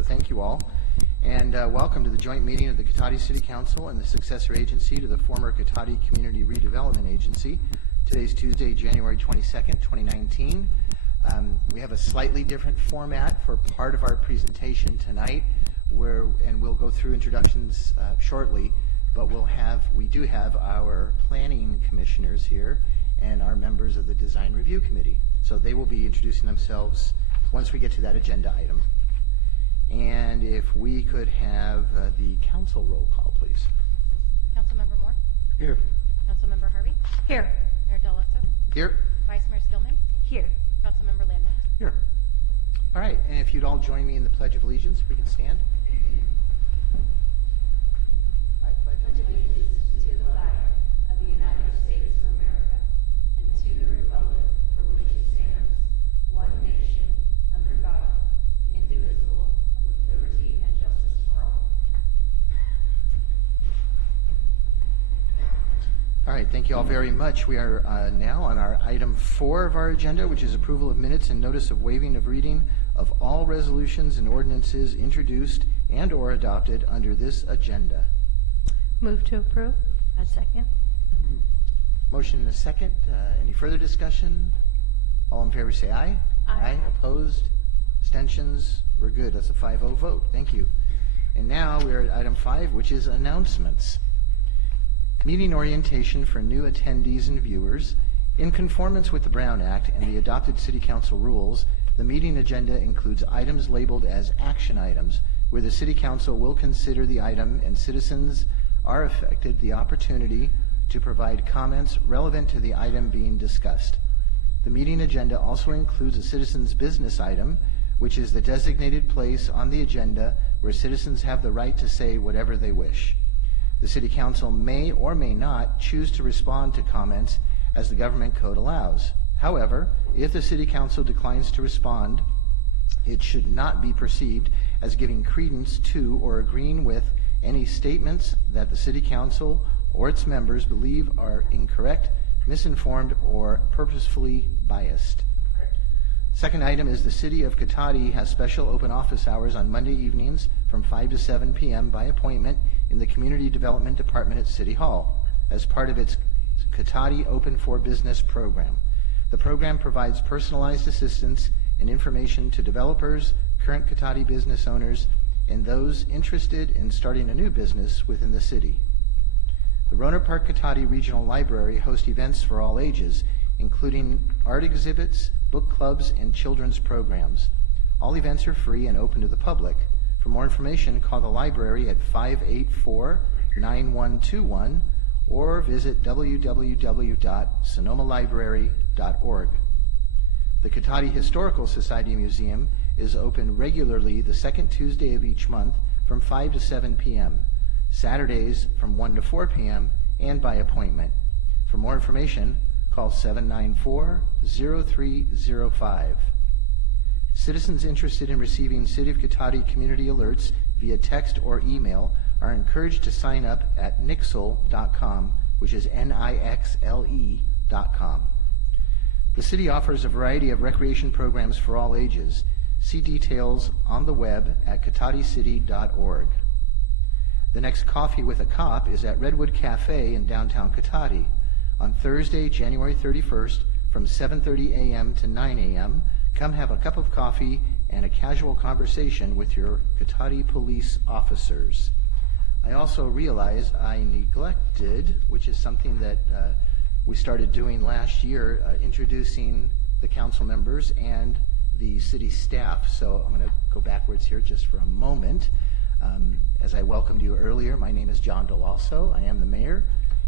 so thank you all. And welcome to the joint meeting of the Cotati City Council and the successor agency to the former Cotati Community Redevelopment Agency. Today's Tuesday, January 22nd, 2019. We have a slightly different format for part of our presentation tonight, and we'll go through introductions shortly, but we do have our planning commissioners here and our members of the Design Review Committee. So they will be introducing themselves once we get to that agenda item. And if we could have the council roll call, please. Councilmember Moore? Here. Councilmember Harvey? Here. Mayor Delasso? Here. Vice Mayor Skillman? Here. Councilmember Landman? Here. All right, and if you'd all join me in the Pledge of Allegiance, we can stand. I pledge allegiance to the flag of the United States of America and to the republic for which it stands, one nation, under God, indivisible, with liberty and justice for all. All right, thank you all very much. We are now on our item 4 of our agenda, which is approval of minutes and notice of waiving of reading of all resolutions and ordinances introduced and or adopted under this agenda. Move to approve. A second. Motion and a second. Any further discussion? All in favor say aye. Aye. Opposed? Abstentions? We're good. That's a 5-0 vote. Thank you. And now we're at item 5, which is announcements. Meeting orientation for new attendees and viewers. In conformance with the Brown Act and the adopted City Council rules, the meeting agenda includes items labeled as action items, where the City Council will consider the item and citizens are affected the opportunity to provide comments relevant to the item being discussed. The meeting agenda also includes a citizens' business item, which is the designated place on the agenda where citizens have the right to say whatever they wish. The City Council may or may not choose to respond to comments as the government code allows. However, if the City Council declines to respond, it should not be perceived as giving credence to or agreeing with any statements that the City Council or its members believe are incorrect, misinformed, or purposefully biased. Second item is the City of Cotati has special open office hours on Monday evenings from 5 to 7 p.m. by appointment in the Community Development Department at City Hall as part of its Cotati Open for Business program. The program provides personalized assistance and information to developers, current Cotati business owners, and those interested in starting a new business within the city. The Rohnert Park Cotati Regional Library hosts events for all ages, including art exhibits, book clubs, and children's programs. All events are free and open to the public. For more information, call the library at 584-9121 or visit www.sonomalibrary.org. The Cotati Historical Society Museum is open regularly the second Tuesday of each month from 5 to 7 p.m., Saturdays from 1 to 4 p.m., and by appointment. For more information, call 794-0305. Citizens interested in receiving City of Cotati community alerts via text or email are encouraged to sign up at nixle.com, which is NIXLE.com. The city offers a variety of recreation programs for all ages. See details on the web at cotaticity.org. The next Coffee with a Cop is at Redwood Cafe in downtown Cotati on Thursday, January 31st from 7:30 a.m. to 9 a.m. Come have a cup of coffee and a casual conversation with your Cotati police officers. I also realize I neglected, which is something that we started doing last year, introducing the council members and the city staff. So I'm going to go backwards here just for a moment. As I welcomed you earlier, my name is John Delasso. I am the mayor.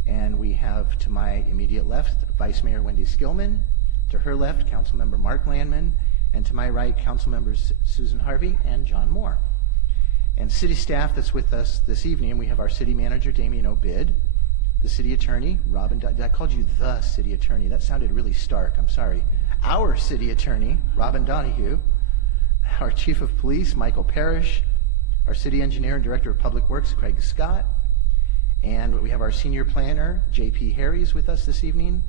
And we have to my immediate left, Vice Mayor Wendy Skillman. To her left, Councilmember Mark Landman. And to my right, Councilmembers Susan Harvey and John Moore. And city staff that's with us this evening, we have our city manager, Damian Obid, the city attorney, Robin, I called you the city attorney. That sounded really stark, I'm sorry. Our city attorney, Robin Donahue, our chief of police, Michael Parrish, our city engineer and director of public works, Craig Scott, and we have our senior planner, J.P. Harries, with us this evening,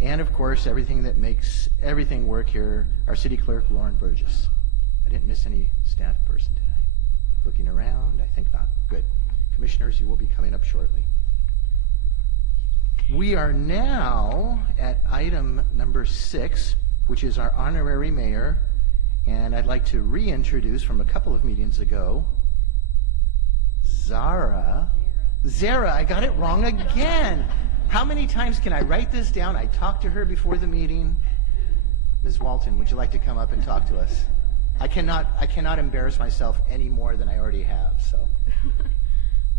and of course, everything that makes everything work here, our city clerk, Lauren Burgess. I didn't miss any staff person, did I? Looking around, I think not. Good. Commissioners, you will be coming up shortly. We are now at item number 6, which is our honorary mayor. And I'd like to reintroduce from a couple of meetings ago, Zara. Zara, I got it wrong again. How many times can I write this down? I talked to her before the meeting. Ms. Walton, would you like to come up and talk to us? I cannot embarrass myself any more than I already have, so.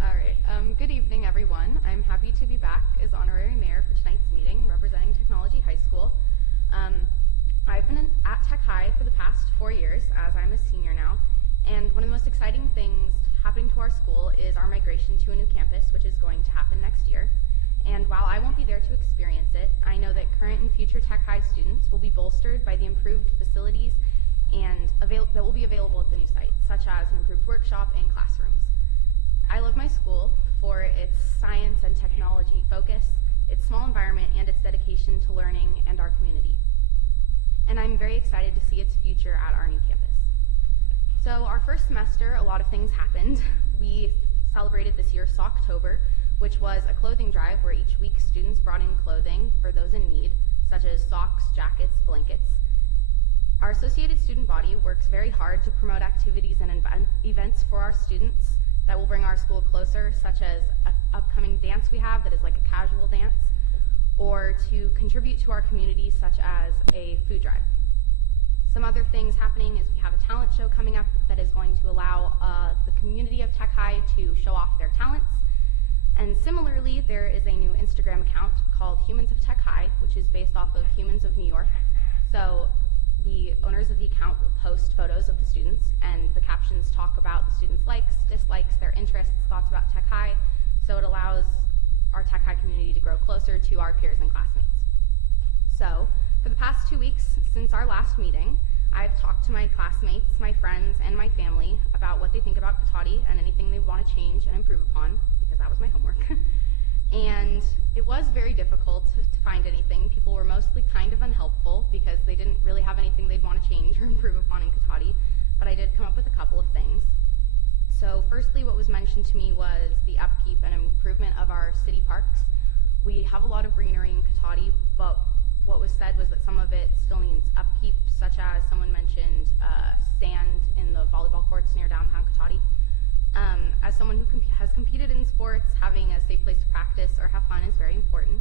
All right. Good evening, everyone. I'm happy to be back as honorary mayor for tonight's meeting, representing Technology High School. I've been at Tech High for the past 4 years, as I'm a senior now, and one of the most exciting things happening to our school is our migration to a new campus, which is going to happen next year. And while I won't be there to experience it, I know that current and future Tech High students will be bolstered by the improved facilities and that will be available at the new site, such as an improved workshop and classrooms. I love my school for its science and technology focus, its small environment, and its dedication to learning and our community. And I'm very excited to see its future at our new campus. So our first semester, a lot of things happened. We celebrated this year's Socktober, which was a clothing drive where each week students brought in clothing for those in need, such as socks, jackets, blankets. Our associated student body works very hard to promote activities and events for our students that will bring our school closer, such as an upcoming dance we have that is like a casual dance, or to contribute to our community, such as a food drive. Some other things happening is we have a talent show coming up that is going to allow the community of Tech High to show off their talents. And similarly, there is a new Instagram account called Humans of Tech High, which is based off of Humans of New York. So the owners of the account will post photos of the students, and the captions talk about the students' likes, dislikes, their interests, thoughts about Tech High. So it allows our Tech High community to grow closer to our peers and classmates. So for the past 2 weeks since our last meeting, I've talked to my classmates, my friends, and my family about what they think about Cotati and anything they want to change and improve upon, because that was my homework. And it was very difficult to find anything. People were mostly kind of unhelpful because they didn't really have anything they'd want to change or improve upon in Cotati, but I did come up with a couple of things. So firstly, what was mentioned to me was the upkeep and improvement of our city parks. We have a lot of greenery in Cotati, but what was said was that some of it still needs upkeep, such as someone mentioned sand in the volleyball courts near downtown Cotati. As someone who has competed in sports, having a safe place to practice or have fun is very important.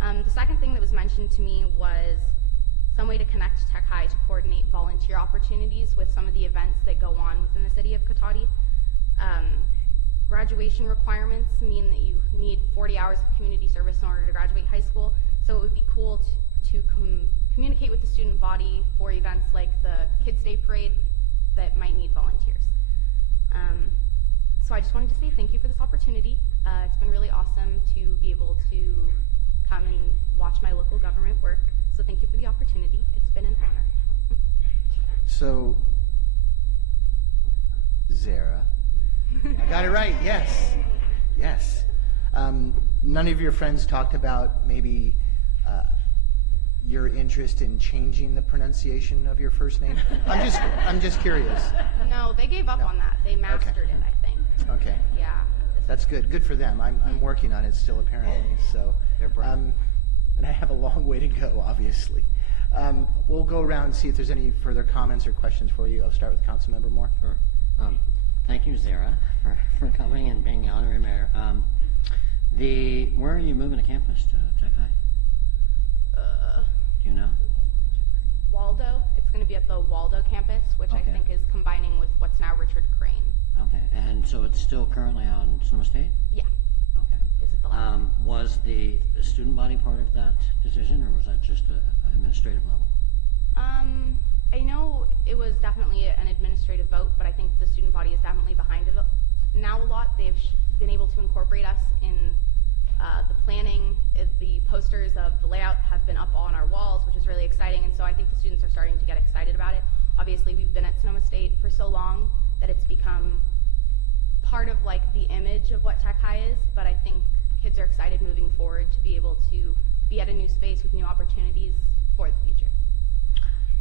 The second thing that was mentioned to me was some way to connect Tech High to coordinate volunteer opportunities with some of the events that go on within the city of Cotati. Graduation requirements mean that you need 40 hours of community service in order to graduate high school, so it would be cool to communicate with the student body for events like the Kids Day Parade that might need volunteers. So I just wanted to say thank you for this opportunity. It's been really awesome to be able to come and watch my local government work, so thank you for the opportunity. It's been an honor. So, Zara, I got it right, yes, yes. None of your friends talked about maybe your interest in changing the pronunciation of your first name? I'm just curious. No, they gave up on that. They mastered it, I think. Okay. Yeah. That's good. Good for them. I'm working on it still, apparently. So, and I have a long way to go, obviously. We'll go around and see if there's any further comments or questions for you. I'll start with Councilmember Moore. Sure. Thank you, Zara, for coming and being the honorary mayor. Where are you moving the campus to Tech High? Do you know? Waldo. It's going to be at the Waldo campus, which I Okay. think is combining with what's now Richard Crane. Okay, and so it's still currently on Sonoma State? Yeah. Okay. This is the last. Was the student body part of that decision, or was that just an administrative level? I know it was definitely an administrative vote, but I think the student body is definitely behind it now a lot. They've been able to incorporate us in the planning. The posters of the layout have been up on our walls, which is really exciting, and so I think the students are starting to get excited about it. Obviously, we've been at Sonoma State for so long that it's become part of like the image of what Tech High is, but I think kids are excited moving forward to be able to be at a new space with new opportunities for the future.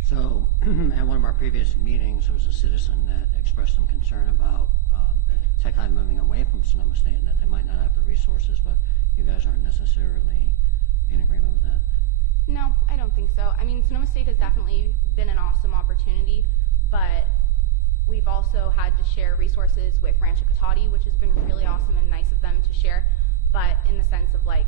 So, at one of our previous meetings, there was a citizen that expressed some concern about Tech High moving away from Sonoma State and that they might not have the resources, but you guys aren't necessarily in agreement with that? No, I don't think so. I mean, Sonoma State has definitely been an awesome opportunity, but we've also had to share resources with Rancho Cotati, which has been really awesome and nice of them to share. But in the sense of like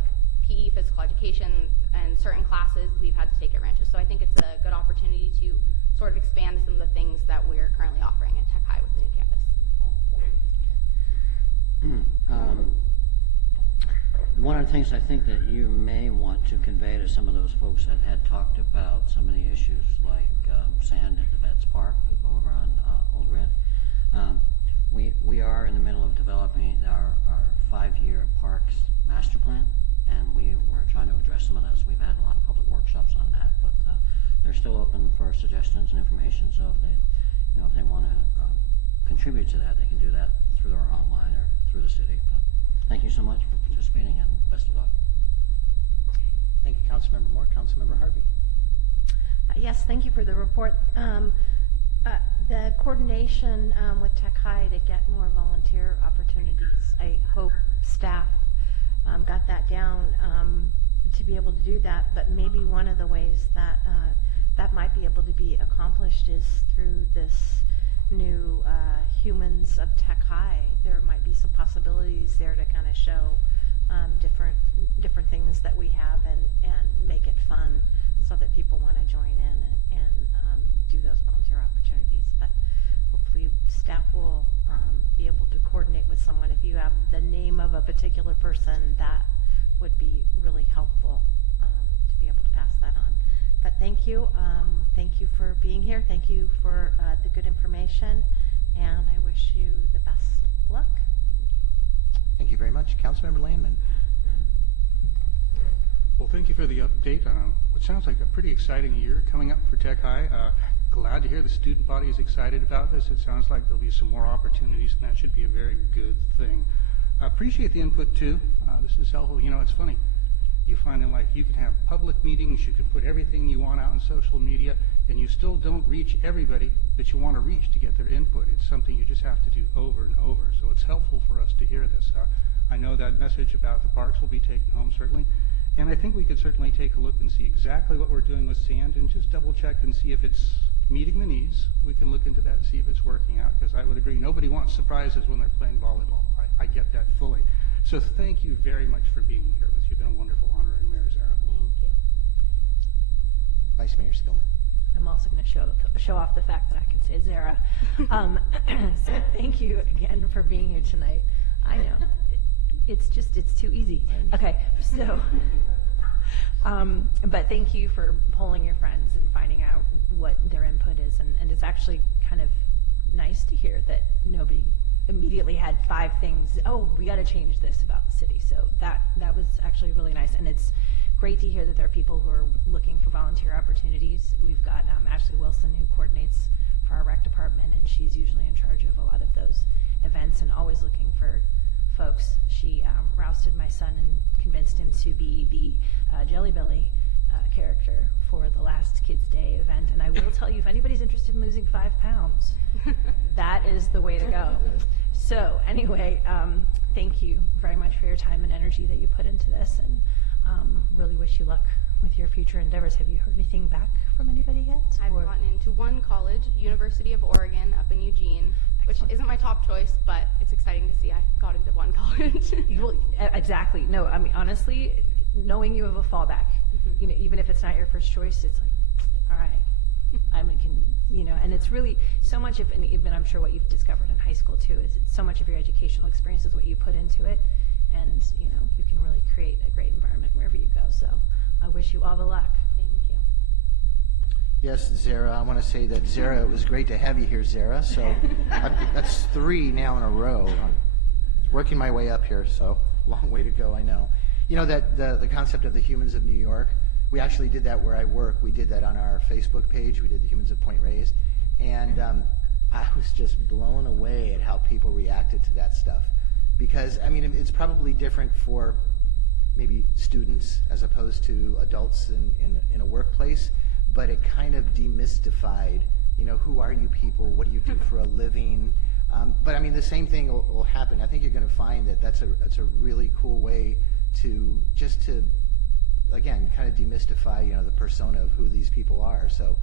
PE, physical education, and certain classes, we've had to take at Rancho. So I think it's a good opportunity to sort of expand some of the things that we're currently offering at Tech High with the new campus. One of the things I think that you may want to convey to some of those folks that had talked about some of the issues like sand at the Vets Park over on Old Red, we are in the middle of developing our 5-year parks master plan, and we were trying to address some of that, so we've had a lot of public workshops on that, but they're still open for suggestions and information, so if they want to contribute to that, they can do that through our online or through the city. But thank you so much for participating, and best of luck. Thank you, Councilmember Moore. Councilmember Harvey. Yes, thank you for the report. The coordination with Tech High to get more volunteer opportunities, I hope staff got that down to be able to do that, but maybe one of the ways that that might be able to be accomplished is through this new Humans of Tech High. There might be some possibilities there to kind of show different things that we have and make it fun so that people want to join in and do those volunteer opportunities. But hopefully staff will be able to coordinate with someone. If you have the name of a particular person, that would be really helpful to be able to pass that on. But thank you. Thank you for being here. Thank you for the good information. And I wish you the best luck. Thank you very much. Councilmember Landman. Well, thank you for the update on what sounds like a pretty exciting year coming up for Tech High. Glad to hear the student body is excited about this. It sounds like there'll be some more opportunities, and that should be a very good thing. I appreciate the input, too. This is helpful. You know, it's funny. You find in life you can have public meetings, you can put everything you want out on social media, and you still don't reach everybody that you want to reach to get their input. It's something you just have to do over and over. So it's helpful for us to hear this. I know that message about the parks will be taken home, certainly. And I think we could certainly take a look and see exactly what we're doing with sand and just double check and see if it's meeting the needs. We can look into that and see if it's working out, because I would agree, nobody wants surprises when they're playing volleyball. I get that fully. So thank you very much for being here with us. You've been a wonderful honorary mayor, Zara. Thank you. Vice Mayor Skillman. I'm also going to show off the fact that I can say Zara. So thank you again for being here tonight. I know. It's too easy. Okay, so, but thank you for polling your friends and finding out what their input is. And it's actually kind of nice to hear that nobody immediately had 5 things, oh, we got to change this about the city. So that was actually really nice. And it's great to hear that there are people who are looking for volunteer opportunities. We've got Ashley Wilson, who coordinates for our rec department, and she's usually in charge of a lot of those events and always looking for folks. She rousted my son and convinced him to be the Jelly Belly character for the last Kids Day event. And I will tell you, if anybody's interested in losing 5 pounds, that is the way to go. So anyway, thank you very much for your time and energy that you put into this, and really wish you luck with your future endeavors. Have you heard anything back from anybody yet? I've gotten into one college, University of Oregon up in Eugene, which isn't my top choice, but it's exciting to see I got into one college. Well, exactly. No, I mean, honestly, knowing you have a fallback, you know, even if it's not your first choice, it's like, all right, and it's really so much of, and even I'm sure what you've discovered in high school too, is it's so much of your educational experience is what you put into it, and you can really create a great environment wherever you go. So I wish you all the luck. Thank you. Yes, Zara, I want to say that, Zara, it was great to have you here, Zara. So that's 3 now in a row. I'm working my way up here, so long way to go, I know. You know that the concept of the Humans of New York, we actually did that where I work. We did that on our Facebook page. We did the Humans of Point Reyes. And I was just blown away at how people reacted to that stuff. Because, I mean, it's probably different for maybe students as opposed to adults in a workplace. but it kind of demystified, who are you people? What do you do for a living? But I mean, the same thing will happen. I think you're going to find that that's a really cool way to again, kind of demystify, the persona of who these people are. So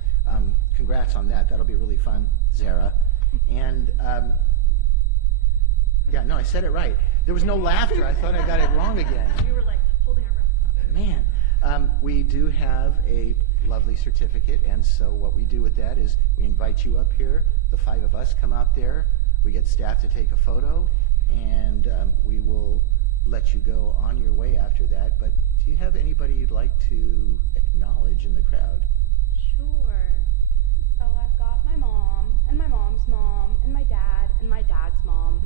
congrats on that. That'll be really fun, Zara. And yeah, no, I said it right. There was no laughter. I thought I got it wrong again. We were like holding our breath. Man, we do have a lovely certificate, and so what we do with that is we invite you up here. The 5 of us come out there. We get staff to take a photo, and we will let you go on your way after that. But do you have anybody you'd like to acknowledge in the crowd? Sure. So I've got my mom, and my mom's mom, and my dad, and my dad's mom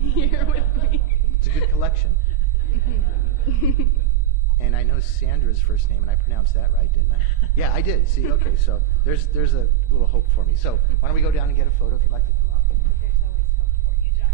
here with me. It's a good collection. And I know Sandra's first name, and I pronounced that right, didn't I? Yeah, I did. See, okay, so there's a little hope for me. So why don't we go down and get a photo if you'd like to come up? There's always hope for you, John.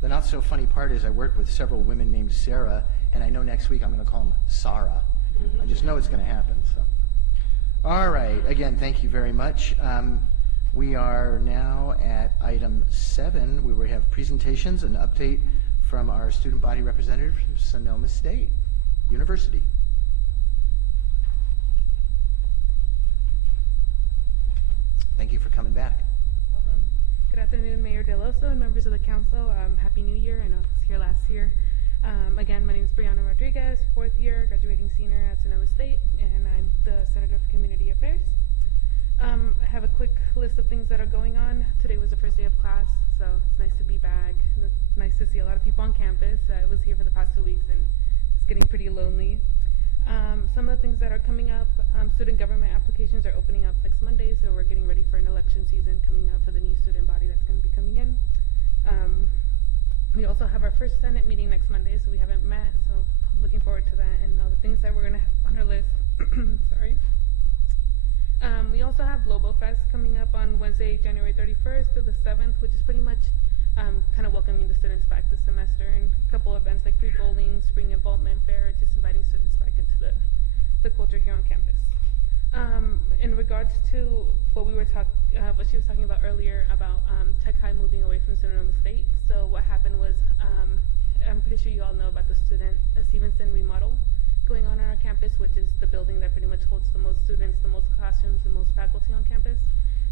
The not so funny part is I work with several women named Sarah, and I know next week I'm going to call them Sarah. I just know it's going to happen. So, all right. Again, thank you very much. We are now at item 7, where we have presentations and update from our student body representative from Sonoma State University. Thank you for coming back. Welcome. Good afternoon, Mayor Deloso and members of the council. Happy New Year. I know I was here last year. Again, my name is Brianna Rodriguez, 4th year, graduating senior at Sonoma State, and I'm the Senator for Community Affairs. I have a quick list of things that are going on. Today was the first day of class, so it's nice to be back. It's nice to see a lot of people on campus. I was here for the past 2 weeks, and it's getting pretty lonely. Some of the things that are coming up, student government applications are opening up next Monday, so we're getting ready for an election season coming up for the new student body that's going to be coming in. We also have our first Senate meeting next Monday, so we haven't met, so looking forward to that and all the things that we're going to have on our list. Sorry. We also have Global Fest coming up on Wednesday, January 31st to the 7th, which is pretty much kind of welcoming the students back this semester, and a couple events like free bowling, spring involvement fair, just inviting students back into the culture here on campus. In regards to what what she was talking about earlier about Tech High moving away from Sonoma State, so what happened was, I'm pretty sure you all know about the Stevenson remodel going on our campus, which is the building that pretty much holds the most students, the most classrooms, the most faculty on campus.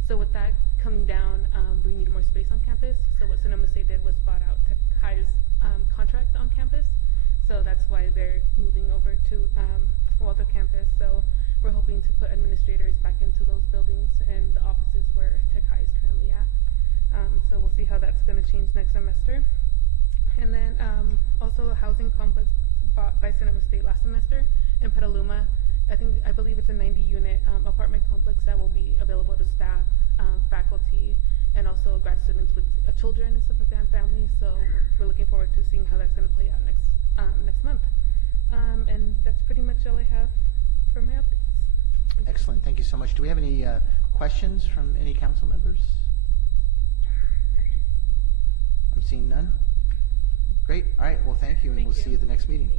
So with that coming down, we need more space on campus. So what Sonoma State did was bought out Tech High's contract on campus. So that's why they're moving over to Waldo campus. So we're hoping to put administrators back into those buildings and the offices where Tech High is currently at. So we'll see how that's going to change next semester. And then also a housing complex bought by Sonoma State last semester in Petaluma. I believe it's a 90-unit apartment complex that will be available to staff, faculty, and also grad students with children and stuff like that, and families. So we're looking forward to seeing how that's going to play out next month. And that's pretty much all I have for my updates. Excellent. Thank you so much. Do we have any questions from any council members? I'm seeing none. Great. All right. Well, thank you, and we'll see you at the next meeting.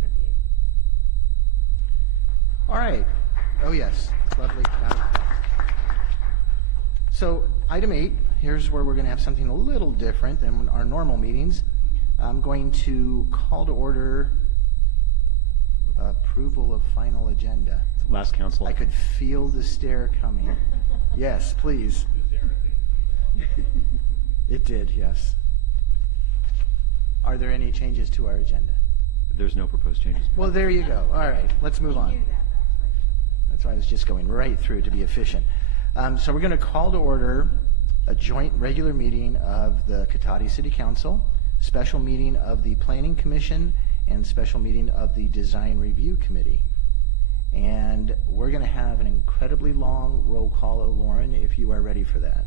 All right. Oh, yes. Lovely. So, item 8, here's where we're going to have something a little different than our normal meetings. I'm going to call to order approval of final agenda. Last council. I could feel the stare coming. Yes, please. It did, yes. Are there any changes to our agenda? There's no proposed changes. Well, there you go. All right, let's move on. That's why I was just going right through to be efficient. So we're going to call to order a joint regular meeting of the Cotati City Council, special meeting of the Planning Commission, and special meeting of the Design Review Committee. And we're going to have an incredibly long roll call. Lauren, if you are ready for that.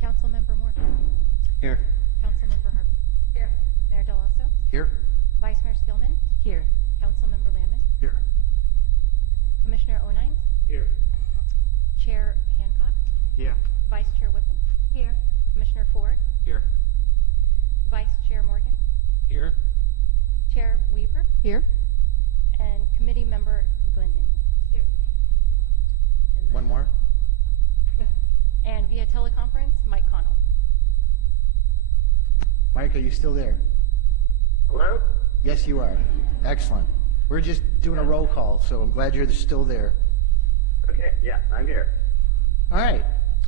Councilmember Moore. Here. Councilmember Harvey. Here. Mayor Deloso. Here? Vice Mayor Skillman. Here. Councilmember Landman. Here. Commissioner O'Nines. Here. Chair Hancock. Yeah. Vice Chair Whipple. Here. Commissioner Ford. Here. Vice Chair Morgan. Here. Chair Weaver. Here. And Committee Member Glendon. Here. One more? And via teleconference, Mike Connell. Mike, are you still there? Hello? Yes, you are. Excellent. We're just doing a roll call, so I'm glad you're still there. Okay, yeah, I'm here. All right.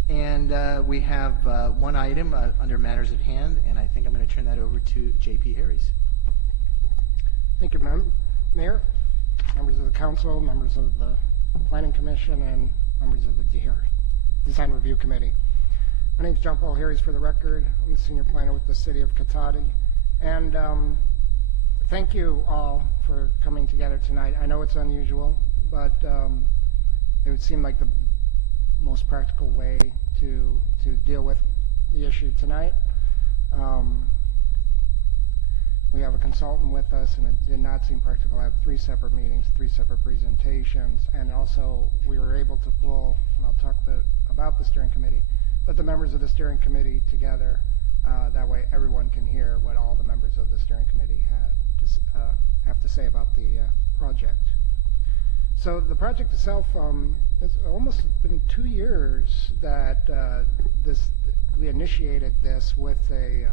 And we have one item under matters at hand, and I think I'm going to turn that over to J.P. Harris. Thank you, Mayor, members of the council, members of the Planning Commission, and members of the Design Review Committee. My name is John Paul Harris, for the record. I'm the senior planner with the city of Cotati. And thank you all for coming together tonight. I know it's unusual, but it would seem like the most practical way to deal with the issue tonight. We have a consultant with us, and it did not seem practical. I have 3 separate meetings, 3 separate presentations, and also we were able to pull, and I'll talk a bit about the steering committee, but the members of the steering committee together. That way everyone can hear what all the members of the steering committee have to say about the project. So the project itself, it's almost been 2 years that we initiated this with a,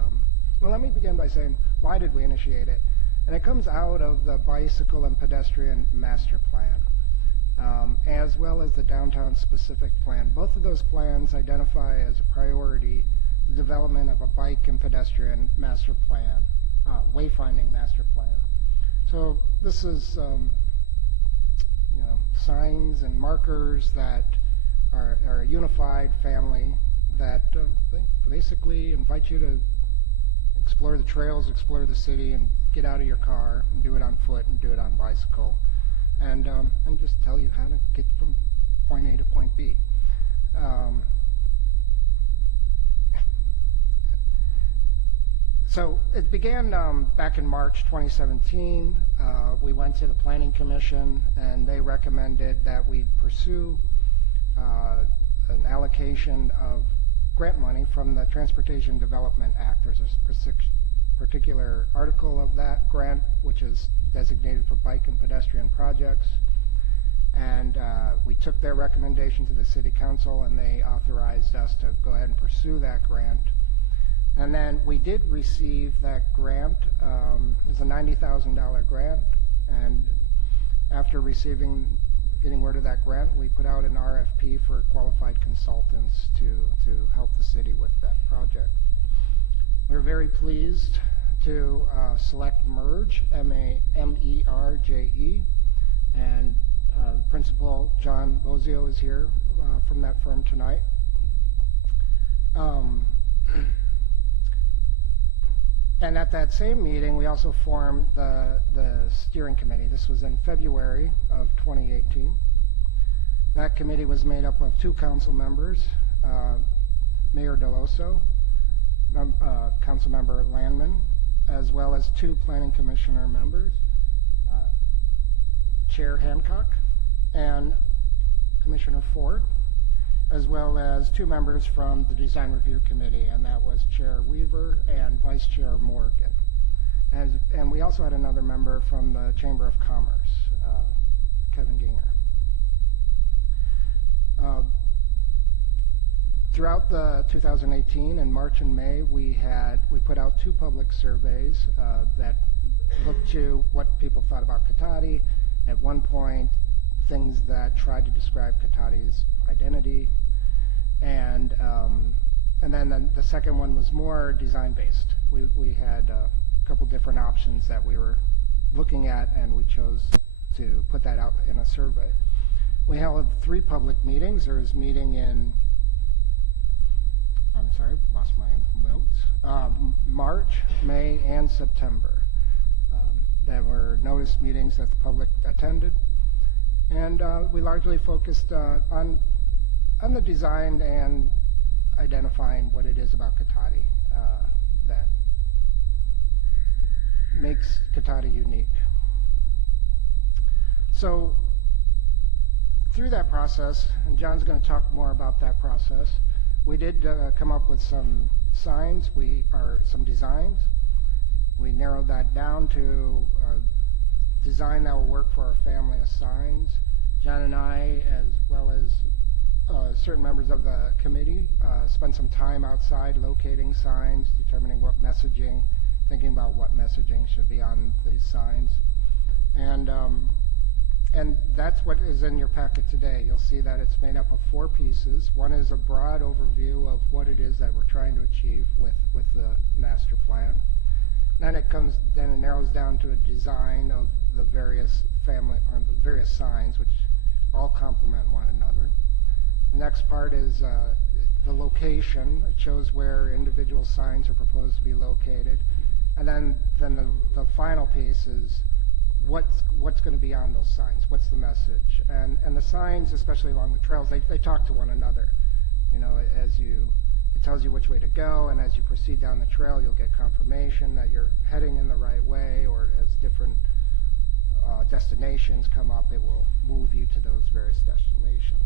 well, let me begin by saying, why did we initiate it? And it comes out of the bicycle and pedestrian master plan, as well as the downtown specific plan. Both of those plans identify as a priority the development of a bike and pedestrian master plan, wayfinding master plan. So this is, signs and markers that are a unified family that basically invite you to explore the trails, explore the city, and get out of your car and do it on foot and do it on bicycle, and just tell you how to get from point A to point B. So it began back in March 2017. We went to the Planning Commission, and they recommended that we pursue an allocation of grant money from the Transportation Development Act. There's a particular article of that grant which is designated for bike and pedestrian projects, and we took their recommendation to the City Council, and they authorized us to go ahead and pursue that grant. And then we did receive that grant. It's a $90,000 grant, and after getting word of that grant, we put out an RFP for qualified consultants to help the city with that project. We're very pleased to select Merge, M-E-R-J-E, and Principal John Bozio is here from that firm tonight. And at that same meeting, we also formed the steering committee. This was in February of 2018. That committee was made up of 2 council members, Mayor Deloso, Councilmember Landman, as well as 2 planning commissioner members, Chair Hancock and Commissioner Ford, as well as 2 members from the Design Review Committee, and that was Chair Weaver and Vice Chair Morgan. And we also had another member from the Chamber of Commerce, Kevin Ginger. Throughout the 2018, in March and May, we put out 2 public surveys that looked to what people thought about Cotati. At one point, things that tried to describe Cotati's identity, and then the second one was more design-based. We had a couple different options that we were looking at, and we chose to put that out in a survey. We held 3 public meetings. There was a meeting in sorry, lost my notes, March, May, and September. There were notice meetings that the public attended, and we largely focused on the design and identifying what it is about Cotati that makes Cotati unique. So through that process, and John's going to talk more about that process, we did come up with some signs, some designs. We narrowed that down to a design that will work for our family of signs. John and I, as well as certain members of the committee, spent some time outside locating signs, determining what messaging, thinking about what messaging should be on these signs. And that's what is in your packet today. You'll see that it's made up of 4 pieces. One is a broad overview of what it is that we're trying to achieve with the master plan. Then it narrows down to a design of the various signs, which all complement one another. The next part is the location. It shows where individual signs are proposed to be located. And then the final piece is what's going to be on those signs, what's the message. And the signs, especially along the trails, they talk to one another. You know, it tells you which way to go, and as you proceed down the trail, you'll get confirmation that you're heading in the right way, or as different destinations come up, it will move you to those various destinations.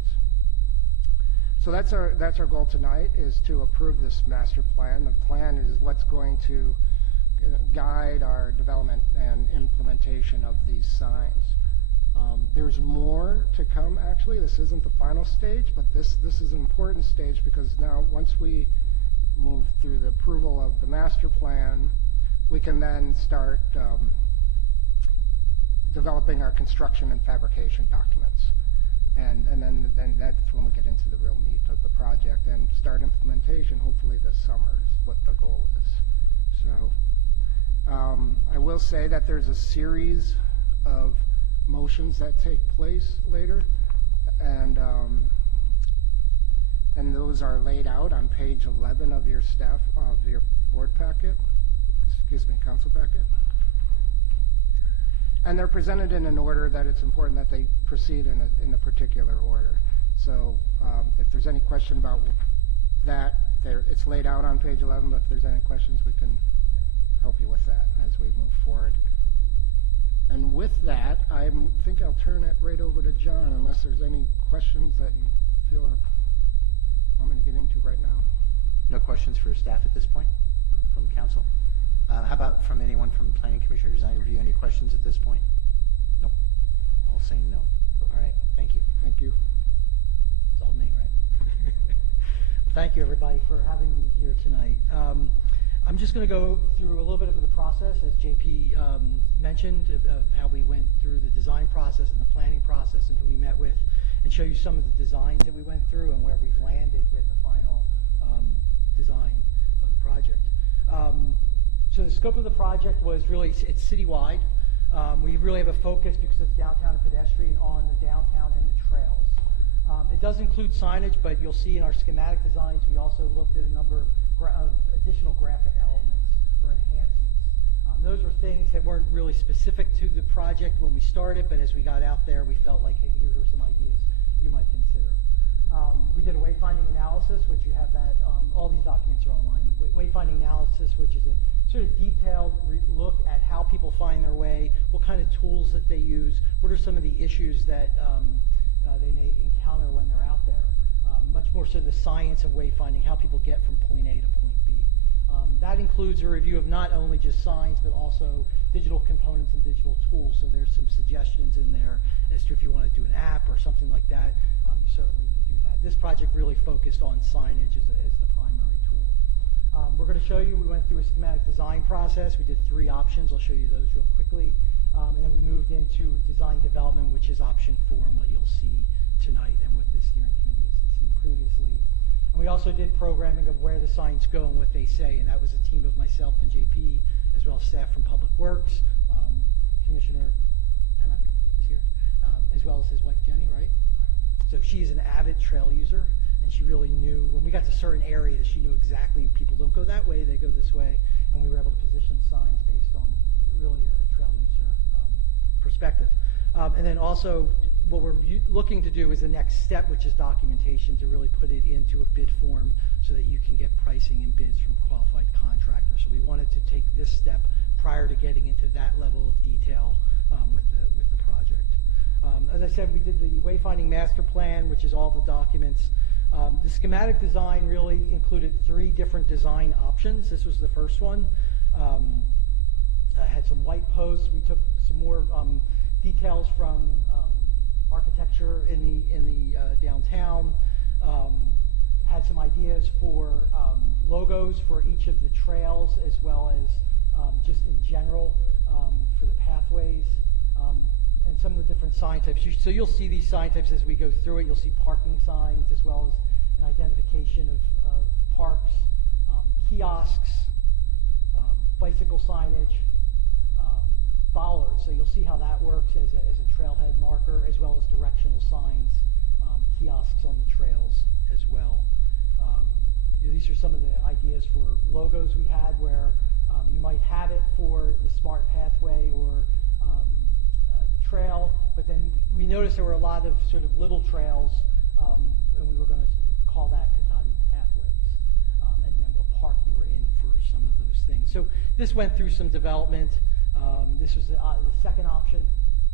So that's our goal tonight, is to approve this master plan. The plan is what's going to guide our development and implementation of these signs. There's more to come, actually. This isn't the final stage, but this is an important stage, because now once we move through the approval of the master plan, we can then start developing our construction and fabrication documents. And then that's when we get into the real meat of the project and start implementation, hopefully this summer is what the goal is. So I will say that there's a series of motions that take place later, and those are laid out on page 11 of your board packet, council packet. And they're presented in an order that it's important that they proceed in a particular order. So if there's any question about that, it's laid out on page 11, but if there's any questions, we can help you with that as we move forward. And with that, I think I'll turn it right over to John, unless there's any questions that you feel want me to get into right now. No questions for staff at this point from council? How about from anyone from Planning Commission or Design Review? Any questions at this point? Nope. All saying no. All right. Thank you. Thank you. It's all me, right? Well, thank you, everybody, for having me here tonight. I'm just going to go through a little bit of the process, as JP mentioned, of how we went through the design process and the planning process and who we met with, and show you some of the designs that we went through and where we've landed with the final design of the project. So the scope of the project was really, it's citywide. We really have a focus, because it's downtown and pedestrian, on the downtown and the trails. It does include signage, but you'll see in our schematic designs, we also looked at a number of additional graphic elements or enhancements. Those were things that weren't really specific to the project when we started, but as we got out there, we felt like, hey, here are some ideas you might consider. We did a wayfinding analysis, which you have that, all these documents are online. Wayfinding analysis, which is a sort of detailed look at how people find their way, what kind of tools that they use, what are some of the issues that they may encounter when they're out there. Much more so the science of wayfinding, how people get from point A to point B. That includes a review of not only just signs, but also digital components and digital tools. So there's some suggestions in there as to if you want to do an app or something like that, you certainly could do that. This project really focused on signage as the primary tool. We're going to show you, we went through a schematic design process. We did 3 options. I'll show you those real quickly. And then we moved into design development, which is option 4, and what you'll see tonight and what the steering committee has seen previously. And we also did programming of where the signs go and what they say, and that was a team of myself and JP, as well as staff from Public Works. Commissioner Hannock is here, as well as his wife Jenny, right? So she's an avid trail user, And she really knew, when we got to certain areas, she knew exactly people don't go that way, they go this way. And we were able to position signs based on really a trail user perspective. And then also, what we're looking to do is the next step, which is documentation, to really put it into a bid form so that you can get pricing and bids from qualified contractors. So we wanted to take this step prior to getting into that level of detail with the project. As I said, we did the wayfinding master plan, which is all the documents. The schematic design really included 3 different design options. This was the first one. Had some white posts. We took some more details from architecture in the downtown. Had some ideas for logos for each of the trails, as well as just in general for the pathways, and some of the different sign types. So you'll see these sign types as we go through it. You'll see parking signs, as well as an identification of parks, kiosks, bicycle signage, bollards. So you'll see how that works as a trailhead marker, as well as directional signs, kiosks on the trails as well. These are some of the ideas for logos we had, where you might have it for the smart pathway or the trail, but then we noticed there were a lot of sort of little trails, and we were going to call that Cotati pathways, and then what park you were in for some of those things. So this went through some development. This was the second option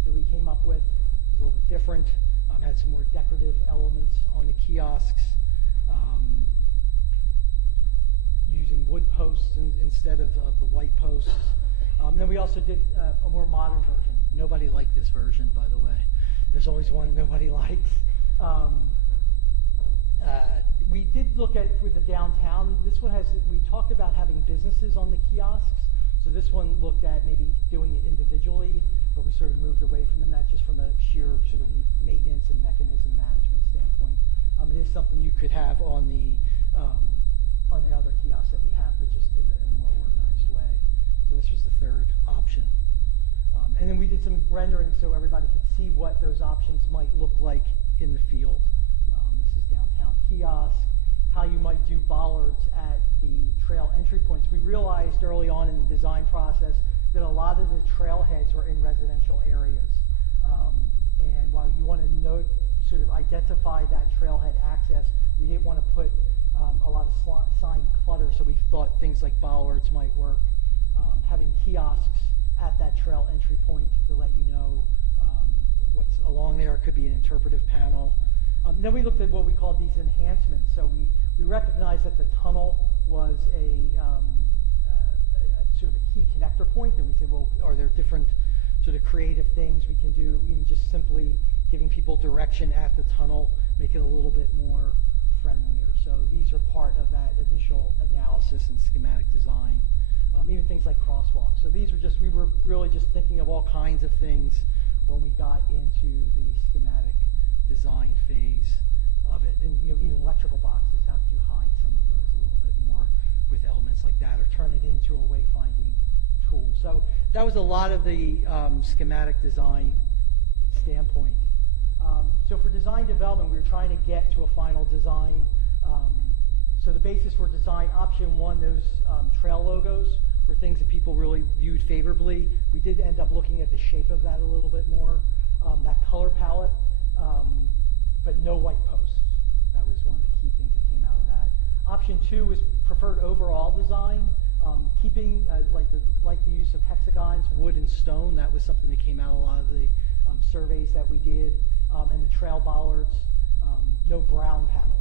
that we came up with. It was a little bit different. Had some more decorative elements on the kiosks, using wood posts instead of the white posts. Then we also did a more modern version. Nobody liked this version, by the way. There's always one nobody likes. We did look at, with the downtown, this one has, we talked about having businesses on the kiosks. So this one looked at maybe doing it individually, but we sort of moved away from that just from a sheer sort of maintenance and mechanism management standpoint. It is something you could have on the other kiosks that we have, but just in a more organized way. So this was the third option. And then we did some rendering so everybody could see what those options might look like in the field. This is downtown kiosk, how you might do bollards at the trail entry points. We realized early on in the design process that a lot of the trailheads were in residential areas. And while you want to sort of identify that trailhead access, we didn't want to put a lot of sign clutter, so we thought things like bollards might work. Having kiosks at that trail entry point to let you know what's along there. It could be an interpretive panel. Then we looked at what we called these enhancements. So we recognized that the tunnel was a sort of a key connector point, and we said, well, are there different sort of creative things we can do, even just simply giving people direction at the tunnel, make it a little bit more friendlier. So these are part of that initial analysis and schematic design. Even things like crosswalks. So these were just, we were really just thinking of all kinds of things when we got into the schematic design phase of it. And even electrical boxes, how could you hide some of those a little bit more with elements like that, or turn it into a wayfinding tool? So that was a lot of the schematic design standpoint. So for design development, we were trying to get to a final design. So the basis for design, option one, those trail logos were things that people really viewed favorably. We did end up looking at the shape of that a little bit more. That color palette, but no white posts. That was one of the key things that came out of that. Option two was preferred overall design, keeping like the use of hexagons, wood, and stone. That was something that came out of a lot of the surveys that we did. And the trail bollards, no brown panels.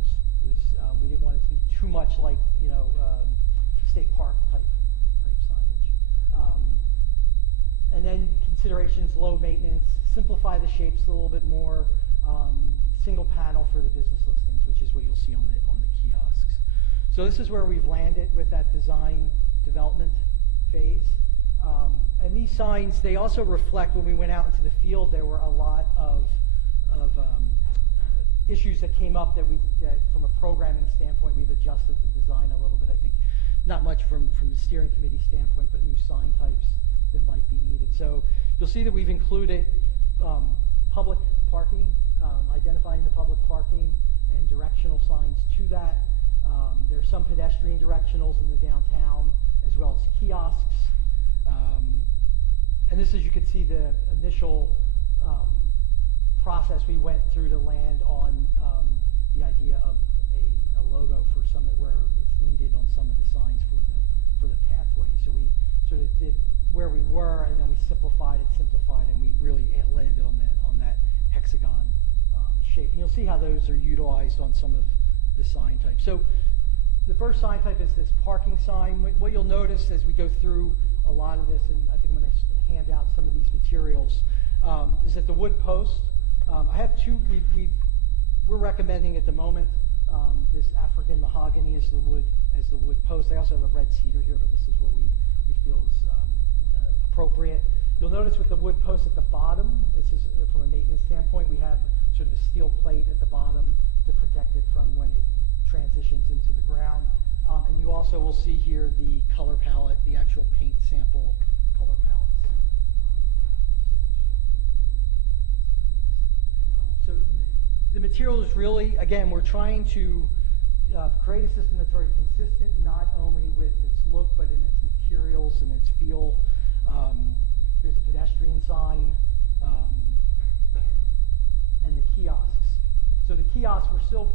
We didn't want it to be too much like state park type signage. And then considerations, low maintenance, simplify the shapes a little bit more, single panel for the business listings, which is what you'll see on the kiosks. So this is where we've landed with that design development phase. And these signs, they also reflect, when we went out into the field, there were a lot of issues that came up that from a programming standpoint, we've adjusted the design a little bit. I think not much from the steering committee standpoint, but new sign types that might be needed. So you'll see that we've included public parking, identifying the public parking, and directional signs to that. There's some pedestrian directionals in the downtown, as well as kiosks. And this, as you can see, the initial process we went through to land on the idea of a logo for some where it's needed on some of the signs for the pathway. So we sort of did where we were, and then we simplified, and we really landed on that hexagon shape. And you'll see how those are utilized on some of the sign types. So the first sign type is this parking sign. What you'll notice as we go through a lot of this, and I think I'm going to hand out some of these materials, is that the wood post. I have two. We're recommending at the moment this African mahogany as the wood post. I also have a red cedar here, but this is what we feel is appropriate. You'll notice with the wood post at the bottom, this is from a maintenance standpoint, we have sort of a steel plate at the bottom to protect it from when it transitions into the ground. And you also will see here the color palette, the actual paint sample color palettes. So the material is really, again, we're trying to create a system that's very consistent, not only with its look, but in its materials and its feel. Here's a pedestrian sign and the kiosks. So the kiosks, we're still,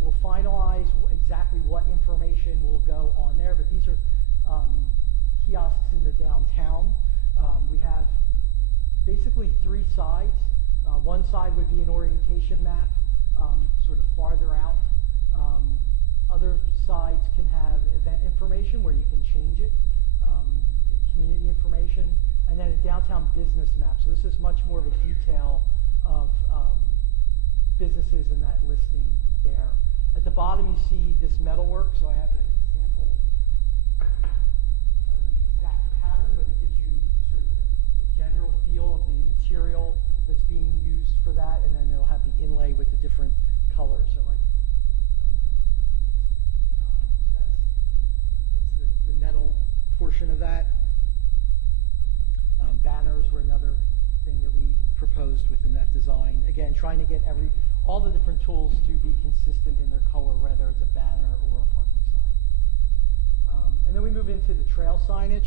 we'll finalize exactly what information will go on there, but these are kiosks in the downtown. We have basically three sides. One side would be an orientation map, sort of farther out. Other sides can have event information where you can change it, community information, and then a downtown business map. So this is much more of a detail of businesses and that listing there. At the bottom you see this metalwork, so I have an example of the exact pattern, but it gives you sort of a general feel of the material that's being used for that, and then it'll have the inlay with the different colors. So that's the metal portion of that. Banners were another thing that we proposed within that design. Again, trying to get all the different tools to be consistent in their color, whether it's a banner or a parking sign. And then we move into the trail signage.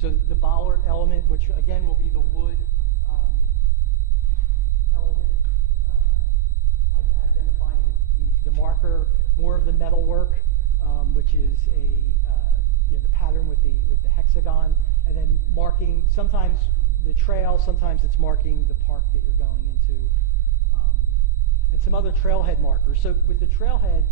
So the bollard element, which again will be the wood element, identifying the marker, more of the metal work, which is the pattern with the hexagon, and then marking sometimes the trail, sometimes it's marking the park that you're going into, and some other trailhead markers. So with the trailheads,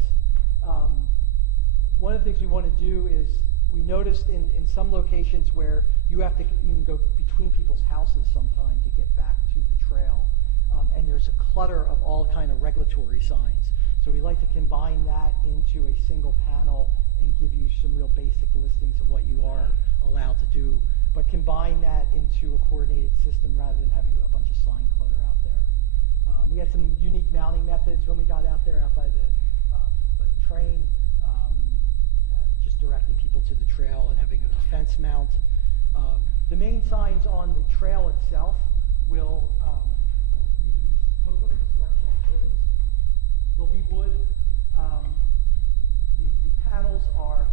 one of the things we want to do is we noticed in some locations where you have to even go between people's houses sometime to get back to the trail, and there's a clutter of all kind of regulatory signs. So we like to combine that into a single panel and give you some real basic listings of what you are allowed to do, but combine that into a coordinated system rather than having a bunch of sign clutter out there. We had some unique mounting methods when we got out there, out by the train, just directing people to the trail and having a fence mount. The main signs on the trail itself will be totems, directional totems. They'll be wood. The panels are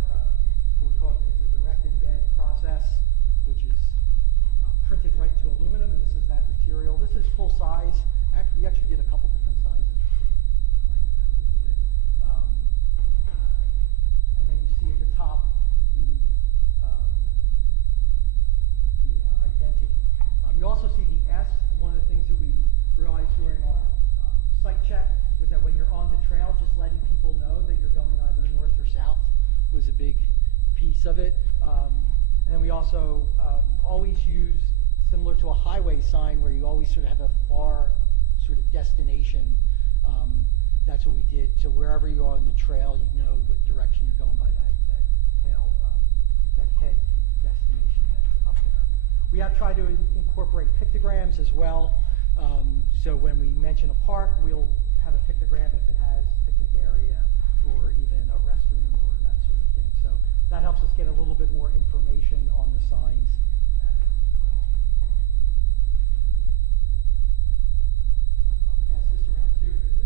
what we call it's a direct embed process, which is printed right to aluminum, and this is that material. This is full size. We actually did a couple different sizes. Playing with that a little bit. And then you see at the top the identity. You also see the S. One of the things that we realized during our site check was that when you're on the trail, just letting people know that you're going either north or south was a big piece of it. And then we also always use, similar to a highway sign, where you always sort of have a far sort of destination. That's what we did. So wherever you are on the trail, you know what direction you're going by that tail, that head destination that's up there. We have tried to incorporate pictograms as well. So when we mention a park, we'll have a pictogram if it has picnic area or even a restroom or that sort of thing. So that helps us get a little bit more information on the signs as well. I'll pass this around too, because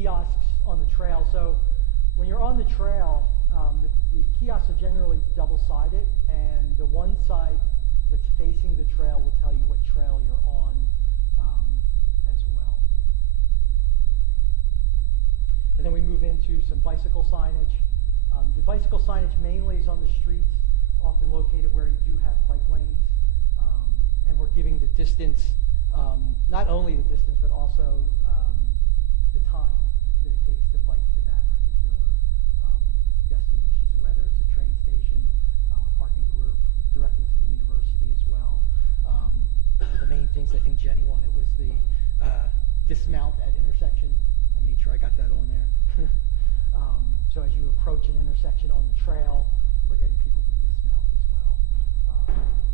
kiosks on the trail. So when you're on the trail, the kiosks are generally double-sided, and the one side that's facing the trail will tell you what trail you're on as well. And then we move into some bicycle signage. The bicycle signage mainly is on the streets, often located where you do have bike lanes, and we're giving the distance, not only the distance, but also the time that it takes to bike to that particular destination. So whether it's a train station, we're directing to the university as well. The main things I think Jenny wanted was the dismount at intersection. I made sure I got that on there. So as you approach an intersection on the trail, we're getting people to dismount as well.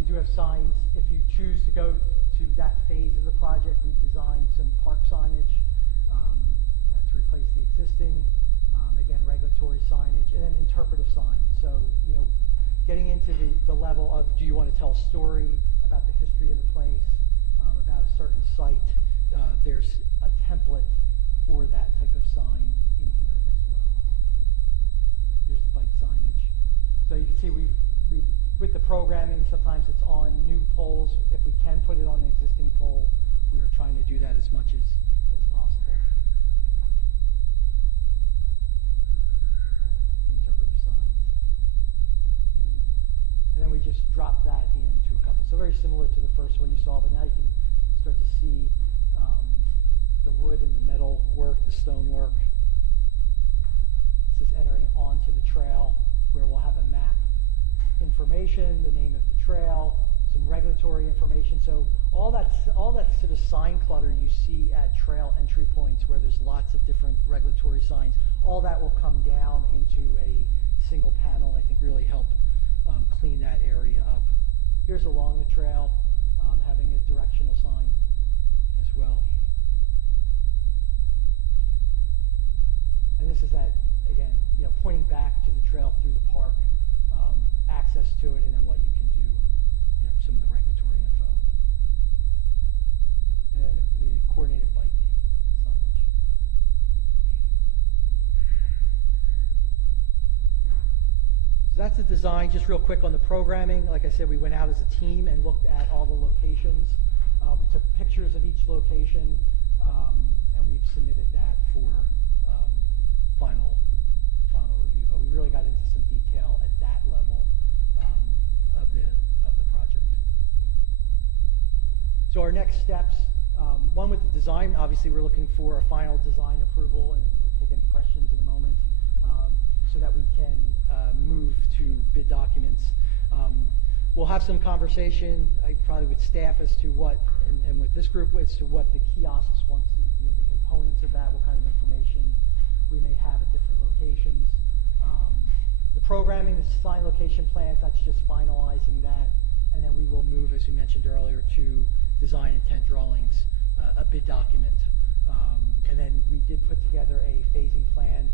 We do have signs. If you choose to go to that phase of the project, we've designed some park signage to replace the existing. Again, regulatory signage, and then interpretive signs. So, getting into the level of, do you want to tell a story about the history of the place, about a certain site? There's a template for that type of sign in here as well. Here's the bike signage. So you can see we've with the programming, sometimes it's on new poles. If we can put it on an existing pole, we are trying to do that as much as possible. Interpretive signs. And then we just drop that into a couple. So very similar to the first one you saw, but now you can start to see the wood and the metal work, the stone work. This is entering onto the trail where we'll have a map information, the name of the trail, some regulatory information. So all that sort of sign clutter you see at trail entry points where there's lots of different regulatory signs, all that will come down into a single panel, I think really help clean that area up. Here's along the trail, having a directional sign as well. And this is that, again, pointing back to the trail through the park, access to it, and then what you can do, some of the regulatory info. And then the coordinated bike signage. So that's the design. Just real quick on the programming. Like I said, we went out as a team and looked at all the locations. We took pictures of each location, and we've submitted that for final review. But we really got into some detail at that level of the project. So our next steps, one with the design, obviously we're looking for a final design approval, and we'll take any questions in a moment, so that we can move to bid documents. We'll have some conversation, probably with staff as to what, and with this group, as to what the kiosks want, the components of that, what kind of information we may have at different locations. The programming, the design location plans, that's just finalizing that. And then we will move, as we mentioned earlier, to design intent drawings, a bid document. And then we did put together a phasing plan.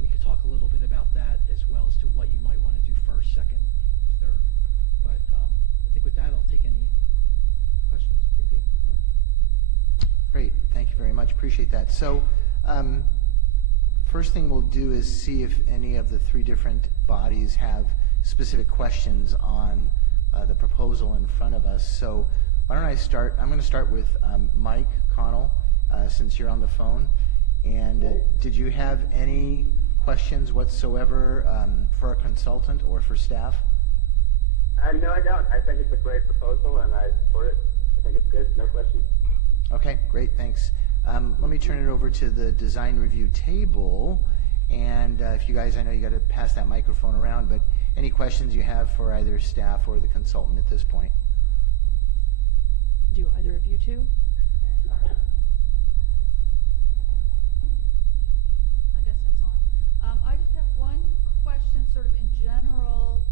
We could talk a little bit about that as well as to what you might want to do first, second, third. But I think with that, I'll take any questions, JP. Great, thank you very much. Appreciate that. So, first thing we'll do is see if any of the three different bodies have specific questions on the proposal in front of us. So why don't I start? I'm going to start with Mike Connell, since you're on the phone. And did you have any questions whatsoever for our consultant or for staff? No, I don't. I think it's a great proposal, and I support it. I think it's good. No questions. Okay, great, thanks. Let me turn it over to the design review table. And if you guys, I know you got to pass that microphone around, but any questions you have for either staff or the consultant at this point? Do either of you two? I guess that's on. I just have one question sort of in general,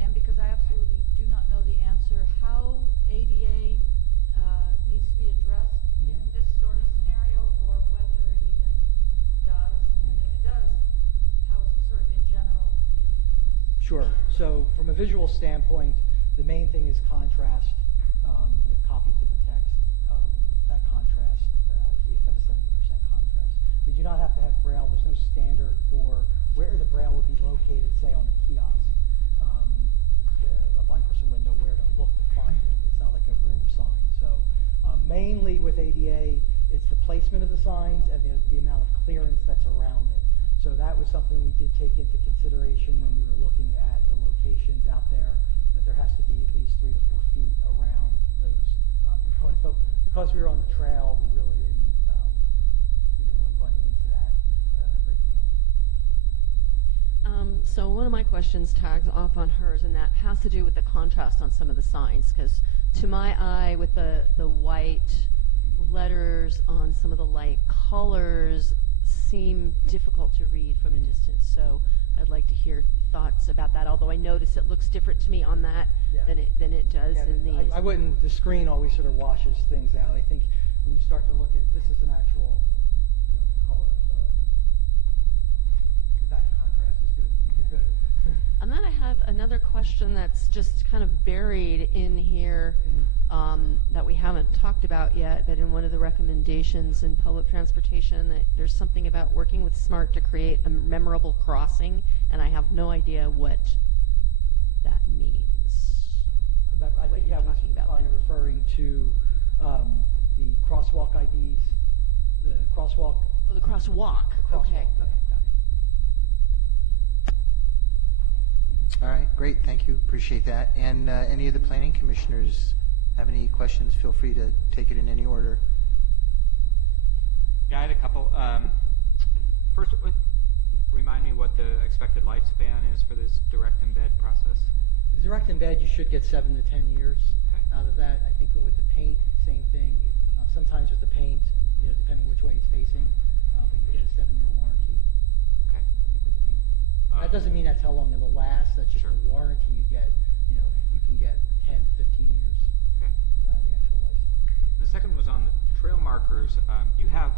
and because I absolutely do not know the answer, how ADA needs to be addressed in this sort of scenario, or whether it even does, and if it does, how is it sort of in general being addressed? Sure. So from a visual standpoint, the main thing is contrast, the copy to the text. That contrast, we have to have a 70% contrast We do not have to have braille. There's no standard for where the braille would be located, say on a kiosk. A blind person would know where to look to find it. It's not like a room sign. So mainly with ADA, it's the placement of the signs and the amount of clearance that's around it. So that was something we did take into consideration when we were looking at the locations out there, that there has to be at least 3 to 4 feet around those components. But because we were on the trail, we really didn't really run into that a great deal. So one of my questions tags off on hers, and that has to do with the contrast on some of the signs, because to my eye, with the white letters on some of the light colors, seem difficult to read from a distance. So I'd like to hear thoughts about that, although I notice it looks different to me on that than it does in these. I wouldn't, the screen always sort of washes things out. I think when you start to look at, this is an actual, color, so that contrast is good. Good. And then I have another question that's just kind of buried in here that we haven't talked about yet, that in one of the recommendations in public transportation, that there's something about working with SMART to create a memorable crossing, and I have no idea what that means. I think you're talking about probably there. referring to the crosswalk IDs, the crosswalk. Oh, the crosswalk. The crosswalk, Okay, yeah. got it. All right, great, thank you, appreciate that. And any of the planning commissioners have any questions, feel free to take it in any order. Yeah, I had a couple. First, remind me what the expected lifespan is for this direct embed process? The direct embed, you should get 7 to 10 years out of that. I think with the paint, same thing. Sometimes with the paint, depending which way it's facing, but you get a 7-year warranty. Okay. I think with the paint. That doesn't mean that's how long it'll last. That's just Sure. a warranty you get. You can get 10 to 15 years. Okay. Out of the actual lifespan. And the second was on the trail markers. You have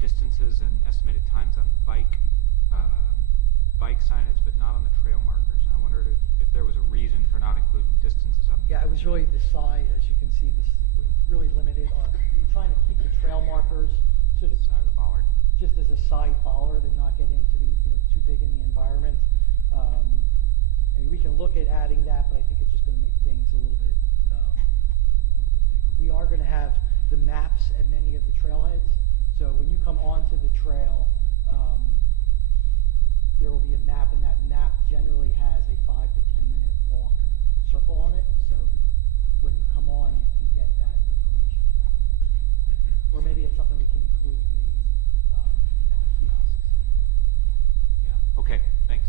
distances and estimated times on bike signage, but not on the trail markers. And I wondered if there was a reason for not including distances on. Yeah, it was really the side, as you can see, this we're really limited on. We were trying to keep the trail markers sort of Side of the bollard. just as a side bollard and not get into the too big in the environment. I mean, we can look at adding that, but I think it's just going to make things a little bit bigger. We are going to have the maps at many of the trailheads. So when you come onto the trail, there will be a map, and that map generally has a 5 to 10 minute walk circle on it. So when you come on, you can get that information at that point. Mm-hmm. Or maybe it's something we can include at the kiosks. Yeah. Okay. Thanks.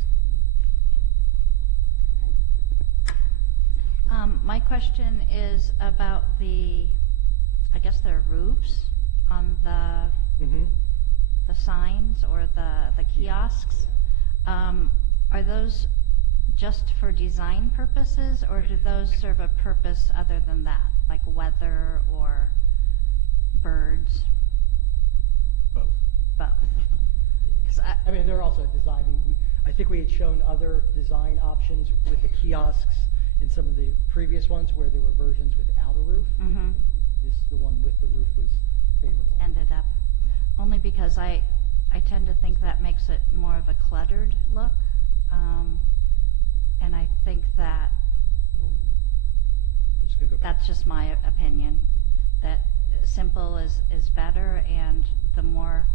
My question is about I guess they're roofs on the signs or the kiosks. Are those just for design purposes, or do those serve a purpose other than that, like weather or birds? Both. Both. 'Cause I mean, they're also a design. I think we had shown other design options with the kiosks in some of the previous ones where there were versions without a roof. Mhm. The one with the roof was favorable. ended up. Only because I tend to think that makes it more of a cluttered look. And I think that I'm just gonna go back. that's just my opinion, that simple is better, and the more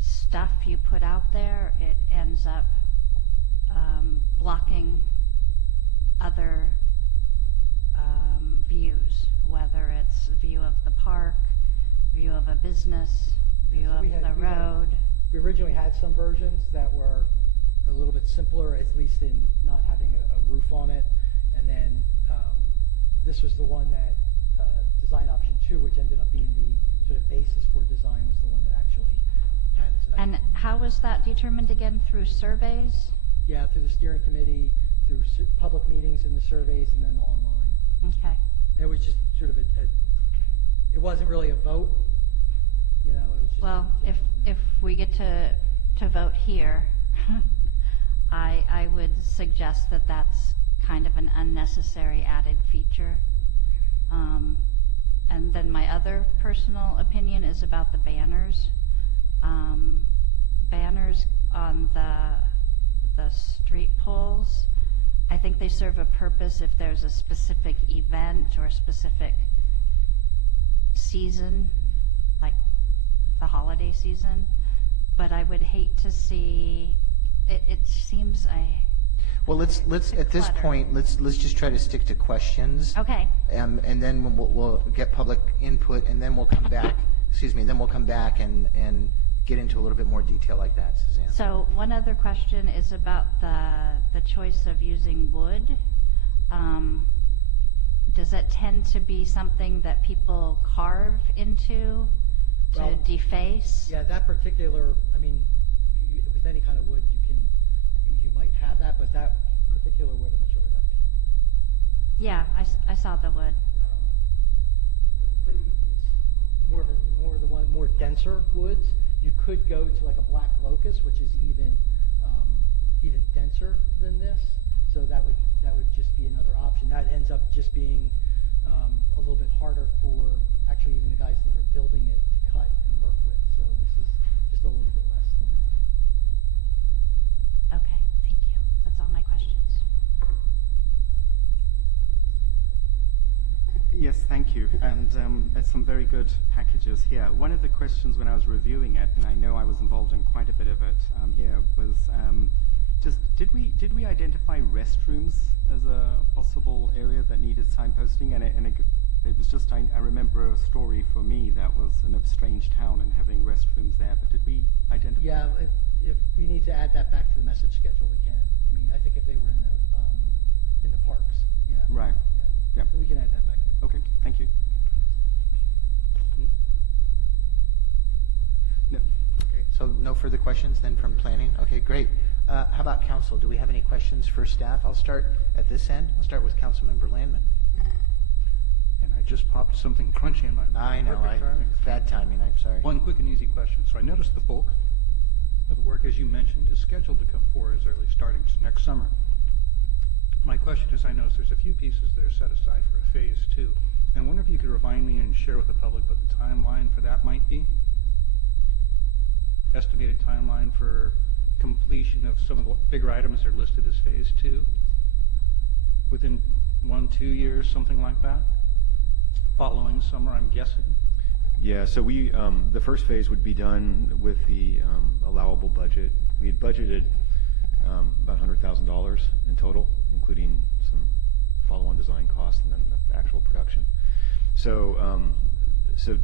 stuff you put out there, it ends up blocking other views, whether it's view of the park, view of a business, view So of we the road. We originally had some versions that were a little bit simpler, at least in not having a roof on it. And then this was the one that design option 2, which ended up being the sort of basis for design, was the one that actually had it. So that- And how was that determined again? Through surveys? yeah, through the steering committee, through public meetings in the surveys, and then online. Okay. It was just sort of it wasn't really a vote, it was just. Well, if we get to vote here, I would suggest that that's kind of an unnecessary added feature. And then my other personal opinion is about the banners. banners on the street poles, I think they serve a purpose if there's a specific event or a specific season, like the holiday season. But I would hate to see, it seems Well, let's at this clutter. point, let's just try to stick to questions. Okay. And then we'll get public input, and then we'll come back, then we'll come back and get into a little bit more detail like that, Suzanne. So one other question is about the choice of using wood. Does it tend to be something that people carve into to Well, deface? Yeah, that particular, I mean, with any kind of wood, you might have that, but that particular wood, I'm not sure where that. Yeah, I saw the wood. It's more denser woods. You could go to like a black locust, which is even denser than this. So that would just be another option. That ends up just being a little bit harder for actually even the guys that are building it to cut and work with. So this is just a little bit less than that. Okay, thank you. That's all my questions. Yes, thank you. And some very good packages here. One of the questions when I was reviewing it, and I know I was involved in quite a bit of it here, was just did we identify restrooms as a possible area that needed signposting? And it was just I remember a story for me that was in a strange town and having restrooms there. But did we identify? Yeah, if we need to add that back to the message schedule, we can. I mean, I think if they were in the parks, yeah. Right. Yeah. Yep. So we can add that back in. Okay, thank you. No. Okay, so no further questions then from planning? Okay, great. How about council? Do we have any questions for staff? I'll start at this end. I'll start with Councilmember Landman. And I just popped something crunchy in my mouth. I know, Perfect timing. bad timing, I'm sorry. One quick and easy question. So I noticed the bulk of the work, as you mentioned, is scheduled to come forward as early starting next summer. My question is, I noticed there's a few pieces that are set aside for a phase 2. And I wonder if you could remind me and share with the public what the timeline for that might be? Estimated timeline for completion of some of the bigger items that are listed as phase 2? Within 1-2 years, something like that? Following summer, I'm guessing? Yeah, so we, the first phase would be done with the allowable budget. We had budgeted about $100,000 in total, including some follow-on design costs and then the actual production. So, so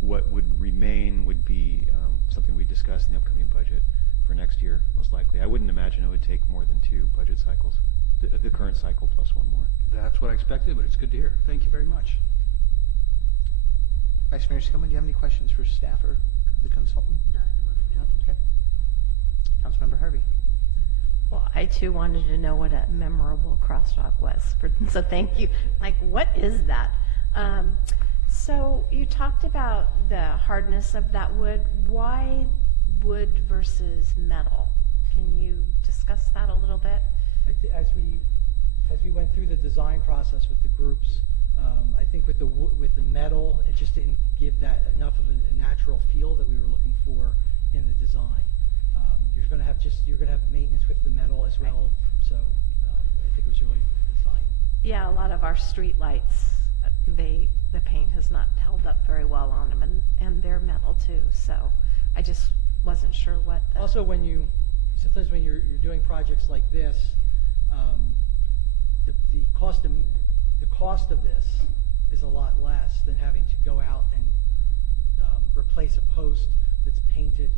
what would remain would be something we discuss in the upcoming budget for next year, most likely. I wouldn't imagine it would take more than 2 budget cycles, the current cycle plus 1 more. That's what I expected, but it's good to hear. Thank you very much. Vice Mayor Skillman, do you have any questions for staff or the consultant? No, okay. Councilmember Harvey. Well, I too wanted to know what a memorable crosswalk was, so thank you. Like, what is that? So you talked about the hardness of that wood. Why wood versus metal? Can you discuss that a little bit? As we went through the design process with the groups, I think with the metal, it just didn't give that enough of a natural feel that we were looking for in the design. You're going to have maintenance with the metal as well. So I think it was really the design. Yeah, a lot of our street lights, the paint has not held up very well on them, and they're metal too. So I just wasn't sure what. Also, sometimes when you're doing projects like this, the cost of this is a lot less than having to go out and replace a post that's painted,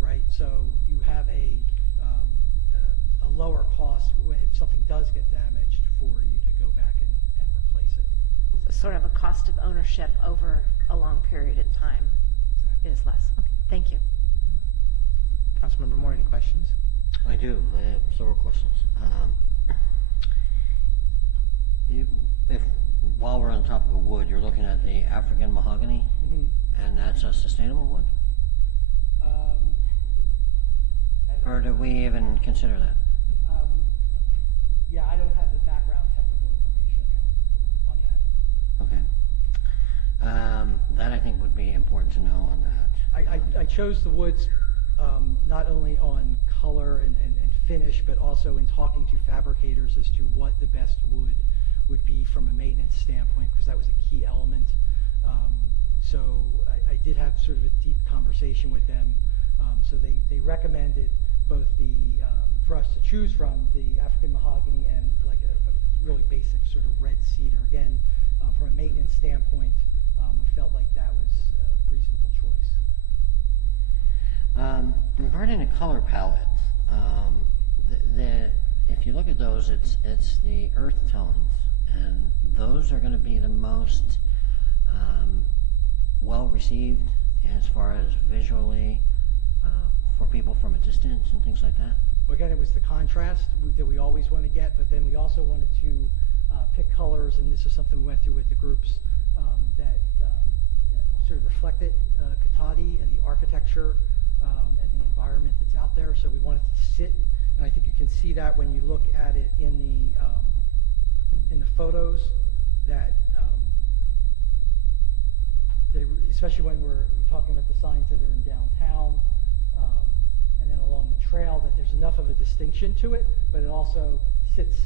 right? So you have a lower cost if something does get damaged for you to go back and replace it. So sort of a cost of ownership over a long period of time is less. Okay, thank you. Councilmember Moore, any questions? I do. I have several questions. While we're on the topic of wood, you're looking at the African mahogany, and that's a sustainable wood? Or do we even consider that? Yeah, I don't have the background technical information on that. Okay. That I think would be important to know on that. I chose the woods not only on color and finish, but also in talking to fabricators as to what the best wood would be from a maintenance standpoint, because that was a key element. So I did have sort of a deep conversation with them. So they recommended both for us to choose from the African mahogany and like a really basic sort of red cedar. Again, from a maintenance standpoint, we felt like that was a reasonable choice. Regarding the color palette, if you look at those, it's the earth tones, and those are going to be the most well received as far as visually for people from a distance and things like that. Well, again, it was the contrast that we always want to get, but then we also wanted to pick colors, and this is something we went through with the groups that sort of reflected Cotati and the architecture and the environment that's out there. So we wanted to sit, and I think you can see that when you look at it in the photos that especially when we're talking about the signs that are in downtown and then along the trail, that there's enough of a distinction to it, but it also sits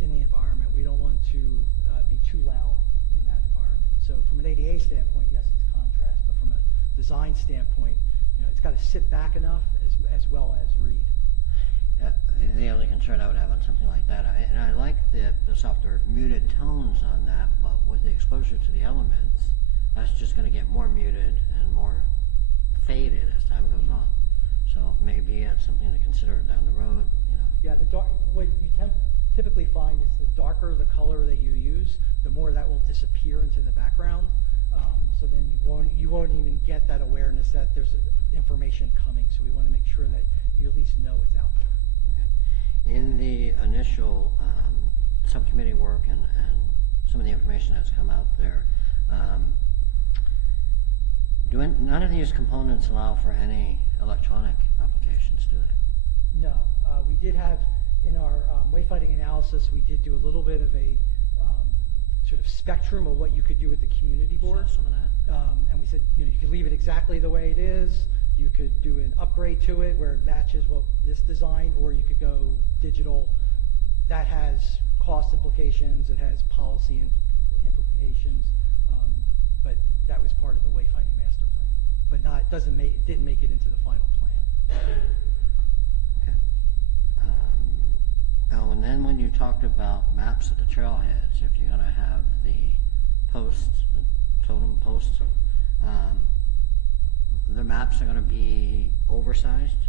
in the environment. We don't want to be too loud in that environment. So from an ADA standpoint, yes, it's contrast, but from a design standpoint, it's got to sit back enough as well as read. The only concern I would have on something like that, and I like the softer muted tones on that, but with the exposure to the elements, that's just going to get more muted and more faded as time goes on. So maybe that's something to consider down the road. Yeah, what you typically find is the darker the color that you use, the more that will disappear into the background. So then you won't even get that awareness that there's information coming. So we want to make sure that you at least know it's out there. Okay. In the initial subcommittee work and some of the information that's come out there, none of these components allow for any electronic applications, do they? No. We did have, in our wayfinding analysis, we did do a little bit of a sort of spectrum of what you could do with the community board. Saw some of that. And we said, you could leave it exactly the way it is. You could do an upgrade to it where it matches this design, or you could go digital. That has cost implications. It has policy implications. But that was part of the wayfinding master plan. But it didn't make it into the final plan. Okay. And then when you talked about maps of the trailheads, if you're going to have the posts, the totem posts, the maps are going to be oversized?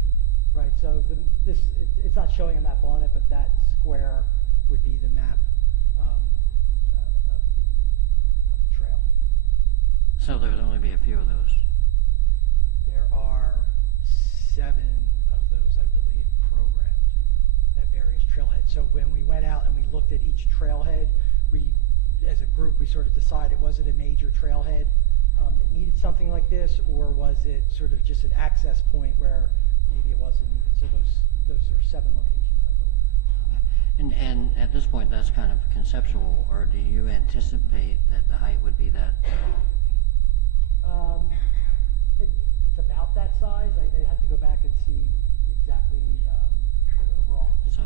Right, so it's not showing a map on it, but that square would be the map of the trail. So there would only be a few of those? There are 7 of those, I believe, programmed at various trailheads. So when we went out and we looked at each trailhead, as a group, we sort of decided, was it a major trailhead that needed something like this, or was it sort of just an access point where maybe it wasn't needed? So those are 7 locations, I believe. Okay. And at this point, that's kind of conceptual, or do you anticipate that the height would be that tall? It's about that size. I have to go back and see exactly what overall. So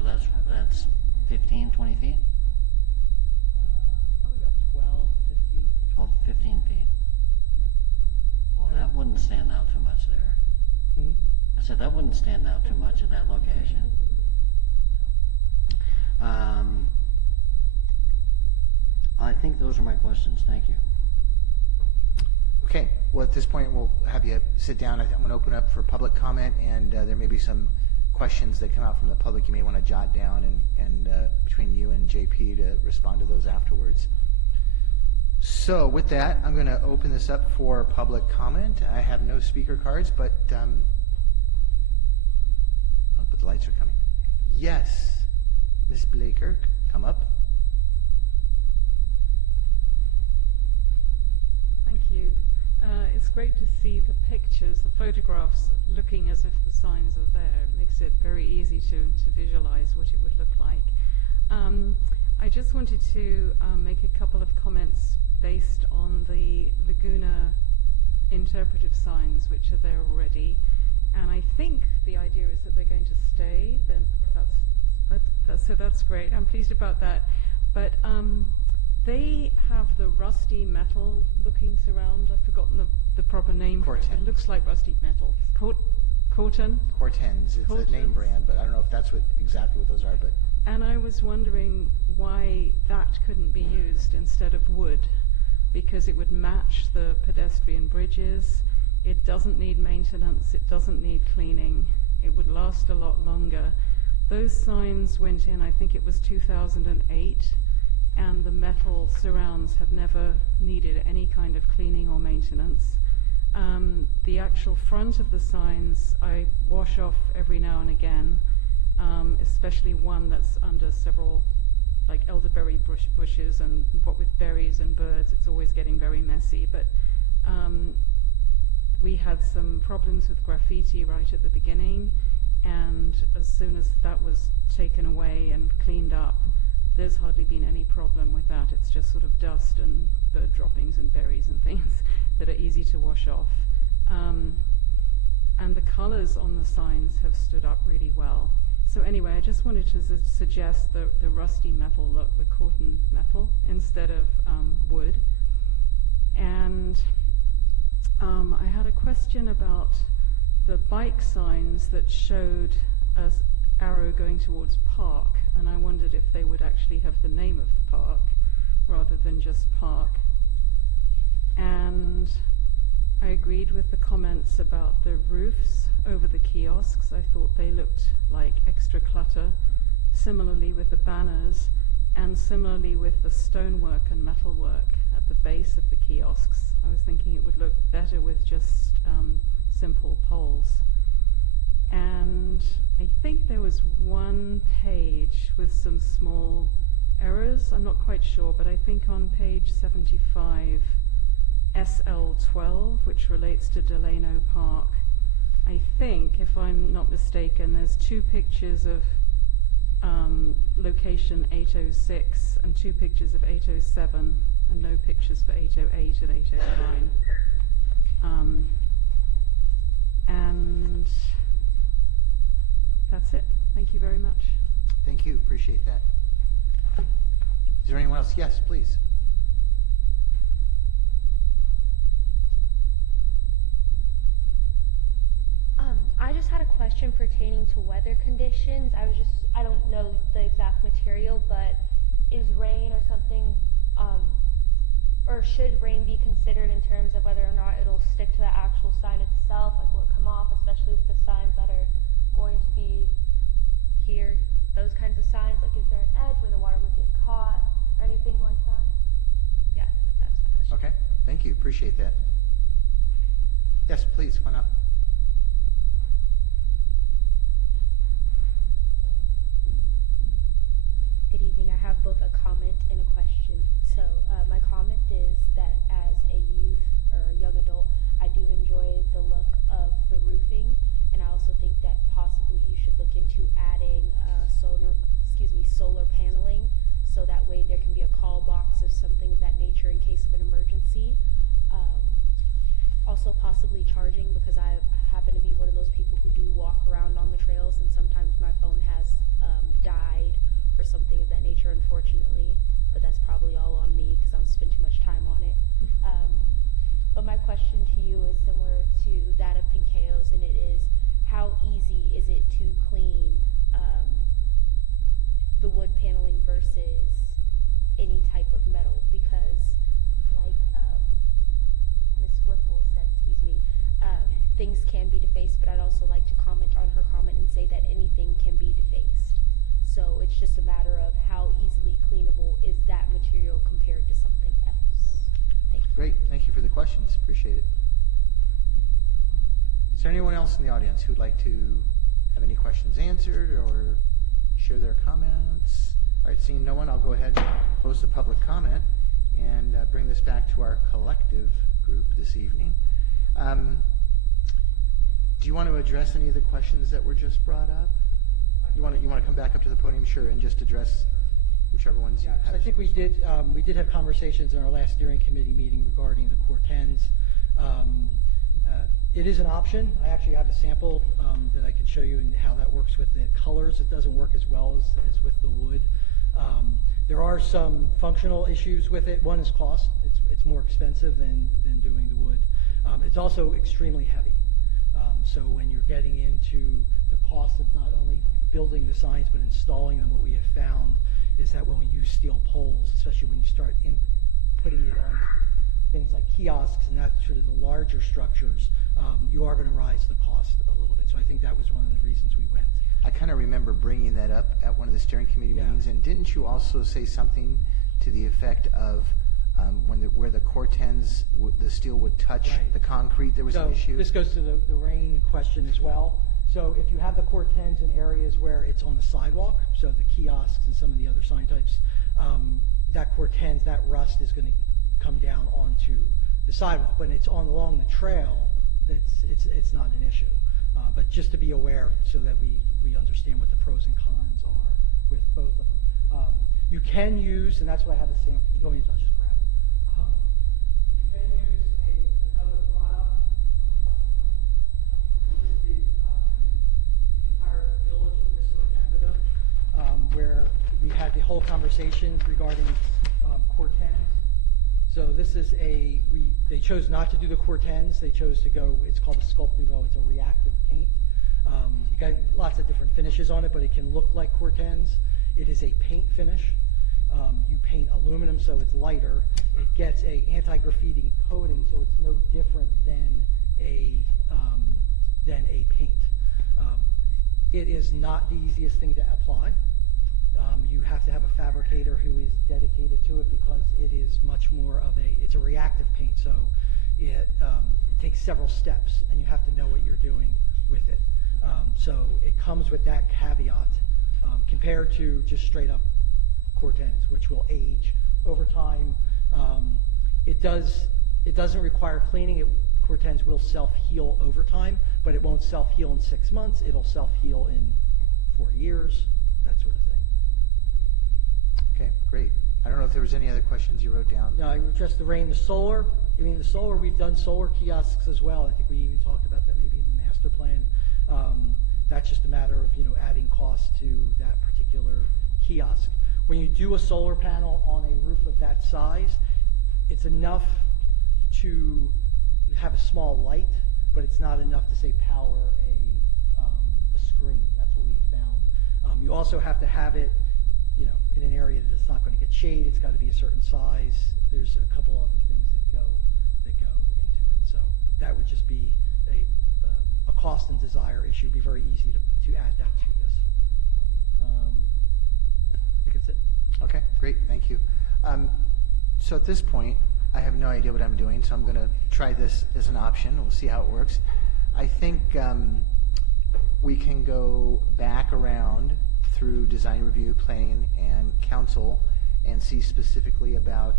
that's 15, 20 feet? Probably about 12 to 15. 12 to 15 feet. Yeah. Well, that wouldn't stand out too much there. Hmm? I said that wouldn't stand out too much at that location. I think those are my questions. Thank you. Okay, well, at this point, we'll have you sit down. I'm going to open up for public comment, and there may be some questions that come out from the public you may want to jot down, and between you and JP to respond to those afterwards. So with that, I'm going to open this up for public comment. I have no speaker cards, but the lights are coming. Yes, Ms. Blaker, come up. Thank you. It's great to see the pictures, the photographs looking as if the signs are there. It makes it very easy to visualize what it would look like. I just wanted to make a couple of comments based on the Laguna interpretive signs which are there already. and I think the idea is that they're going to stay. Then that's great. I'm pleased about that. But they have the rusty metal looking surround. I've forgotten the proper name for it. It looks like rusty metal. Corten? Cortens. It's a name brand, but I don't know if that's exactly what those are. But And I was wondering why that couldn't be used instead of wood, because it would match the pedestrian bridges. It doesn't need maintenance. It doesn't need cleaning. It would last a lot longer. Those signs went in, I think it was 2008, and the metal surrounds have never needed any kind of cleaning or maintenance. The actual front of the signs I wash off every now and again, especially one that's under several like elderberry bushes and what with berries and birds, it's always getting very messy. But we had some problems with graffiti right at the beginning, and as soon as that was taken away and cleaned up, there's hardly been any problem with that. It's just sort of dust and bird droppings and berries and things that are easy to wash off. And the colors on the signs have stood up really well. So anyway, I just wanted to suggest the rusty metal look, the Corten metal, instead of wood. And I had a question about the bike signs that showed an arrow going towards park, and I wondered if they would actually have the name of the park rather than just park. And I agreed with the comments about the roofs over the kiosks. I thought they looked like extra clutter. Similarly with the banners, and similarly with the stonework and metalwork at the base of the kiosks. I was thinking it would look better with just simple poles. And I think there was one page with some small errors. I'm not quite sure, but I think on page 75, SL12, which relates to Delano Park, I think, if I'm not mistaken, there's two pictures of location 806 and two pictures of 807 and no pictures for 808 and 809. And that's it. Thank you very much. thank you. Appreciate that. Is there anyone else? Yes, please. I just had a question pertaining to weather conditions. I don't know the exact material, but is rain or something, or should rain be considered in terms of whether or not it'll stick to the actual sign itself? Like, will it come off, especially with the signs that are going to be here? Those kinds of signs, like, is there an edge where the water would get caught or anything like that? Yeah, that's my question. Okay, thank you. Appreciate that. Yes, please, come on up. Good evening. I have both a comment and a question. So my comment is that as a youth or a young adult, I do enjoy the look of the roofing, and I also think that possibly you should look into adding solar paneling, so that way there can be a call box of something of that nature in case of an emergency. Also possibly charging, because I happen to be one of those people who do walk around on the trails, and sometimes my phone has died or something of that nature, unfortunately, but that's probably all on me because I've spent too much time on it. But my question to you is similar to that of Pinkeo's, and it is, how easy is it to clean the wood paneling versus any type of metal? Because, like Ms. Whipple said, things can be defaced, but I'd also like to comment on her comment and say that anything can be defaced. So it's just a matter of how easily cleanable is that material compared to something else. Thank you. Great, thank you for the questions. Appreciate it. Is there anyone else in the audience who'd like to have any questions answered or share their comments? All right, seeing no one, I'll go ahead and close the public comment and bring this back to our collective group this evening. Do you want to address any of the questions that were just brought up? You want to come back up to the podium, sure, and just address whichever ones you have. I think we did have conversations in our last steering committee meeting regarding the Cortens. It is an option. I actually have a sample that I can show you and how that works with the colors. It doesn't work as well as with the wood. There are some functional issues with it. One is cost. It's more expensive than doing the wood. It's also extremely heavy. So when you're getting into the cost of not only building the signs but installing them, what we have found is that when we use steel poles, especially when you start putting it onto things like kiosks and that sort of the larger structures, you are going to rise the cost a little bit. So I think that was one of the reasons we went. I kind of remember bringing that up at one of the steering committee meetings, and didn't you also say something to the effect of where the Cortens, the steel would touch the concrete, there was an issue? This goes to the rain question as well. So if you have the Cortens in areas where it's on the sidewalk, so the kiosks and some of the other sign types, that Cortens, that rust is going to come down onto the sidewalk. When it's along the trail, it's not an issue. But just to be aware so that we understand what the pros and cons are with both of them. You can use, and that's why I have a sample. I'll just grab it. You can use another product. This is the entire village of Whistler, Canada, where we had the whole conversation regarding Cortens. So this is they chose not to do the Cortens. They chose to go, it's called a Sculpt Nouveau. It's a reactive paint. You got lots of different finishes on it, but it can look like Cortens. It is a paint finish. You paint aluminum, so it's lighter. It gets a anti-graffiti coating, so it's no different than a paint. It is not the easiest thing to apply. You have to have a fabricator who is dedicated to it because it is much more of it's a reactive paint, so it takes several steps, and you have to know what you're doing with it. So it comes with that caveat compared to just straight up Cortens, which will age over time. It doesn't require cleaning. Cortens will self-heal over time, but it won't self-heal in 6 months. It'll self-heal in 4 years, that sort of thing. Okay, great. I don't know if there was any other questions you wrote down. No, I addressed the rain, the solar. I mean, the solar, we've done solar kiosks as well. I think we even talked about that maybe in the master plan. That's just a matter of, adding cost to that particular kiosk. When you do a solar panel on a roof of that size, it's enough to have a small light, but it's not enough to, say, power a screen. That's what we have found. You also have to have it in an area that's not going to get shade. It's got to be a certain size. There's a couple other things that go into it. So that would just be a cost and desire issue. It'd be very easy to add that to this. I think that's it. Okay, great, thank you. So at this point, I have no idea what I'm doing, so I'm going to try this as an option. We'll see how it works. I think we can go back around through design review, planning, and council, and see specifically about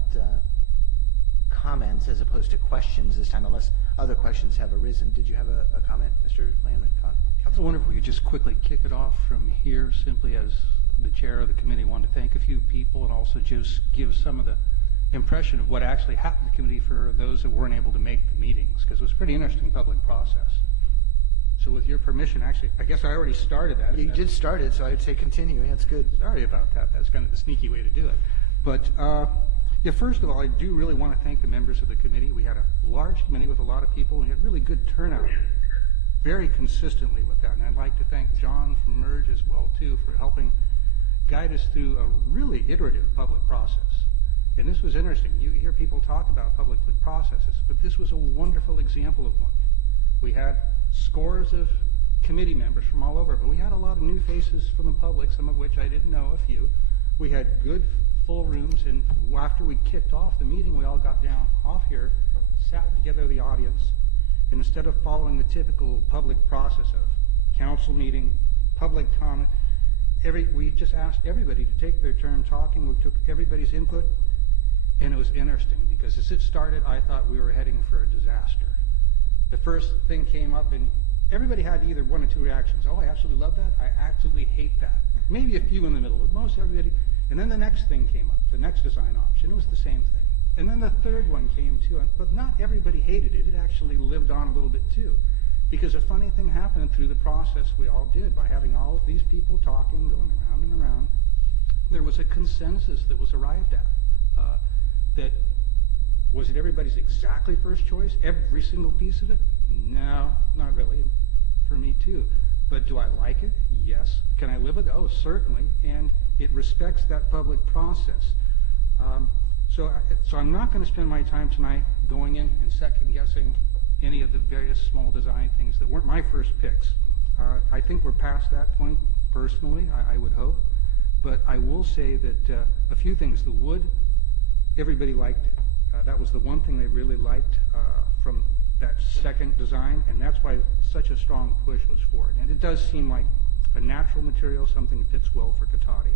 comments as opposed to questions this time, unless other questions have arisen. Did you have a comment, Mr. Landman? I wonder if we could just quickly kick it off from here, simply as the chair of the committee wanted to thank a few people and also just give some of the impression of what actually happened to the committee for those that weren't able to make the meetings, because it was a pretty interesting public process. So with your permission, actually, I guess I already started that. You did start it, so I'd say continue. That's good. Sorry about that. That's kind of the sneaky way to do it. But first of all, I do really want to thank the members of the committee. We had a large committee with a lot of people, and we had really good turnout very consistently with that. And I'd like to thank John from Merge as well, too, for helping guide us through a really iterative public process. And this was interesting. You hear people talk about public processes, but this was a wonderful example of one. We had scores of committee members from all over, but we had a lot of new faces from the public, some of which I didn't know, a few. We had good full rooms, and after we kicked off the meeting, we all got down off here, sat together the audience, and instead of following the typical public process of council meeting, public comment, we just asked everybody to take their turn talking. We took everybody's input, and it was interesting because as it started, I thought we were heading for a disaster. The first thing came up, and everybody had either one or two reactions. Oh, I absolutely love that. I absolutely hate that. Maybe a few in the middle, but most everybody. And then the next thing came up, the next design option. It was the same thing. And then the third one came too, but not everybody hated it. It actually lived on a little bit too. Because a funny thing happened through the process we all did by having all of these people talking, going around and around. There was a consensus that was arrived at. That was it everybody's exactly first choice, every single piece of it? No, not really. For me too. But do I like it? Yes. Can I live with it? Oh, certainly. And it respects that public process. So I'm not going to spend my time tonight going in and second guessing any of the various small design things that weren't my first picks. I think we're past that point personally, I would hope. But I will say that a few things. The wood, everybody liked it. That was the one thing they really liked from that second design, and that's why such a strong push was for it. And it does seem like a natural material, something that fits well for Cotati.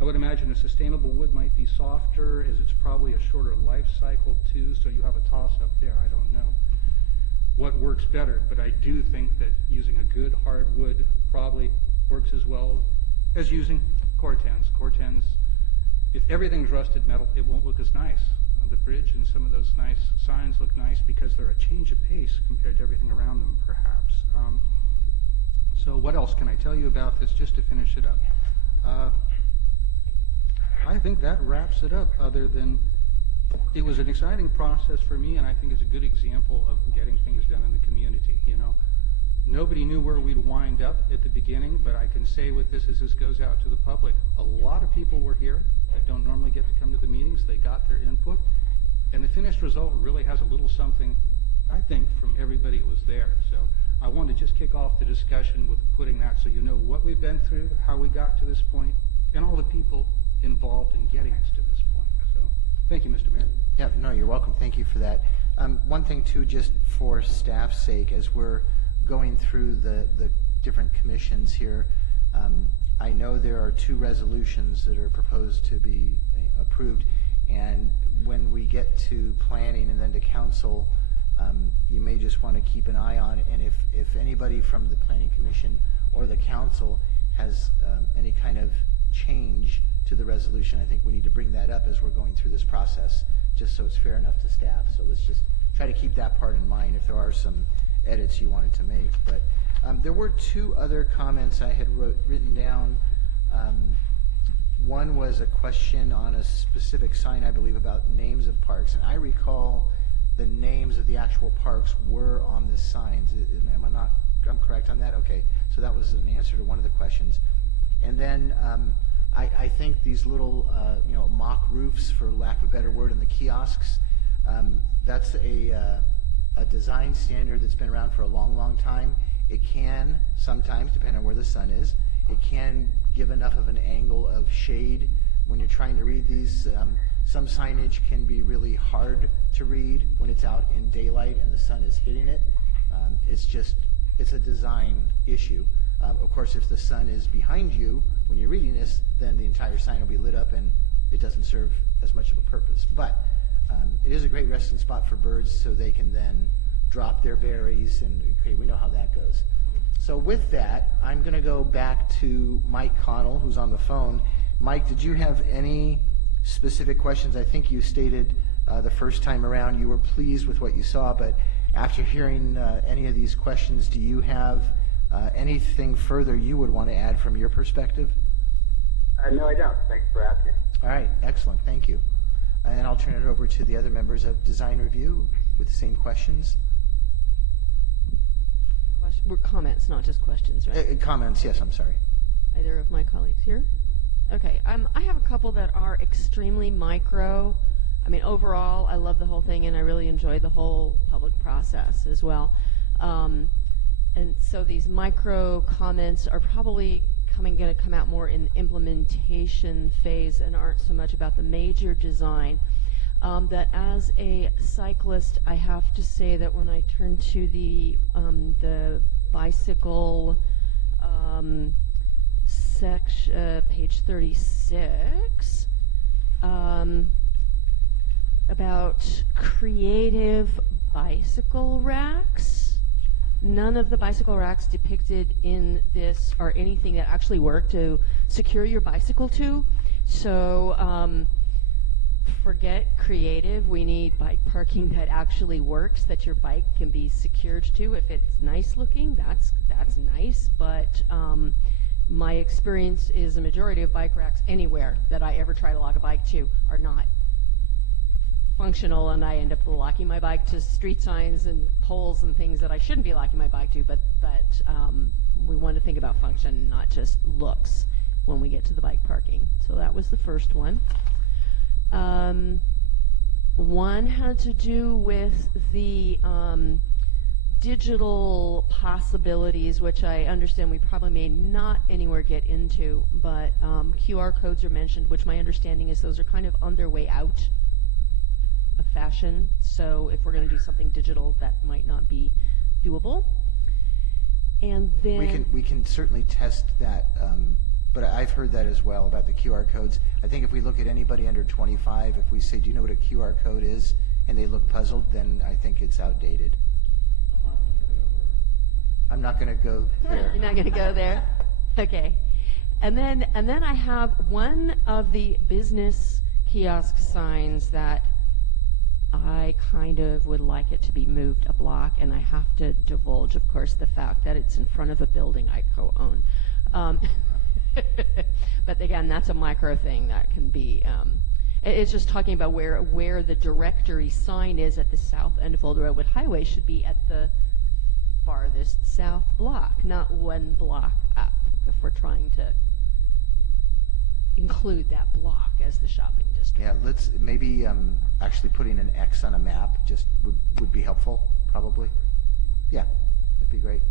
I would imagine a sustainable wood might be softer, as it's probably a shorter life cycle too, so you have a toss-up there. I don't know what works better, but I do think that using a good hard wood probably works as well as using Cortens. Cortens, if everything's rusted metal, it won't look as nice. The bridge and some of those nice signs look nice because they're a change of pace compared to everything around them, perhaps. So what else can I tell you about this, just to finish it up? I think that wraps it up, other than it was an exciting process for me, and I think it's a good example of getting things done in the community. You know, nobody knew where we'd wind up at the beginning, but I can say with this, as this goes out to the public, a lot of people were here that don't normally get to come to the meetings. They got their input, and the finished result really has a little something, I think, from everybody that was there. So I wanted to just kick off the discussion with putting that, so you know what we've been through, how we got to this point, and all the people involved in getting us to this point. So thank you, Mr. Mayor. Yeah, no, you're welcome. Thank you for that. One thing too, just for staff's sake, as we're going through the different commissions here, I know there are 2 resolutions that are proposed to be approved, and when we get to planning and then to council, you may just want to keep an eye on it, and if anybody from the planning commission or the council has any kind of change to the resolution, I think we need to bring that up as we're going through this process, just so it's fair enough to staff. So let's just try to keep that part in mind if there are some edits you wanted to make. But there were 2 other comments I had written down. One was a question on a specific sign, I believe, about names of parks, and I recall the names of the actual parks were on the signs. I'm correct on that? Okay, so that was an answer to one of the questions. And then I think these little mock roofs, for lack of a better word, in the kiosks, that's a design standard that's been around for a long, long time. It can sometimes, depending on where the sun is, it can give enough of an angle of shade when you're trying to read these. Some signage can be really hard to read when it's out in daylight and the sun is hitting it. It's a design issue. Of course, if the sun is behind you when you're reading this, then the entire sign will be lit up and it doesn't serve as much of a purpose. But it is a great resting spot for birds, so they can then drop their berries, and okay, we know how that goes. So with that, I'm going to go back to Mike Connell, who's on the phone. Mike, did you have any specific questions? I think you stated the first time around you were pleased with what you saw, but after hearing any of these questions, do you have anything further you would want to add from your perspective? No, I don't. Thanks for asking. All right, excellent. Thank you. And I'll turn it over to the other members of Design Review with the same questions. Were comments, not just questions, right? Comments, yes, I'm sorry. Either of my colleagues here? Okay, I have a couple that are extremely micro. I mean, overall, I love the whole thing, and I really enjoyed the whole public process as well. And so these micro comments are probably going to come out more in the implementation phase and aren't so much about the major design. That as a cyclist, I have to say that when I turn to the bicycle section, page 36, about creative bicycle racks. None of the bicycle racks depicted in this are anything that actually work to secure your bicycle to. So forget creative. We need bike parking that actually works, that your bike can be secured to. If it's nice looking, that's nice. But my experience is a majority of bike racks anywhere that I ever try to lock a bike to are not functional, and I end up locking my bike to street signs and poles and things that I shouldn't be locking my bike to. But we want to think about function, not just looks, when we get to the bike parking. So that was the first one. One had to do with the digital possibilities, which I understand we probably may not anywhere get into, but QR codes are mentioned, which my understanding is those are kind of on their way out of fashion. So if we're going to do something digital, that might not be doable. And then We can certainly test that, but I've heard that as well about the QR codes. I think if we look at anybody under 25, if we say, do you know what a QR code is, and they look puzzled, then I think it's outdated. I'm not going to go there. You're not going to go there? Okay. And then I have one of the business kiosk signs that I kind of would like it to be moved a block, and I have to divulge, of course, the fact that it's in front of a building I co-own. But again, that's a micro thing that can be, it's just talking about where the directory sign is at the south end of Old Redwood Highway should be at the farthest south block, not one block up, if we're trying to include that block as the shopping district. Yeah, let's maybe actually putting an X on a map just would be helpful, probably. Yeah, that'd be great.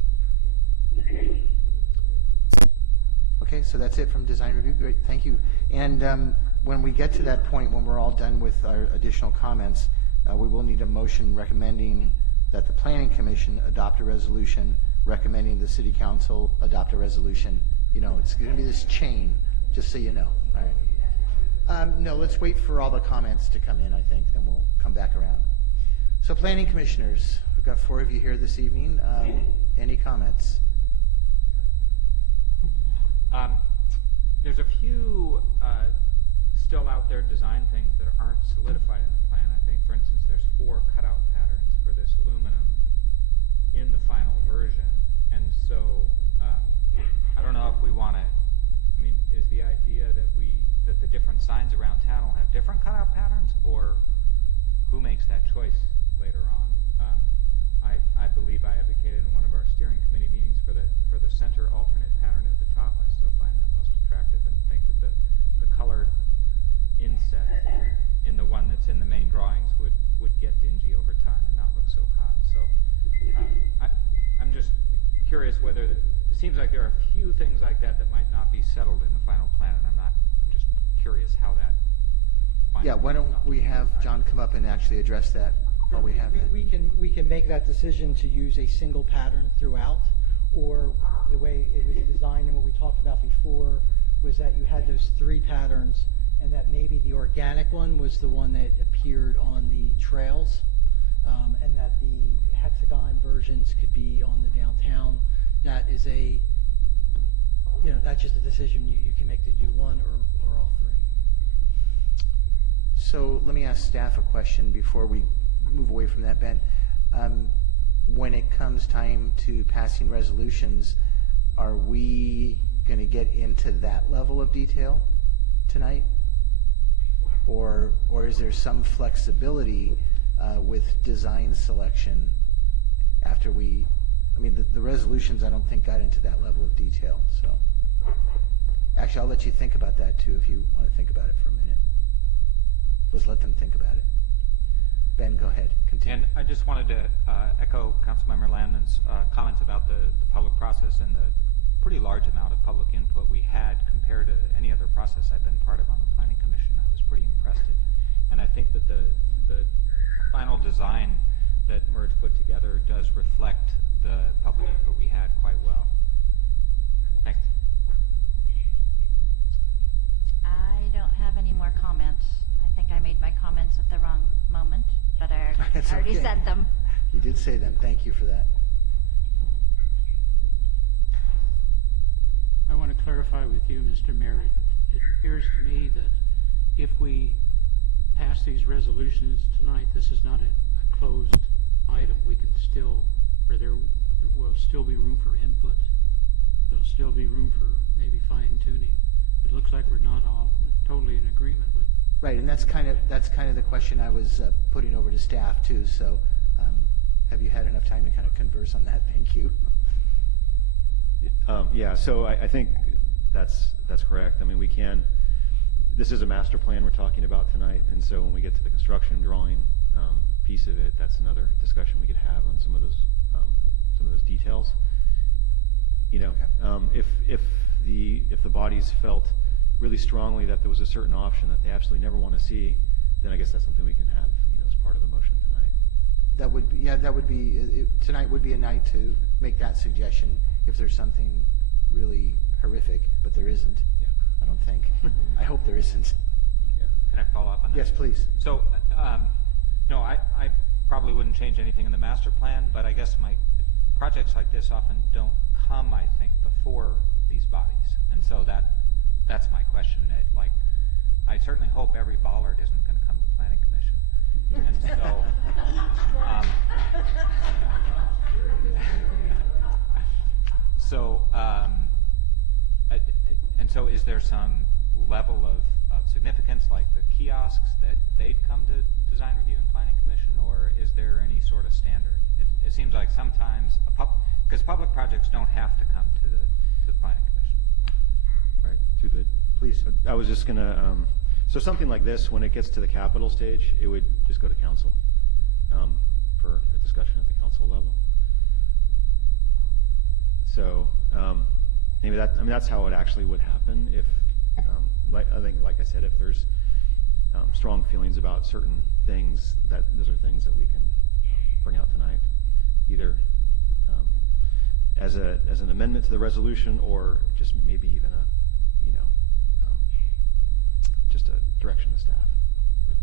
Okay, so that's it from design review. Great, thank you. And when we get to that point, when we're all done with our additional comments, we will need a motion recommending that the Planning Commission adopt a resolution, recommending the City Council adopt a resolution. You know, it's going to be this chain, just so you know. All right. No, let's wait for all the comments to come in, I think, then we'll come back around. So Planning Commissioners, we've got 4 of you here this evening. Any comments? There's a few still out there design things that aren't solidified in the plan. I think, for instance, there's 4 cutout patterns for this aluminum in the final version. And so I don't know if we want to, I mean, is the idea that the different signs around town will have different cutout patterns, or who makes that choice later on? I believe I advocated in one of our steering committee meetings for the center alternate pattern at the top. I still find that most attractive, and think that the colored insets in the one that's in the main drawings would get dingy over time and not look so hot. So I'm just curious whether it seems like there are a few things like that that might not be settled in the final plan, and I'm just curious how that. Yeah, why don't we have John come up and actually address that while we have that? We can make that decision to use a single pattern throughout, or the way it was designed and what we talked about before was that you had those 3 patterns, and that maybe the organic one was the one that appeared on the trails, and that the hexagon versions could be on the downtown. That is that's just a decision you can make to do one or all 3. So let me ask staff a question before we move away from that, Ben. When it comes time to passing resolutions, are we going to get into that level of detail tonight? Or is there some flexibility with design selection after the resolutions I don't think got into that level of detail. So actually I'll let you think about that too if you want to think about it for a minute. Let's let them think about it. Ben, go ahead. Continue. And I just wanted to echo Councilmember Landman's comments about the public process and the pretty large amount of public input we had compared to any other process I've been part of on the Planning Commission. I was pretty impressed. And I think that the final design that Merge put together does reflect the public input we had quite well. Thanks. I don't have any more comments. I think I made my comments at the wrong moment, but I already okay. said them. You did say them. Thank you for that. I want to clarify with you, Mr. Mayor. It appears to me that if we pass these resolutions tonight, this is not a closed item. We can still, or there will still be room for input. There'll still be room for maybe fine tuning. It looks like we're not all totally in agreement with. Right, and that's kind of the question I was putting over to staff too. So, have you had enough time to kind of converse on that? Thank you. Yeah, so I think that's correct. I mean, this is a master plan we're talking about tonight, and so when we get to the construction drawing piece of it, that's another discussion we could have on some of those details. You know, Okay. If the bodies felt really strongly that there was a certain option that they absolutely never want to see, then I guess that's something we can have, as part of the motion tonight. Tonight would be a night to make that suggestion if there's something really horrific, but there isn't. Yeah. I don't think. I hope there isn't. Yeah. Can I follow up on that? Yes, please. So, no, I probably wouldn't change anything in the master plan, but I guess projects like this often don't come, I think, before these bodies. And so that's my question. I certainly hope every bollard isn't going to come to planning commission. And so, so is there some level of significance, like the kiosks, that they'd come to design review and planning commission, or is there any sort of standard? It seems like sometimes, because public projects don't have to come to the planning commission. Right, please. I was just gonna, so something like this, when it gets to the capital stage, it would just go to council for a discussion at the council level. So maybe that's how it actually would happen if, like I said, if there's strong feelings about certain things, those are things that we can bring out tonight, either as an amendment to the resolution, or just maybe even just a direction to staff.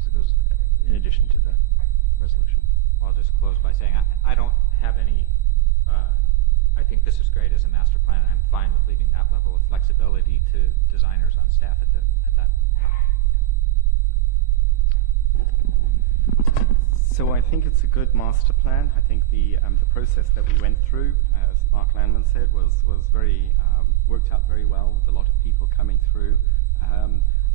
It goes in addition to the resolution. Well, I'll just close by saying I don't have any. I think this is great as a master plan, and I'm fine with leaving that level of flexibility to designers on staff at that time. So I think it's a good master plan. I think the process that we went through, as Mark Landman said, was very worked out very well, with a lot of people coming through.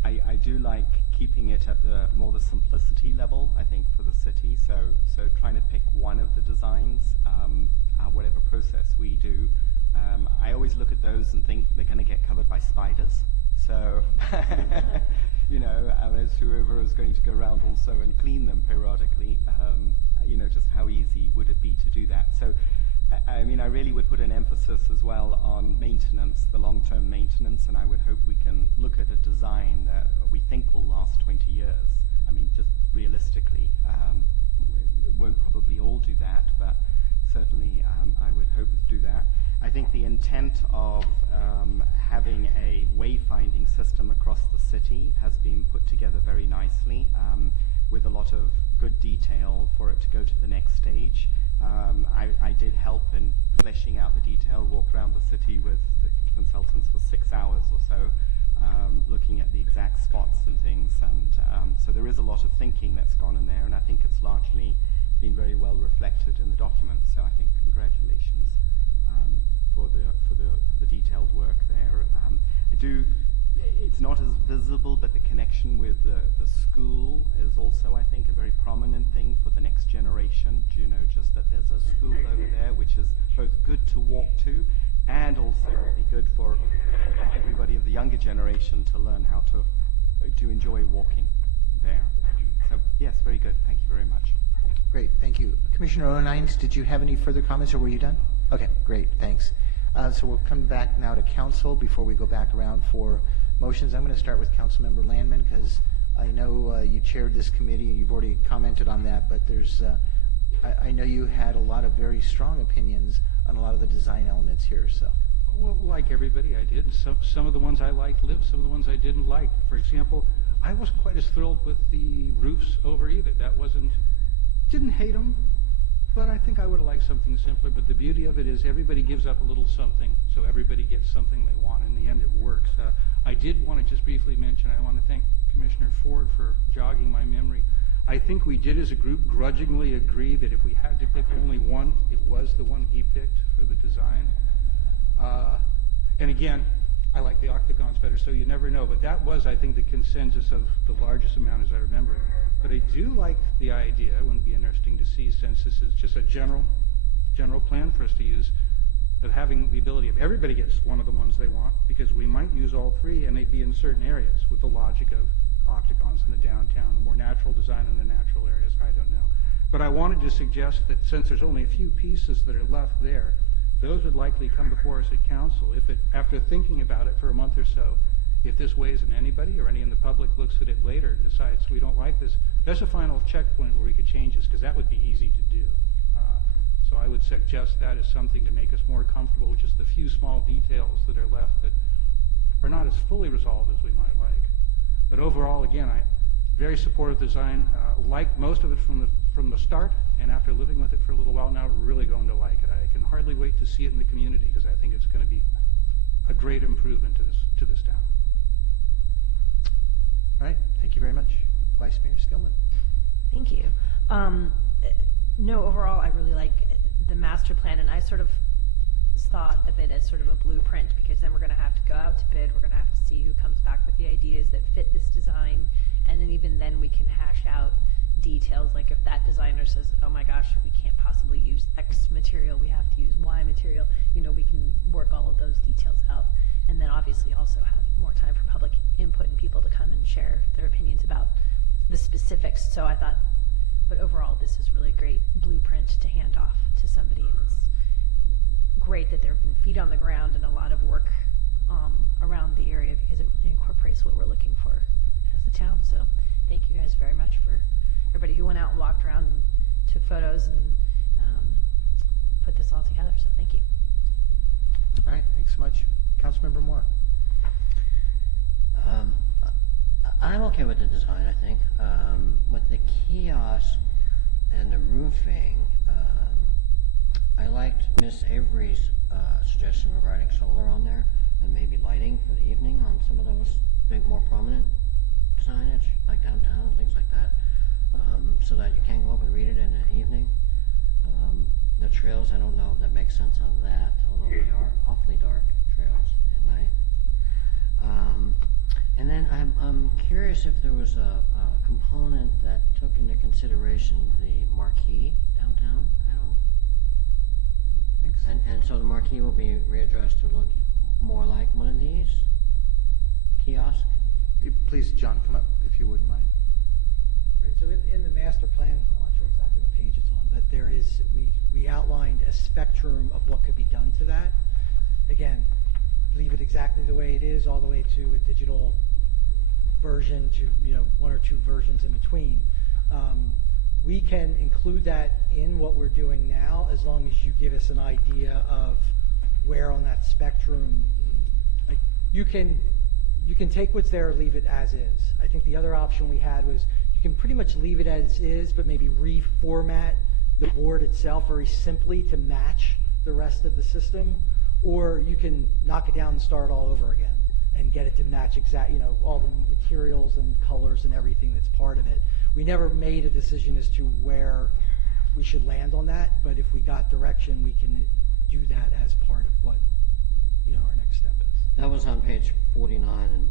I do like keeping it at the simplicity level, I think, for the city. So trying to pick one of the designs, whatever process we do. I always look at those and think they're going to get covered by spiders. So, as whoever is going to go around also and clean them periodically, just how easy would it be to do that? So, I really would put an emphasis as well on maintenance, the long-term maintenance, and I would hope we can look at a design that we think will last 20 years. Just realistically, won't probably all do that, but certainly I would hope to do that. I think the intent of having a wayfinding system across the city has been put together very nicely, with a lot of good detail for it to go to the next stage. I did help in fleshing out the detail, walked around the city with the consultants for 6 hours or so, looking at the exact spots and things, and so there is a lot of thinking that's gone in there, and I think it's largely been very well reflected in the document. So I think congratulations for the detailed work there. It's not as visible, but the connection with the school is also, I think, a very prominent thing for the next generation. Just that there's a school over there, which is both good to walk to, and also be good for everybody of the younger generation to learn how to enjoy walking there. So yes, very good. Thank you very much. Great, thank you. Commissioner O'Nines, did you have any further comments, or were you done? Okay, great, thanks. So we'll come back now to council before we go back around for motions. I'm going to start with Councilmember Landman, because I know you chaired this committee, and you've already commented on that, but there's, I know you had a lot of very strong opinions on a lot of the design elements here, so. Well, like everybody, I did. Some of the ones I liked lived, some of the ones I didn't like. For example, I wasn't quite as thrilled with the roofs over either. Didn't hate them, but I think I would have liked something simpler. But the beauty of it is everybody gives up a little something, so everybody gets something they want. In the end, it works. I did want to just briefly mention, I want to thank Commissioner Ford for jogging my memory. I think we did as a group grudgingly agree that if we had to pick only one, it was the one he picked for the design. And again, I like the octagons better, so you never know. But that was, I think, the consensus of the largest amount as I remember it. But I do like the idea, it would be interesting to see, since this is just a general plan for us to use, of having the ability of everybody gets one of the ones they want, because we might use all three and they'd be in certain areas with the logic of octagons in the downtown, the more natural design in the natural areas, I don't know. But I wanted to suggest that since there's only a few pieces that are left there, those would likely come before us at council if it, after thinking about it for a month or so, if this weighs in anybody or any in the public looks at it later and decides we don't like this, that's a final checkpoint where we could change this, because that would be easy to do. So I would suggest that as something to make us more comfortable with just the few small details that are left that are not as fully resolved as we might like. But overall, again, I very supportive design, liked most of it from the start, and after living with it for a little while now, really going to like it. I can hardly wait to see it in the community, because I think it's going to be a great improvement to this town. All right, thank you very much. Vice Mayor Skillman. Thank you. No, overall, I really like the master plan, and I sort of thought of it as sort of a blueprint, because then we're going to have to go out to bid, we're going to have to see who comes back with the ideas that fit this design, and then even then we can hash out details, like if that designer says, oh my gosh, we can't possibly use X material, we have to use Y material, you know, we can work all of those details out, and then obviously also have more time for public input and people to come and share their opinions about the specifics. So I thought, but overall, this is really a great blueprint to hand off to somebody, and it's great that there have been feet on the ground and a lot of work around the area, because it really incorporates what we're looking for as the town. So thank you guys very much for everybody who went out and walked around and took photos and put this all together. So thank you. All right, thanks so much. Councilmember Moore. I'm okay with the design, I think. With the kiosk and the roofing, I liked Miss Avery's suggestion regarding solar on there, and maybe lighting for the evening on some of those big, more prominent signage, like downtown and things like that, so that you can go up and read it in the evening. The trails, I don't know if that makes sense on that, although they are awfully dark trails at night. And then I'm curious if there was a component that took into consideration the marquee downtown at all? Thanks. And so the marquee will be readdressed to look more like one of these kiosks? Please, John, come up if you wouldn't mind. Right, so in the master plan, I'm not sure exactly what page it's on, but there is, we outlined a spectrum of what could be done to that. Again, leave it exactly the way it is, all the way to a digital version, to, you know, one or two versions in between. We can include that in what we're doing now, as long as you give us an idea of where on that spectrum. Like, you can take what's there or leave it as is. I think the other option we had was you can pretty much leave it as is, but maybe reformat the board itself very simply to match the rest of the system, or you can knock it down and start all over again and get it to match you know, all the materials and colors and everything that's part of it. We never made a decision as to where we should land on that, but if we got direction, we can do that as part of what, you know, our next step is. That was on page 49, and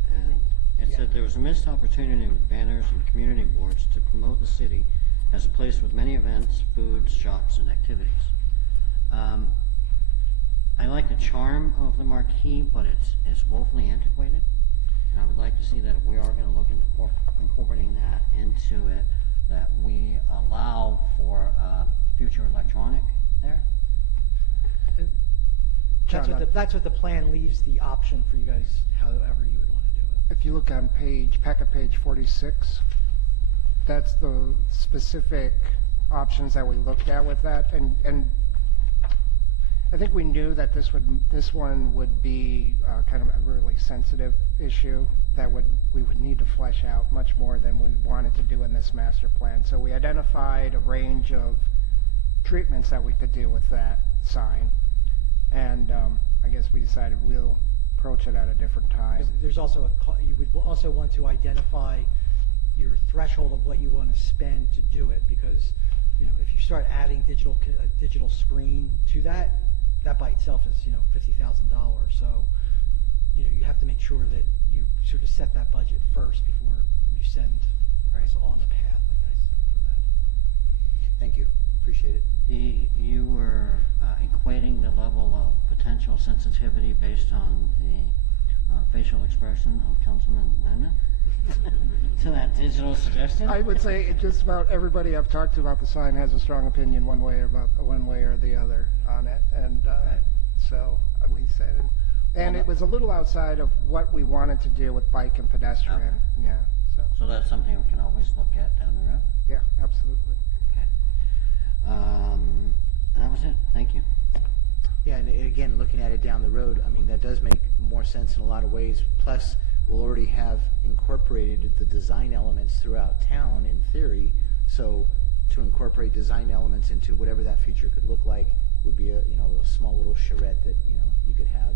it said there was a missed opportunity with banners and community boards to promote the city as a place with many events, foods, shops, and activities. I like the charm of the marquee, but it's woefully antiquated, and I would like to see that if we are going to look into incorporating that into it, that we allow for future electronic there. And that's what the plan leaves the option for you guys, however you would want to do it. If you look on packet page 46, that's the specific options that we looked at with that, and I think we knew that this one would be kind of a really sensitive issue that we would need to flesh out much more than we wanted to do in this master plan. So we identified a range of treatments that we could do with that sign, and I guess we decided we'll approach it at a different time. There's also you would also want to identify your threshold of what you want to spend to do it, because if you start adding a digital screen to that by itself is $50,000. So you have to make sure that you sort of set that budget first before you send us on a path, I guess, for that. Thank you. Appreciate it. You were equating the level of potential sensitivity based on the facial expression of Councilman Landman to that digital suggestion? I would say just about everybody I've talked to about the sign has a strong opinion one way or the other on it, and so we said it. And it was a little outside of what we wanted to do with bike and pedestrian. Okay. Yeah. So that's something we can always look at down the road? Yeah, absolutely. Okay. That was it. Thank you. Yeah, and again, looking at it down the road, I mean, that does make more sense in a lot of ways. Plus, we'll already have incorporated the design elements throughout town in theory. So to incorporate design elements into whatever that feature could look like would be a small little charrette that you could have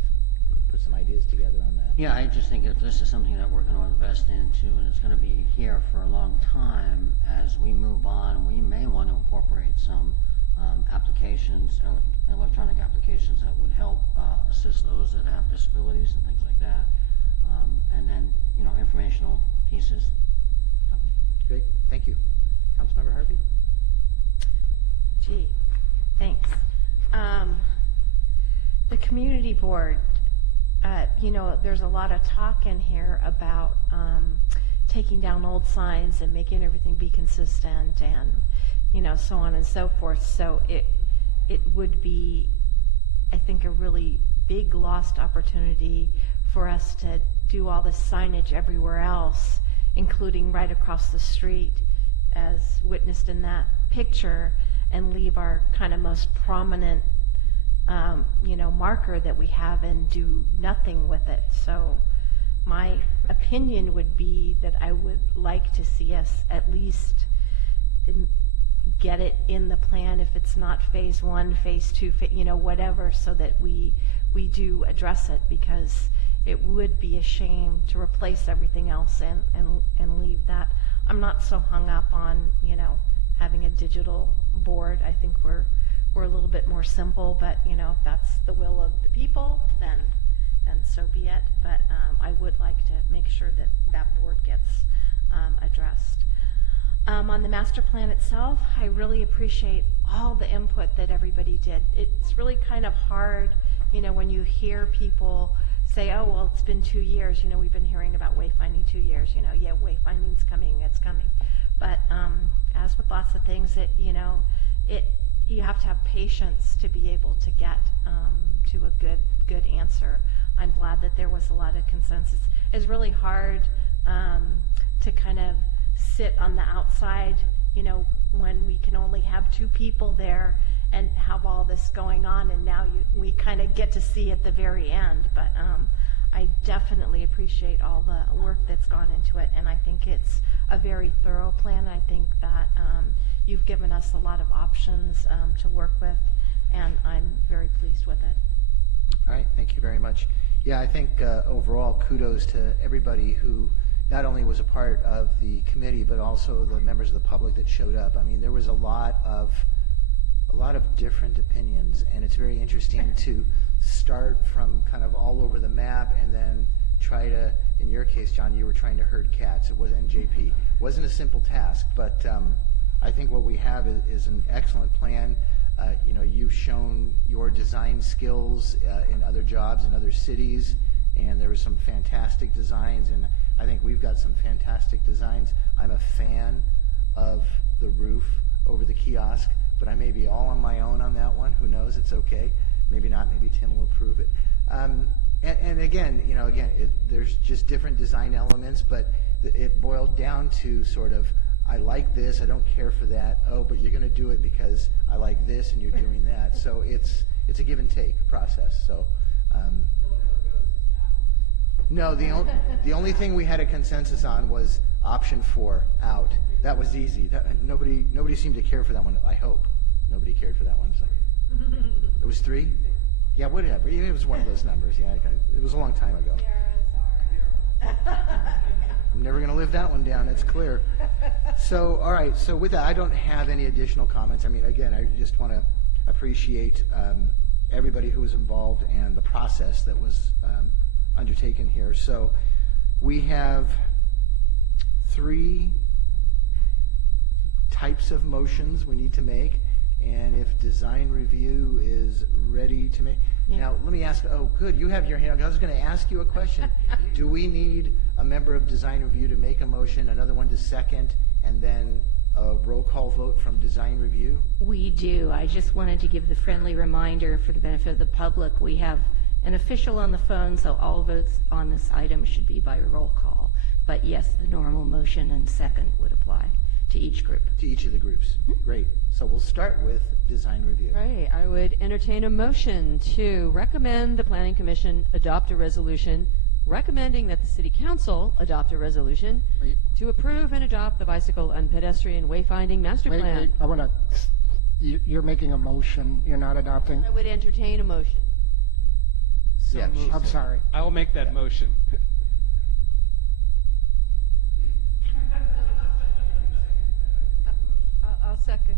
and put some ideas together on that. Yeah, I just think that this is something that we're going to invest into, and it's going to be here for a long time. As we move on, we may want to incorporate some applications, electronic applications that would help assist those that have disabilities and things like that, and then informational pieces. So. Great, thank you. Councilmember Harvey? Gee, thanks. The community board, there's a lot of talk in here about taking down old signs and making everything be consistent and, so on and so forth. So it would be, I think, a really big lost opportunity for us to do all this signage everywhere else, including right across the street, as witnessed in that picture, and leave our kind of most prominent marker that we have and do nothing with it. So my opinion would be that I would like to see us at least get it in the plan, if it's not phase 1, phase 2, whatever, so that we do address it, because it would be a shame to replace everything else and leave that. I'm not so hung up on having a digital board. I think we're a little bit more simple, but if that's the will of the people, then so be it. But I would like to make sure that that board gets addressed. On the master plan itself, I really appreciate all the input that everybody did. It's really kind of hard, when you hear people say, oh, well, it's been 2 years. We've been hearing about wayfinding 2 years. Yeah, wayfinding's coming, it's coming. But as with lots of things, you have to have patience to be able to get to a good answer. I'm glad that there was a lot of consensus. It's really hard to kind of sit on the outside, when we can only have 2 people there and have all this going on, and now we kind of get to see at the very end. But I definitely appreciate all the work that's gone into it, and I think it's a very thorough plan. I think that you've given us a lot of options to work with, and I'm very pleased with it. All right, thank you very much. Yeah, I think overall kudos to everybody who not only was a part of the committee, but also the members of the public that showed up. I mean, there was a lot of different opinions, and it's very interesting to start from kind of all over the map and then try to, in your case, John, you were trying to herd cats. It was NJP. It wasn't a simple task, but I think what we have is an excellent plan. You've shown your design skills in other jobs in other cities, and there were some fantastic designs, and I think we've got some fantastic designs. I'm a fan of the roof over the kiosk, but I may be all on my own on that one. Who knows? It's okay. Maybe not. Maybe Tim will approve it. And again, there's just different design elements, but it boiled down to sort of, I like this, I don't care for that. Oh, but you're going to do it because I like this, and you're doing that. So it's a give and take process. So. No, the only thing we had a consensus on was option 4, out. That was easy. Nobody seemed to care for that one. I hope nobody cared for that one. So. It was 3? Yeah, whatever. It was one of those numbers. Yeah, it was a long time ago. I'm never going to live that one down. It's clear. So, all right. So with that, I don't have any additional comments. I mean, again, I just want to appreciate everybody who was involved and the process that was undertaken here. So we have 3 types of motions we need to make, and if design review is ready to make. Yeah. Now, let me ask, oh, good, you have your hand. I was going to ask you a question. Do we need a member of design review to make a motion, another one to second, and then a roll call vote from design review? We do. I just wanted to give the friendly reminder for the benefit of the public. We have an official on the phone, so all votes on this item should be by roll call. But yes, the normal motion and second would apply to each group. To each of the groups. Great. So we'll start with design review. Right. I would entertain a motion to recommend the Planning Commission adopt a resolution recommending that the City Council adopt a resolution to approve and adopt the bicycle and pedestrian wayfinding master plan. Wait, I want to, you're making a motion, you're not adopting? I would entertain a motion. Yeah, I'm sorry. I will make that motion. I'll second.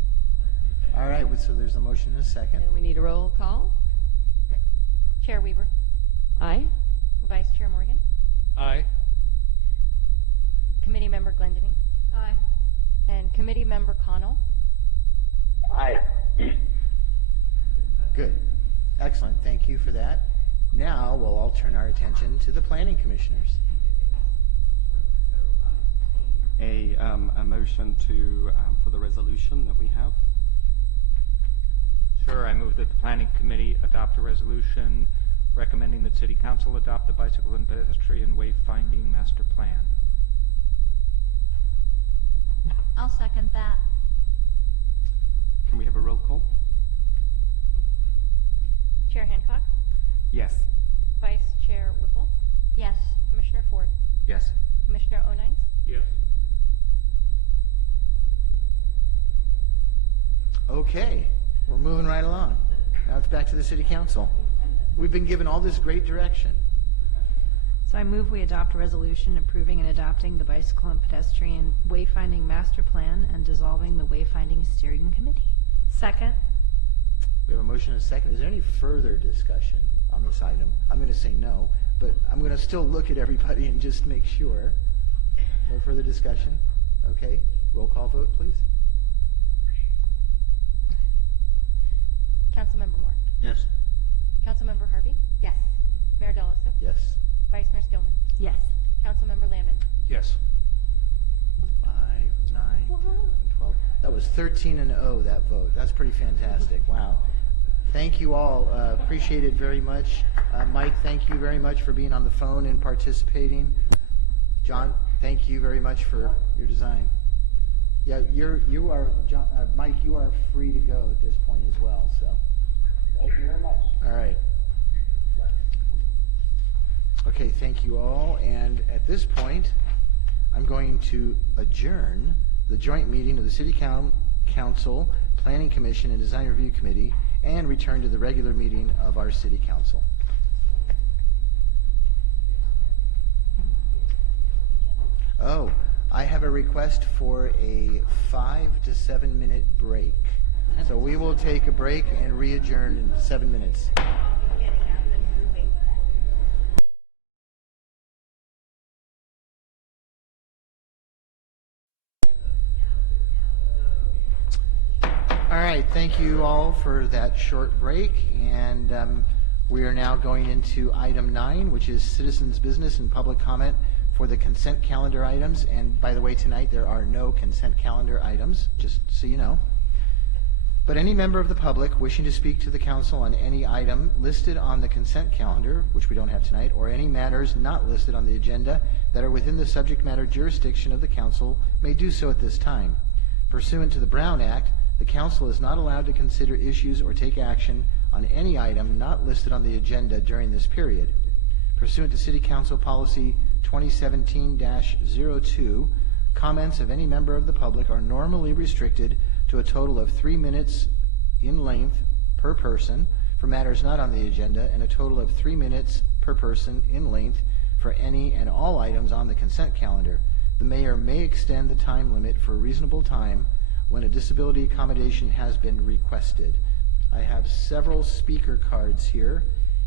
All right, so there's a motion and a second. And we need a roll call. Chair Weaver, Aye. Vice Chair Morgan, Aye. Committee Member Glendinning, Aye. and Committee Member Connell. Aye. Good. Excellent. Thank you for that. Now we'll all turn our attention to the planning commissioners. A motion to, for the resolution that we have. Sure, I move that the Planning Committee adopt a resolution recommending that City Council adopt the bicycle and pedestrian wayfinding master plan. I'll second that. Can we have a roll call? Chair Hancock, Yes. Vice Chair Whipple, Yes. Commissioner Ford, Yes. Commissioner O'Nines, Yes. Okay, we're moving right along. Now it's back to the city council. We've been given all this great direction. So I move we adopt a resolution approving and adopting the bicycle and pedestrian wayfinding master plan and dissolving the wayfinding steering committee. Second. We have a motion and a second. Is there any further discussion on this item? I'm going to say no, but I'm going to still look at everybody and just make sure. No further discussion? Okay, roll call vote, please. Councilmember Moore, Yes. Councilmember Harvey, Yes. Mayor Deloso, Yes. Vice Mayor Skillman, Yes. Councilmember Landman. Yes. 5, 9, 10, 11, 12. That was 13-0, that vote. That's pretty fantastic. Wow. Thank you all. Appreciate it very much. Mike, thank you very much for being on the phone and participating. John, thank you very much for your design. Yeah, you are, John, Mike, you are free to go at this point as well, so. Thank you very much. All right. Okay, thank you all. And at this point, I'm going to adjourn the joint meeting of the City Council, Planning Commission, and Design Review Committee, and return to the regular meeting of our City Council. Oh, I have a request for a 5 to 7 minute break. So we will take a break and re-adjourn in 7 minutes. All right, thank you all for that short break, and we are now going into item 9, which is citizens' business and public comment for the consent calendar items. And by the way, tonight there are no consent calendar items, just so you know. But any member of the public wishing to speak to the council on any item listed on the consent calendar, which we don't have tonight, or any matters not listed on the agenda that are within the subject matter jurisdiction of the council may do so at this time. Pursuant to the Brown Act, the council is not allowed to consider issues or take action on any item not listed on the agenda during this period. Pursuant to City Council Policy 2017-02, comments of any member of the public are normally restricted to a total of 3 minutes in length per person, for matters not on the agenda, and a total of 3 minutes per person in length for any and all items on the consent calendar. The mayor may extend the time limit for a reasonable time when a disability accommodation has been requested. I have several speaker cards here,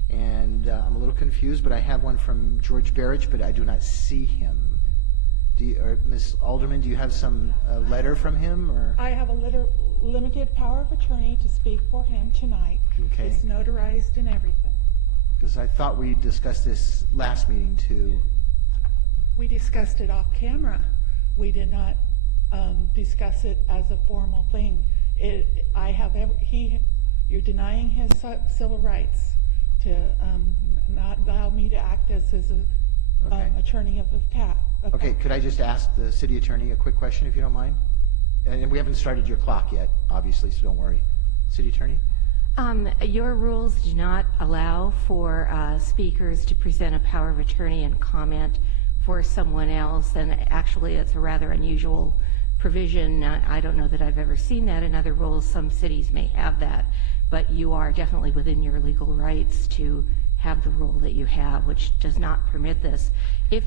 and I'm a little confused, but I have one from George Barrich, but I do not see him. Ms. Alderman, do you have some letter from him? Or? I have a limited power of attorney to speak for him tonight. Okay. It's notarized and everything. Because I thought we discussed this last meeting too. We discussed it off camera. We did not discuss it as a formal thing. You're denying his civil rights to not allow me to act as his attorney of the TAP. Okay, could I just ask the city attorney a quick question, if you don't mind? And we haven't started your clock yet, obviously, so don't worry. City attorney? Your rules do not allow for speakers to present a power of attorney and comment for someone else, and actually it's a rather unusual provision. I don't know that I've ever seen that in other rules. Some cities may have that, but you are definitely within your legal rights to have the rule that you have, which does not permit this. If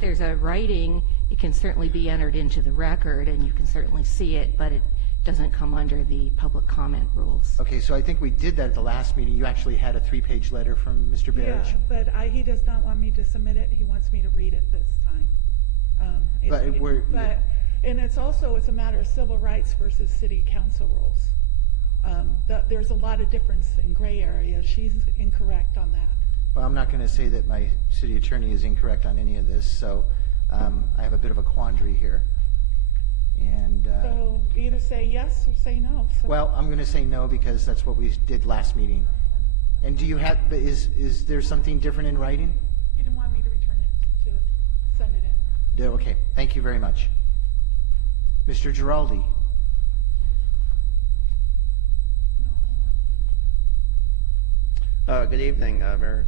there's a writing, it can certainly be entered into the record, and you can certainly see it, but it doesn't come under the public comment rules. Okay, so I think we did that at the last meeting. You actually had a 3-page letter from Mr. Barrich. Yeah, but he does not want me to submit it. He wants me to read it this time. And it's a matter of civil rights versus city council rules. There's a lot of difference in gray areas. She's incorrect on that. Well, I'm not going to say that my city attorney is incorrect on any of this, so I have a bit of a quandary here. And so either say yes or say no. So. Well, I'm going to say no because that's what we did last meeting. And do you have? Is there something different in writing? He didn't want me to return it, to send it in. Okay, thank you very much, Mr. Giraldi. Good evening, Mayor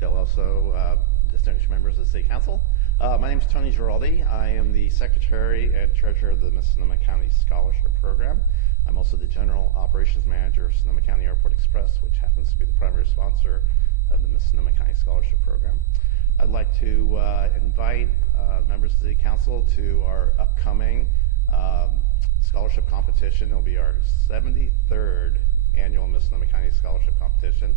Deloso, distinguished members of the City Council. My name is Tony Giraldi. I am the Secretary and Treasurer of the Miss Sonoma County Scholarship Program. I'm also the General Operations Manager of Sonoma County Airport Express, which happens to be the primary sponsor of the Miss Sonoma County Scholarship Program. I'd like to invite members of the City Council to our upcoming scholarship competition. It'll be our 73rd annual Miss Sonoma County Scholarship Competition.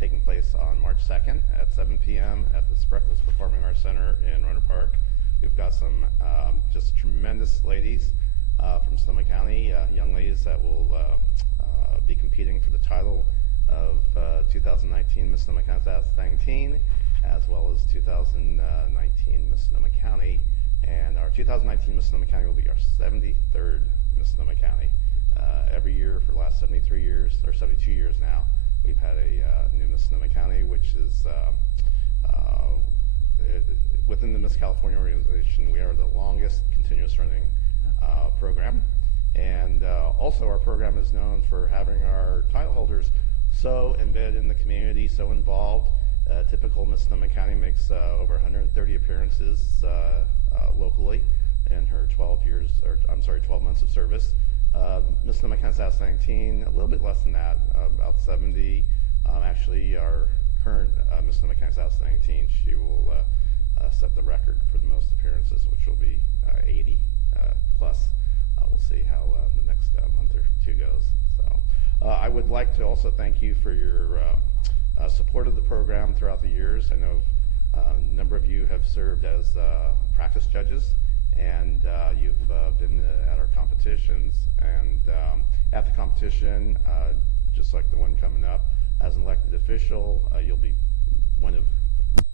Taking place on March 2nd at 7 p.m. at the Spreckles Performing Arts Center in Rohnert Park. We've got some just tremendous ladies from Sonoma County, young ladies that will be competing for the title of 2019 Miss Sonoma County 2019, as well as 2019 Miss Sonoma County. And our 2019 Miss Sonoma County will be our 73rd Miss Sonoma County. Every year for the last 73 years, or 72 years now, we've had a new Miss Sonoma County, which is within the Miss California organization. We are the longest continuous running program, and also our program is known for having our title holders so embedded in the community, so involved. Typical Miss Sonoma County makes over 130 appearances locally in her 12 months of service. Miss Sonoma County 2019, a little bit less than that, about 70. Actually, our current Miss Sonoma County 2019, she will set the record for the most appearances, which will be 80 plus. We'll see how the next month or two goes. So, I would like to also thank you for your support of the program throughout the years. I know a number of you have served as practice judges, and you've been at our competitions, and at the competition, just like the one coming up, as an elected official, you'll be one of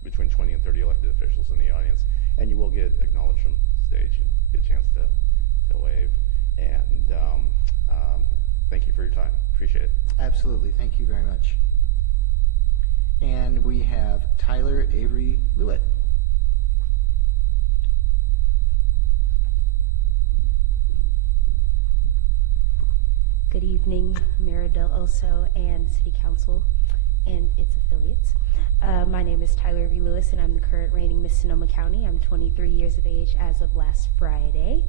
between 20 and 30 elected officials in the audience, and you will get acknowledged from stage and get a chance to wave. And thank you for your time. Appreciate it. Absolutely. Thank you very much. And we have Tyler Avery Lewitt. Good evening, Mayor Del Oso and City Council and its affiliates. My name is Tyler V. Lewis, and I'm the current reigning Miss Sonoma County. I'm 23 years of age as of last Friday,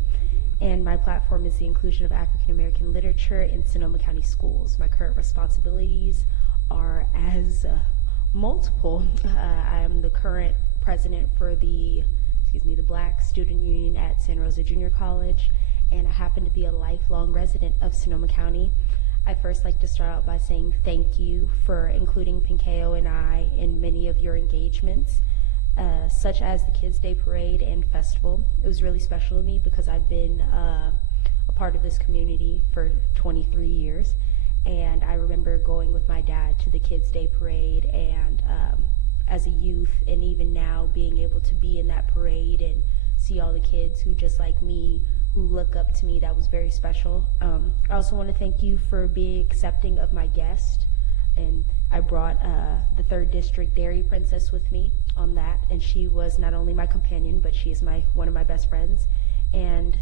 and my platform is the inclusion of African American literature in Sonoma County schools. My current responsibilities are as multiple. I am the current president for the Black Student Union at Santa Rosa Junior College, and I happen to be a lifelong resident of Sonoma County. I'd first like to start out by saying thank you for including Pinkeo and I in many of your engagements, such as the Kids Day Parade and Festival. It was really special to me because I've been a part of this community for 23 years, and I remember going with my dad to the Kids Day Parade, and as a youth, and even now being able to be in that parade and see all the kids who, just like me, who look up to me, that was very special. I also want to thank you for being accepting of my guest, and I brought the 3rd District Dairy Princess with me on that, and she was not only my companion, but she is one of my best friends. And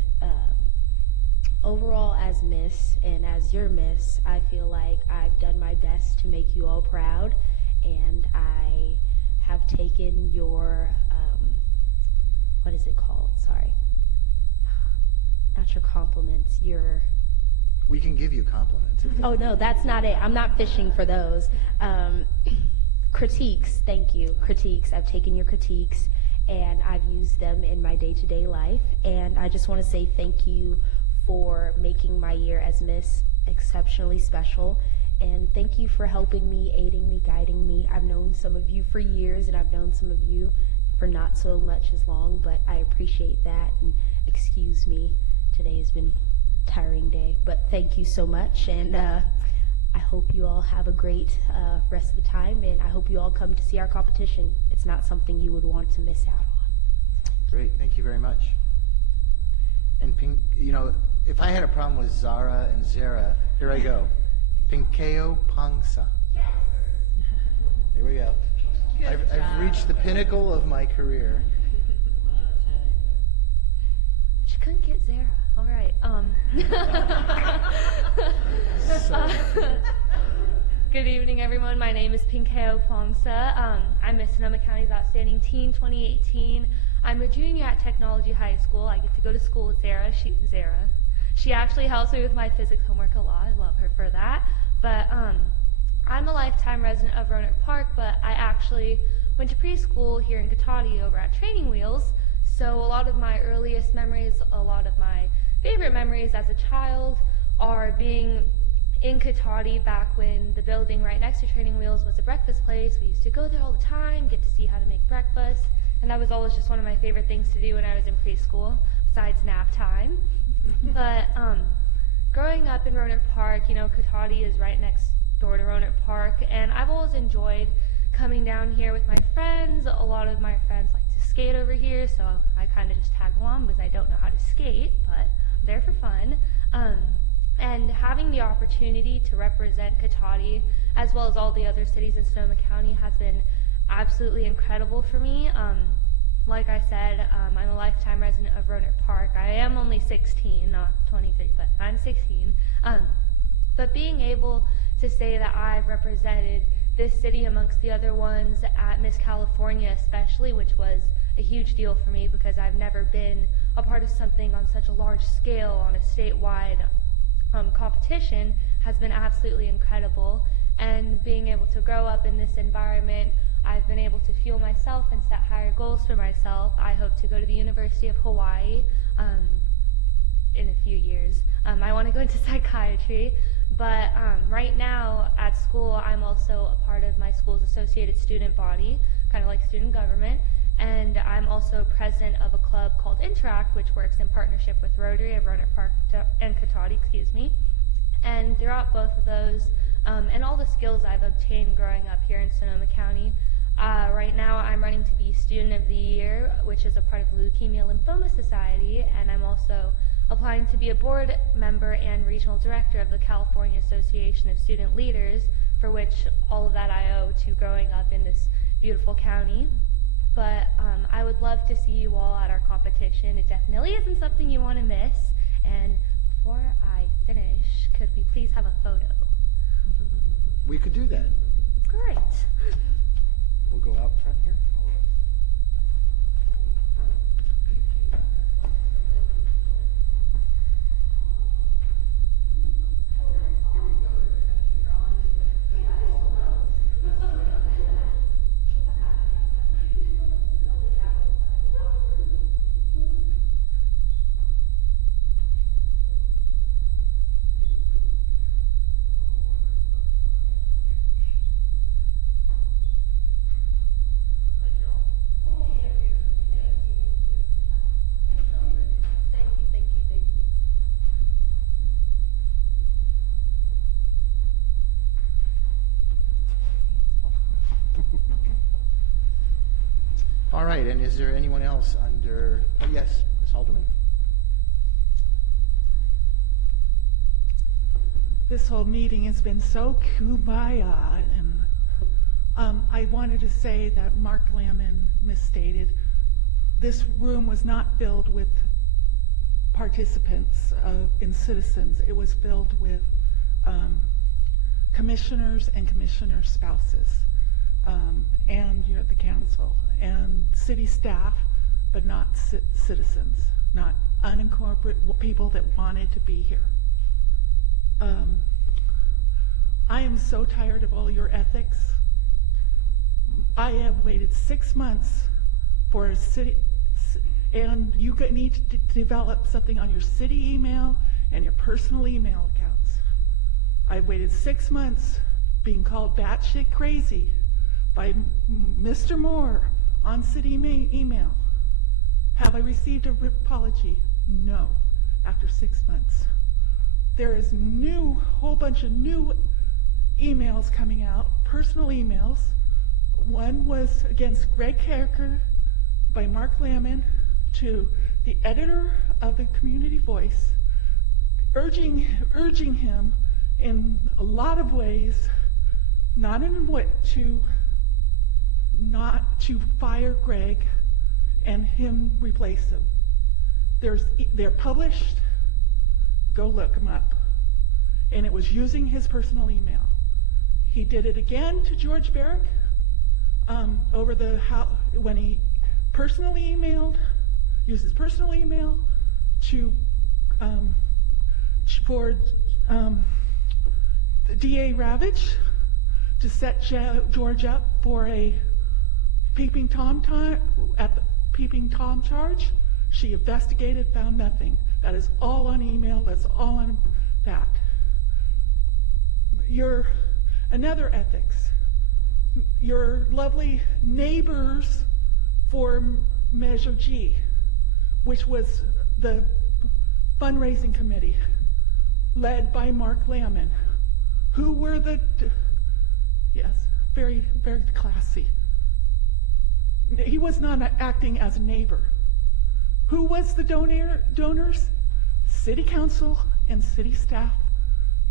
overall, as Miss and as your Miss, I feel like I've done my best to make you all proud, and I have taken your, what is it called? Sorry. Not your compliments, your... We can give you compliments. Oh, no, that's not it. I'm not fishing for those. Critiques, thank you. Critiques. I've taken your critiques, and I've used them in my day-to-day life, and I just want to say thank you for making my year as Miss exceptionally special, and thank you for helping me, aiding me, guiding me. I've known some of you for years, and I've known some of you for not so much as long, but I appreciate that, and excuse me, today has been a tiring day, but thank you so much, and I hope you all have a great rest of the time, and I hope you all come to see our competition. It's not something you would want to miss out on. Great, thank you very much. And if I had a problem with Zara and Zara, here I go. Pinkeo Pangsa. Yes. Here we go. I've reached the pinnacle of my career. She couldn't get Zara. All right. Good evening, everyone. My name is Pinkeo Pongsa. I'm Miss Sonoma County's Outstanding Teen 2018. I'm a junior at Technology High School. I get to go to school with Zara. She actually helps me with my physics homework a lot. I love her for that. But I'm a lifetime resident of Roanoke Park, but I actually went to preschool here in Cotati over at Training Wheels. So a lot of my earliest memories, a lot of my favorite memories as a child are being in Cotati back when the building right next to Training Wheels was a breakfast place. We used to go there all the time, get to see how to make breakfast, and that was always just one of my favorite things to do when I was in preschool, besides nap time. But growing up in Roanoke Park, Cotati is right next door to Roanoke Park, and I've always enjoyed coming down here with my friends. A lot of my friends like to skate over here, so I kind of just tag along because I don't know how to skate, but I'm there for fun. And having the opportunity to represent Cotati, as well as all the other cities in Sonoma County, has been absolutely incredible for me. Like I said, I'm a lifetime resident of Roanoke Park. I am only 16, not 23, but I'm 16. But being able to say that I've represented this city amongst the other ones at Miss California especially, which was a huge deal for me because I've never been a part of something on such a large scale on a statewide competition, has been absolutely incredible. And being able to grow up in this environment, I've been able to fuel myself and set higher goals for myself. I hope to go to the University of Hawaii in a few years. I want to go into psychiatry, but right now at school I'm also a part of my school's associated student body, kind of like student government, and I'm also president of a club called Interact, which works in partnership with Rotary of Roanoke Park and Cotati, and throughout both of those, and all the skills I've obtained growing up here in Sonoma County, right now I'm running to be Student of the Year, which is a part of the Leukemia Lymphoma Society, and I'm also applying to be a board member and regional director of the California Association of Student Leaders, for which all of that I owe to growing up in this beautiful county. But I would love to see you all at our competition. It definitely isn't something you want to miss. And before I finish, could we please have a photo? We could do that. Great. We'll go out front here, all of us. right, and is there anyone else under, oh, yes, Ms. Halderman. This whole meeting has been so kumbaya, and I wanted to say that Mark Lamon misstated. This room was not filled with participants and citizens. It was filled with commissioners and commissioner spouses, and the council, and city staff, but not citizens, not unincorporated people that wanted to be here. I am so tired of all your ethics. I have waited 6 months for a city, and you need to develop something on your city email and your personal email accounts. I waited 6 months being called batshit crazy by Mr. Moore on city email. Have I received an apology? No, after 6 months. There is whole bunch of new emails coming out, personal emails. One was against Greg Carricker by Mark Lamon to the editor of the Community Voice, urging him in a lot of ways, not to fire Greg and him replace him. They're published. Go look them up. And it was using his personal email. He did it again to George Barrick when he personally used his personal email for the DA Ravitch to set George up for a peeping Tom charge. She investigated, found nothing. That is all on email. That's all on that. Another ethics. Your lovely neighbors for Measure G, which was the fundraising committee led by Mark Lamon, who were very, very classy. He was not acting as a neighbor. Who was the donors? City council and city staff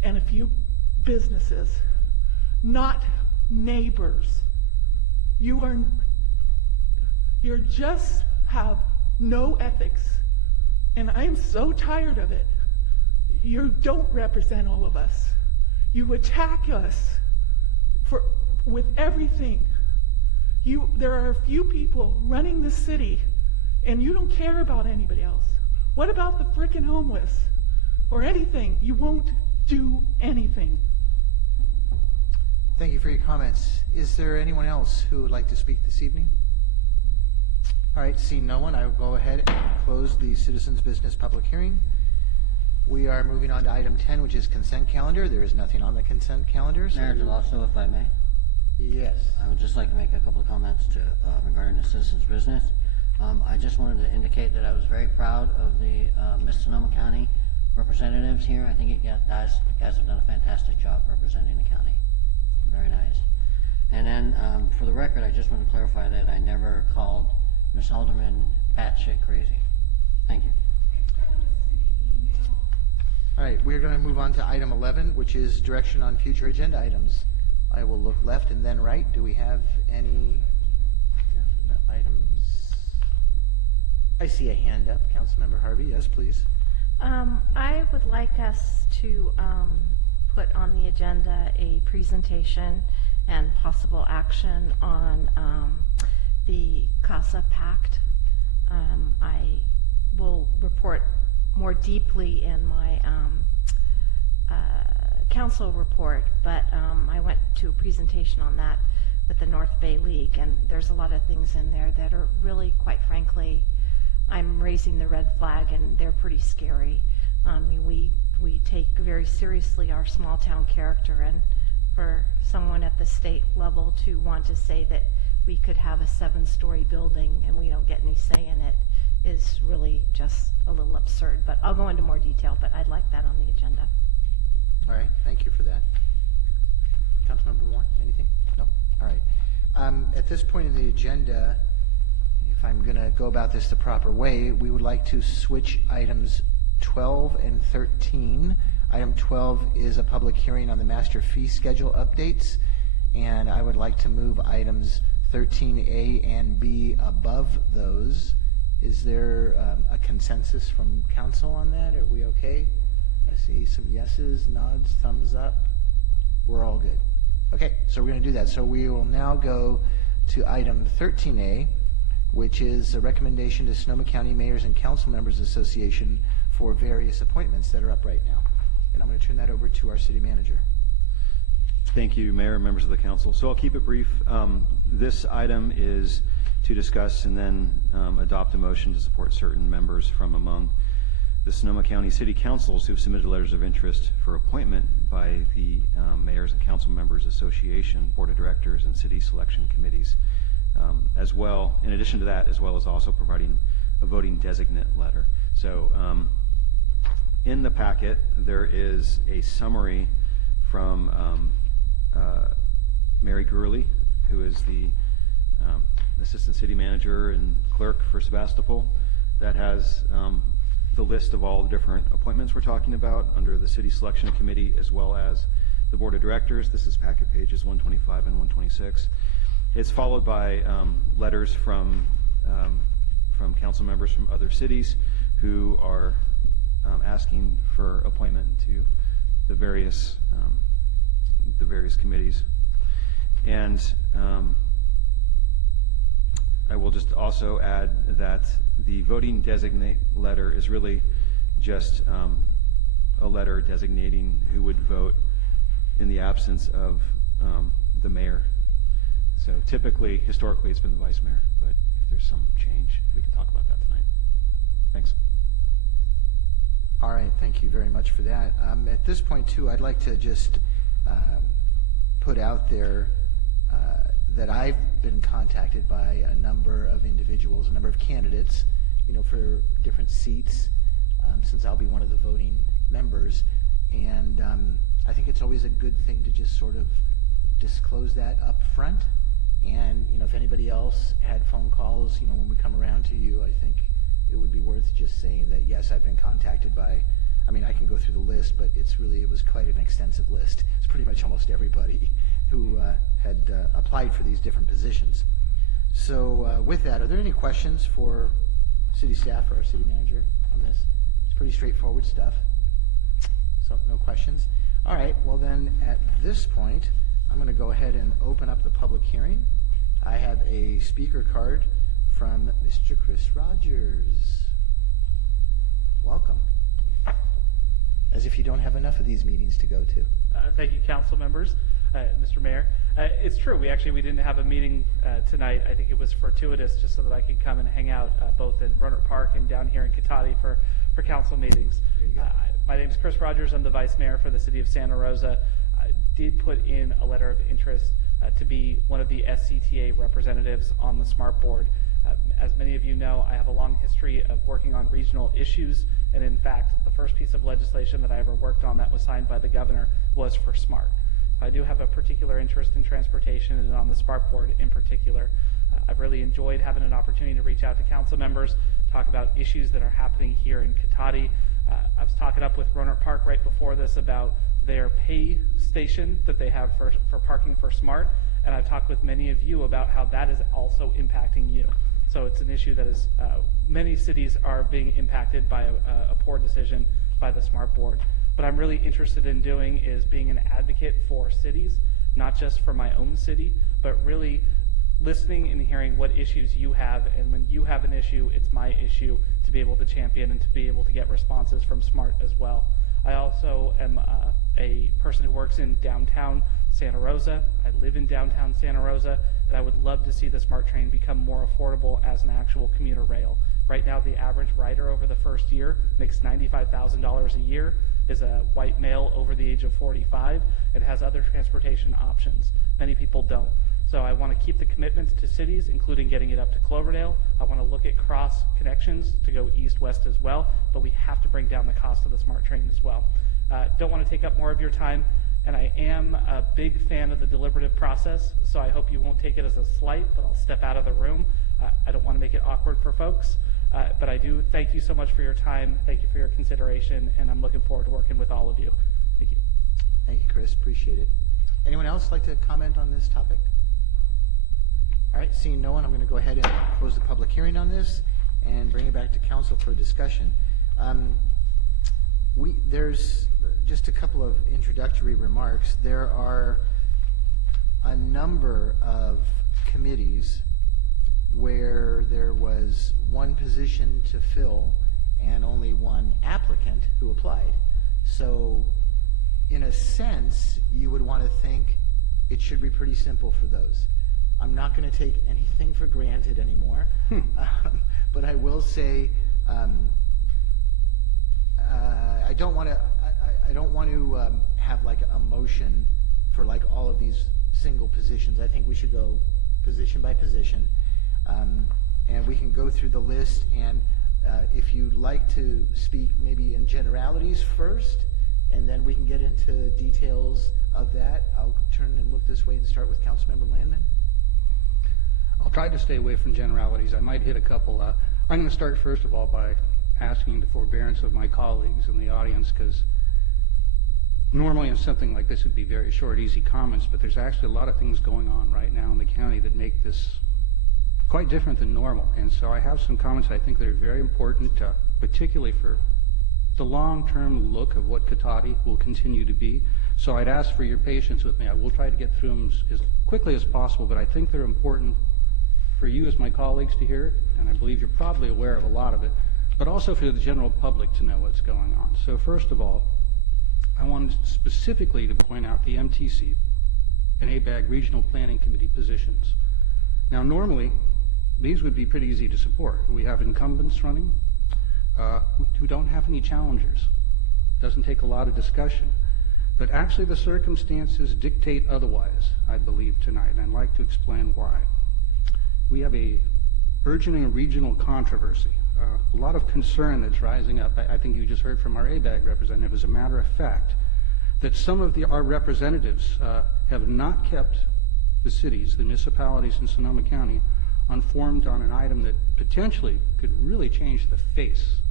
and a few businesses, not neighbors. You just have no ethics, and I am so tired of it. You don't represent all of us. You attack us with everything. There are a few people running the city, and you don't care about anybody else. What about the frickin' homeless? Or anything? You won't do anything. Thank you for your comments. Is there anyone else who would like to speak this evening? All right, seeing no one, I will go ahead and close the citizens' business public hearing. We are moving on to item 10, which is consent calendar. There is nothing on the consent calendar. Mayor DeLosso, if I may. Yes. I would just like to make a couple of comments regarding the citizens' business. I just wanted to indicate that I was very proud of the Miss Sonoma County representatives here. I think you guys have done a fantastic job representing the county. Very nice. And then for the record, I just want to clarify that I never called Ms. Halderman batshit crazy. Thank you. All right, we're going to move on to item 11, which is direction on future agenda items. I will look left and then right. Do we have any items? I see a hand up. Councilmember Harvey, yes, please. I would like us to put on the agenda a presentation and possible action on the CASA Pact. I will report more deeply in my council report, but I went to a presentation on that with the North Bay League, and there's a lot of things in there that are really, quite frankly, I'm raising the red flag, and they're pretty scary. We take very seriously our small town character, and for someone at the state level to want to say that we could have a 7-story building and we don't get any say in it is really just a little absurd. But I'll go into more detail, but I'd like that on the agenda. All right, thank you for that. Councilmember Moore, anything? No? All right. At this point in the agenda, if if I'm going to go about this the proper way, we would like to switch items 12 and 13. Item 12 is a public hearing on the master fee schedule updates, and I would like to move items 13A and B above those. Is there a consensus from council on that? Are we okay? I see some yeses, nods, thumbs up. We're all good. Okay, so we're going to do that. So we will now go to item 13A, which is a recommendation to Sonoma County Mayors and Council Members Association for various appointments that are up right now. And I'm going to turn that over to our city manager. Thank you, Mayor and members of the council. So I'll keep it brief. This item is to discuss and then adopt a motion to support certain members from among the Sonoma County City Councils who have submitted letters of interest for appointment by the Mayors and Council Members Association, Board of Directors, and City Selection Committees. As well, in addition to that, as well as also providing a voting designate letter. So in the packet, there is a summary from Mary Gurley, who is the Assistant City Manager and Clerk for Sebastopol, that has the list of all the different appointments we're talking about under the City Selection Committee, as well as the Board of Directors. This is packet pages 125 and 126. It's followed by letters from council members from other cities who are asking for appointment to the various committees. And I will just also add that the voting designate letter is really just a letter designating who would vote in the absence of the mayor. So typically, historically, it's been the vice mayor, but if there's some change, we can talk about that tonight. Thanks. All right, thank you very much for that. At this point, too, I'd like to just put out there that I've been contacted by a number of individuals, a number of candidates, for different seats, since I'll be one of the voting members. And I think it's always a good thing to just sort of disclose that up front. And, if anybody else had phone calls, when we come around to you, I think it would be worth just saying that, yes, I've been contacted by, I can go through the list, but it was quite an extensive list. It's pretty much almost everybody who had applied for these different positions. So with that, are there any questions for city staff or our city manager on this? It's pretty straightforward stuff. So no questions. All right, well then at this point, I'm going to go ahead and open up the public hearing. I have a speaker card from Mr. Chris Rogers. Welcome. As if you don't have enough of these meetings to go to. Thank you, council members, Mr. Mayor. It's true, we didn't have a meeting tonight. I think it was fortuitous just so that I could come and hang out both in Rohnert Park and down here in Cotati for council meetings. My name is Chris Rogers. I'm the vice mayor for the city of Santa Rosa. I did put in a letter of interest to be one of the SCTA representatives on the SMART board. As many of you know, I have a long history of working on regional issues, and in fact, the first piece of legislation that I ever worked on that was signed by the governor was for SMART. So I do have a particular interest in transportation and on the SMART board in particular. I've really enjoyed having an opportunity to reach out to council members, talk about issues that are happening here in Cotati. I was talking up with Rohnert Park right before this about their pay station that they have for parking for SMART, and I've talked with many of you about how that is also impacting you. So it's an issue that is, many cities are being impacted by a poor decision by the SMART board. What I'm really interested in doing is being an advocate for cities, not just for my own city, but really listening and hearing what issues you have, and when you have an issue, it's my issue to be able to champion and to be able to get responses from SMART as well. I also am a person who works in downtown Santa Rosa. I live in downtown Santa Rosa, and I would love to see the SMART train become more affordable as an actual commuter rail. Right now, the average rider over the first year makes $95,000 a year, is a white male over the age of 45, and has other transportation options. Many people don't. So I want to keep the commitments to cities, including getting it up to Cloverdale. I want to look at cross connections to go east-west as well, but we have to bring down the cost of the SMART train as well. Don't want to take up more of your time, and I am a big fan of the deliberative process, so I hope you won't take it as a slight, but I'll step out of the room. I don't want to make it awkward for folks, but I do thank you so much for your time. Thank you for your consideration, and I'm looking forward to working with all of you. Thank you. Thank you, Chris. Appreciate it. Anyone else like to comment on this topic? All right, seeing no one, I'm going to go ahead and close the public hearing on this and bring it back to council for discussion. There's just a couple of introductory remarks. There are a number of committees where there was one position to fill and only one applicant who applied. So in a sense, you would want to think it should be pretty simple for those. I'm not going to take anything for granted anymore, but I will say I don't want to have like a motion for like all of these single positions. I think we should go position by position, and we can go through the list. And if you'd like to speak maybe in generalities first, and then we can get into details of that. I'll turn and look this way and start with Councilmember Landman. I'll try to stay away from generalities. I might hit a couple. I'm going to start first of all by asking the forbearance of my colleagues in the audience, because normally in something like this would be very short, easy comments, but there's actually a lot of things going on right now in the county that make this quite different than normal. And so I have some comments I think that are very important, particularly for the long-term look of what Cotati will continue to be. So I'd ask for your patience with me. I will try to get through them as quickly as possible, but I think they're important for you as my colleagues to hear, and I believe you're probably aware of a lot of it, but also for the general public to know what's going on. So first of all, I wanted specifically to point out the MTC and ABAG Regional Planning Committee positions. Now normally, these would be pretty easy to support. We have incumbents running who don't have any challengers. Doesn't take a lot of discussion. But actually the circumstances dictate otherwise, I believe, tonight, and I'd like to explain why. We have a burgeoning regional controversy, a lot of concern that's rising up. I think you just heard from our ABAG representative, as a matter of fact, that some of our representatives have not kept the cities, the municipalities in Sonoma County, informed on an item that potentially could really change the face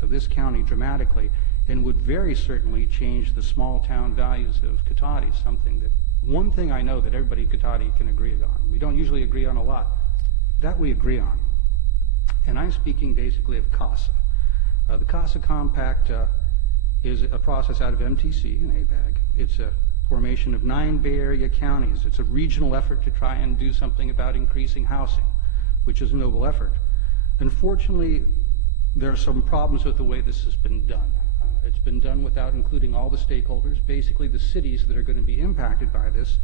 of this county dramatically and would very certainly change the small town values of Cotati, one thing I know that everybody in Cotati can agree on. We don't usually agree on a lot. That we agree on. And I'm speaking basically of CASA. The CASA Compact is a process out of MTC and ABAG. It's a formation of 9 Bay Area counties. It's a regional effort to try and do something about increasing housing, which is a noble effort. Unfortunately, there are some problems with the way this has been done. It's been done without including all the stakeholders, basically the cities that are going to be impacted by this,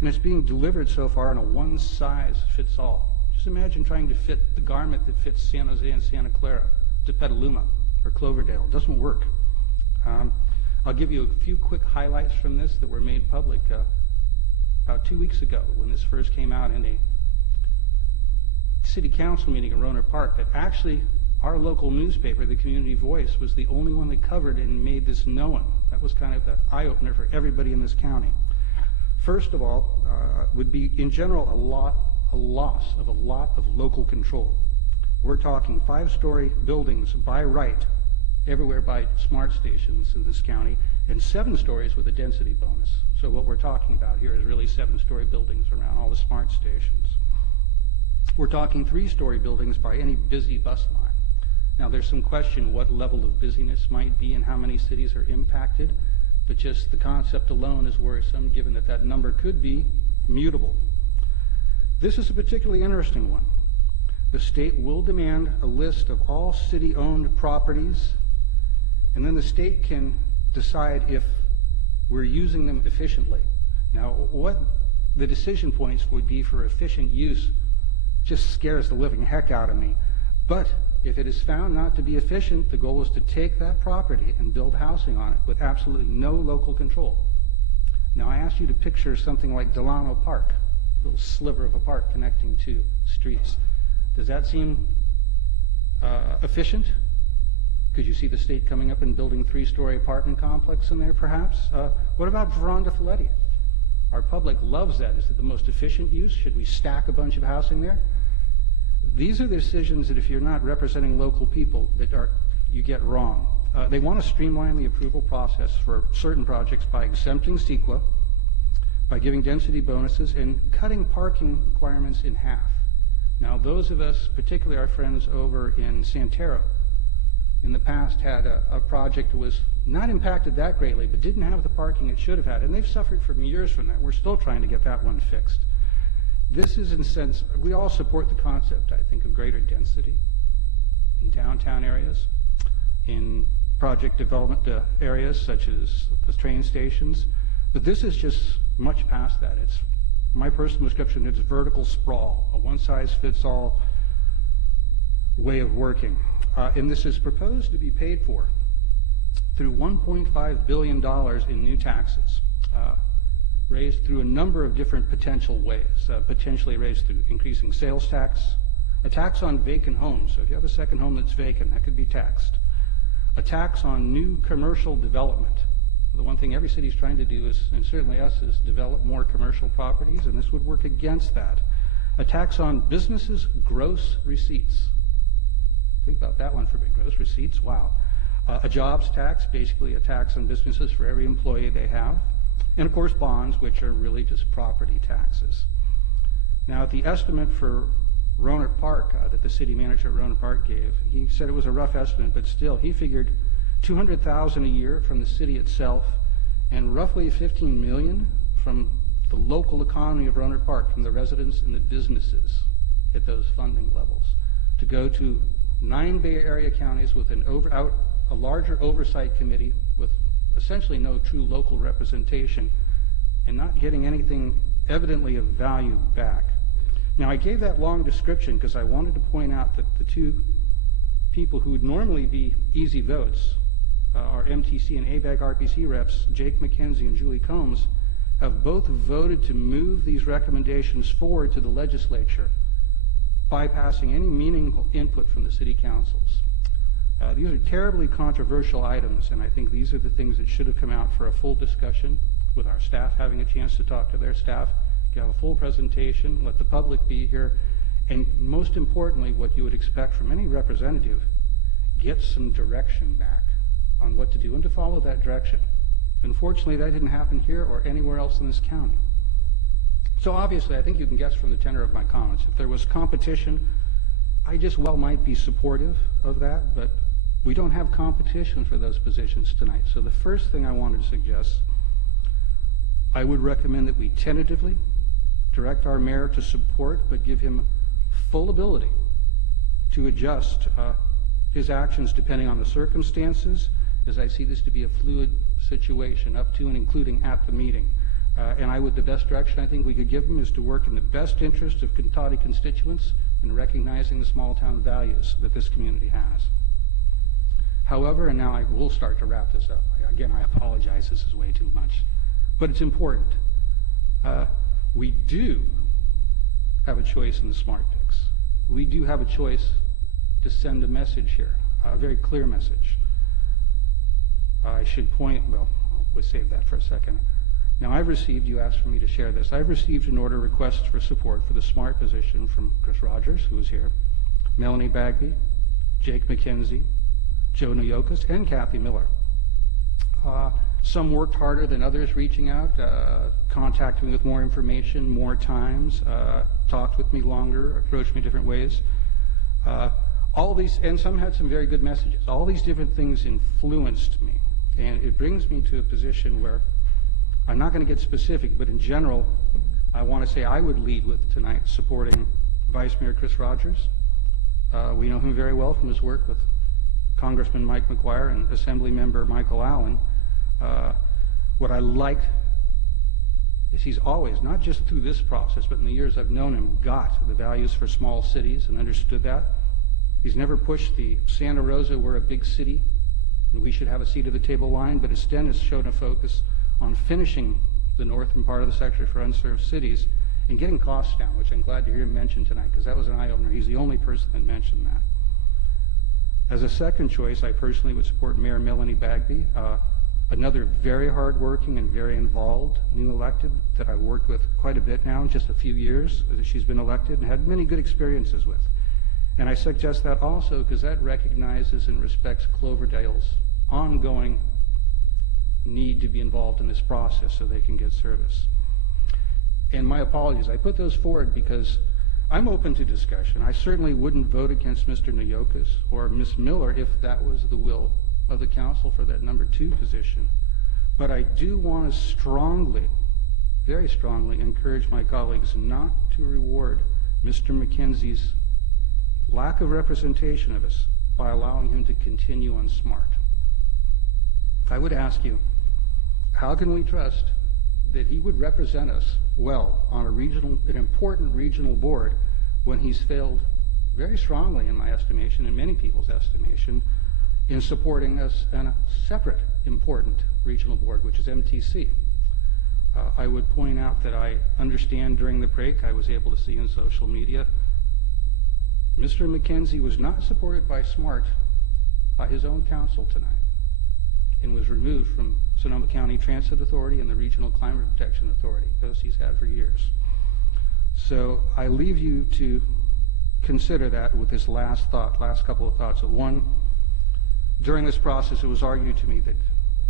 and it's being delivered so far in a one-size-fits-all. Just imagine trying to fit the garment that fits San Jose and Santa Clara to Petaluma or Cloverdale. It doesn't work. I'll give you a few quick highlights from this that were made public about 2 weeks ago when this first came out in a city council meeting in Rohnert Park, that actually our local newspaper, the Community Voice, was the only one that covered and made this known. That was kind of the eye-opener for everybody in this county. First of all, would be in general a loss of a lot of local control. We're talking 5-story buildings by right everywhere by smart stations in this county, and 7 stories with a density bonus. So what we're talking about here is really 7-story buildings around all the smart stations. We're talking 3-story buildings by any busy bus line. Now there's some question what level of busyness might be and how many cities are impacted, but just the concept alone is worrisome given that that number could be mutable. This is a particularly interesting one. The state will demand a list of all city-owned properties, and then the state can decide if we're using them efficiently. Now, what the decision points would be for efficient use just scares the living heck out of me. But if it is found not to be efficient, the goal is to take that property and build housing on it with absolutely no local control. Now, I asked you to picture something like Delano Park, a little sliver of a park connecting 2 streets. Does that seem efficient? Could you see the state coming up and building 3-story apartment complex in there, perhaps? What about Veronda Folletti? Our public loves that. Is it the most efficient use? Should we stack a bunch of housing there? These are the decisions that if you're not representing local people you get wrong. They want to streamline the approval process for certain projects by exempting CEQA, by giving density bonuses, and cutting parking requirements in half. Now, those of us, particularly our friends over in Santero, in the past had a project that was not impacted that greatly, but didn't have the parking it should have had, and they've suffered for years from that. We're still trying to get that one fixed. This is, in a sense, we all support the concept, I think, of greater density in downtown areas, in project development areas such as the train stations, but this is just much past that. It's my personal description, it's vertical sprawl, a one-size-fits-all way of working. And this is proposed to be paid for through $1.5 billion in new taxes, raised through a number of different potential ways, potentially raised through increasing sales tax, a tax on vacant homes. So if you have a second home that's vacant, that could be taxed. A tax on new commercial development. The one thing every city is trying to do is, and certainly us, is develop more commercial properties, and this would work against that. A tax on businesses' gross receipts. Think about that one for big gross receipts. Wow. A jobs tax, basically a tax on businesses for every employee they have. And of course bonds, which are really just property taxes. Now, the estimate for Roanoke Park that the city manager at Roanoke Park gave, he said it was a rough estimate, but still, he figured $200,000 a year from the city itself and roughly $15 million from the local economy of Roanoke Park, from the residents and the businesses at those funding levels, to go to 9 Bay Area counties with a larger oversight committee with essentially no true local representation and not getting anything evidently of value back. Now, I gave that long description because I wanted to point out that the two people who would normally be easy votes, our MTC and ABAG RPC reps, Jake McKenzie and Julie Combs, have both voted to move these recommendations forward to the legislature, bypassing any meaningful input from the city councils. These are terribly controversial items, and I think these are the things that should have come out for a full discussion with our staff having a chance to talk to their staff, have a full presentation, let the public be here, and most importantly, what you would expect from any representative, get some direction back on what to do and to follow that direction. Unfortunately, that didn't happen here or anywhere else in this county. So obviously, I think you can guess from the tenor of my comments, if there was competition, I just well might be supportive of that, but we don't have competition for those positions tonight. So the first thing I wanted to suggest, I would recommend that we tentatively direct our mayor to support, but give him full ability to adjust his actions depending on the circumstances, as I see this to be a fluid situation up to and including at the meeting. The best direction I think we could give him is to work in the best interest of Cotati constituents and recognizing the small town values that this community has. However, and now I will start to wrap this up. Again, I apologize, this is way too much, but it's important. We do have a choice in the smart picks. We do have a choice to send a message here, a very clear message. I should point, well, we'll save that for a second. Now, I've received, you asked for me to share this, I've received an order request for support for the smart position from Chris Rogers, who is here, Melanie Bagby, Jake McKenzie, Joe Nyokas, and Kathy Miller. Some worked harder than others reaching out, contacting me with more information, more times, talked with me longer, approached me different ways. All these, and some had some very good messages. All these different things influenced me, and it brings me to a position where I'm not going to get specific, but in general, I want to say I would lead with tonight supporting Vice Mayor Chris Rogers. We know him very well from his work with Congressman Mike McGuire and Assembly Member Michael Allen. What I like is he's always, not just through this process, but in the years I've known him, got the values for small cities and understood that. He's never pushed the Santa Rosa, we're a big city, and we should have a seat at the table line, but instead has shown a focus on finishing the northern part of the sector for unserved cities and getting costs down, which I'm glad to hear him mention tonight, because that was an eye-opener. He's the only person that mentioned that. As a second choice, I personally would support Mayor Melanie Bagby, another very hardworking and very involved new elected that I've worked with quite a bit now in just a few years as she's been elected and had many good experiences with. And I suggest that also because that recognizes and respects Cloverdale's ongoing need to be involved in this process so they can get service. And my apologies, I put those forward because I'm open to discussion. I certainly wouldn't vote against Mr. Nayokas or Ms. Miller if that was the will of the council for that number 2 position. But I do want to strongly, very strongly encourage my colleagues not to reward Mr. McKenzie's lack of representation of us by allowing him to continue on SMART. I would ask you, how can we trust that he would represent us well on an important regional board when he's failed very strongly, in my estimation, and many people's estimation, in supporting us on a separate important regional board, which is MTC. I would point out that I understand during the break I was able to see in social media Mr. McKenzie was not supported by SMART by his own council tonight and was removed from Sonoma County Transit Authority and the Regional Climate Protection Authority, those he's had for years. So I leave you to consider that with this last couple of thoughts. One, during this process it was argued to me that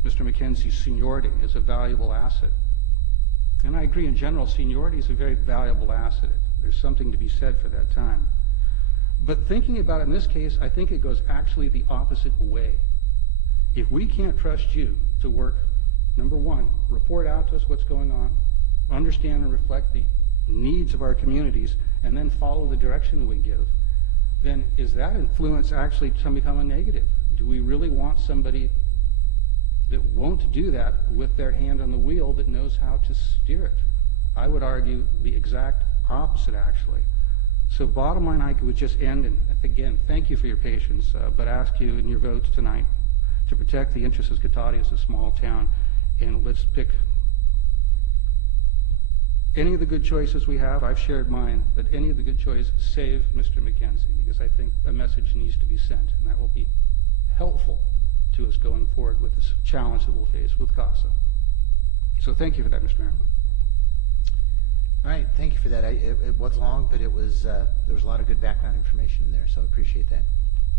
Mr. McKenzie's seniority is a valuable asset. And I agree, in general, seniority is a very valuable asset. There's something to be said for that time. But thinking about it in this case, I think it goes actually the opposite way. If we can't trust you to work, number one, report out to us what's going on, understand and reflect the needs of our communities, and then follow the direction we give, then is that influence actually to become a negative? Do we really want somebody that won't do that with their hand on the wheel that knows how to steer it? I would argue the exact opposite, actually. So bottom line, I would just end, and again, thank you for your patience, but ask you in your votes tonight to protect the interests of Cotati as a small town, and let's pick any of the good choices we have. I've shared mine, but any of the good choices save Mr. McKenzie, because I think a message needs to be sent, and that will be helpful to us going forward with this challenge that we'll face with CASA. So thank you for that, Mr. Mayor. All right, thank you for that. It was long, but it was there was a lot of good background information in there, so I appreciate that.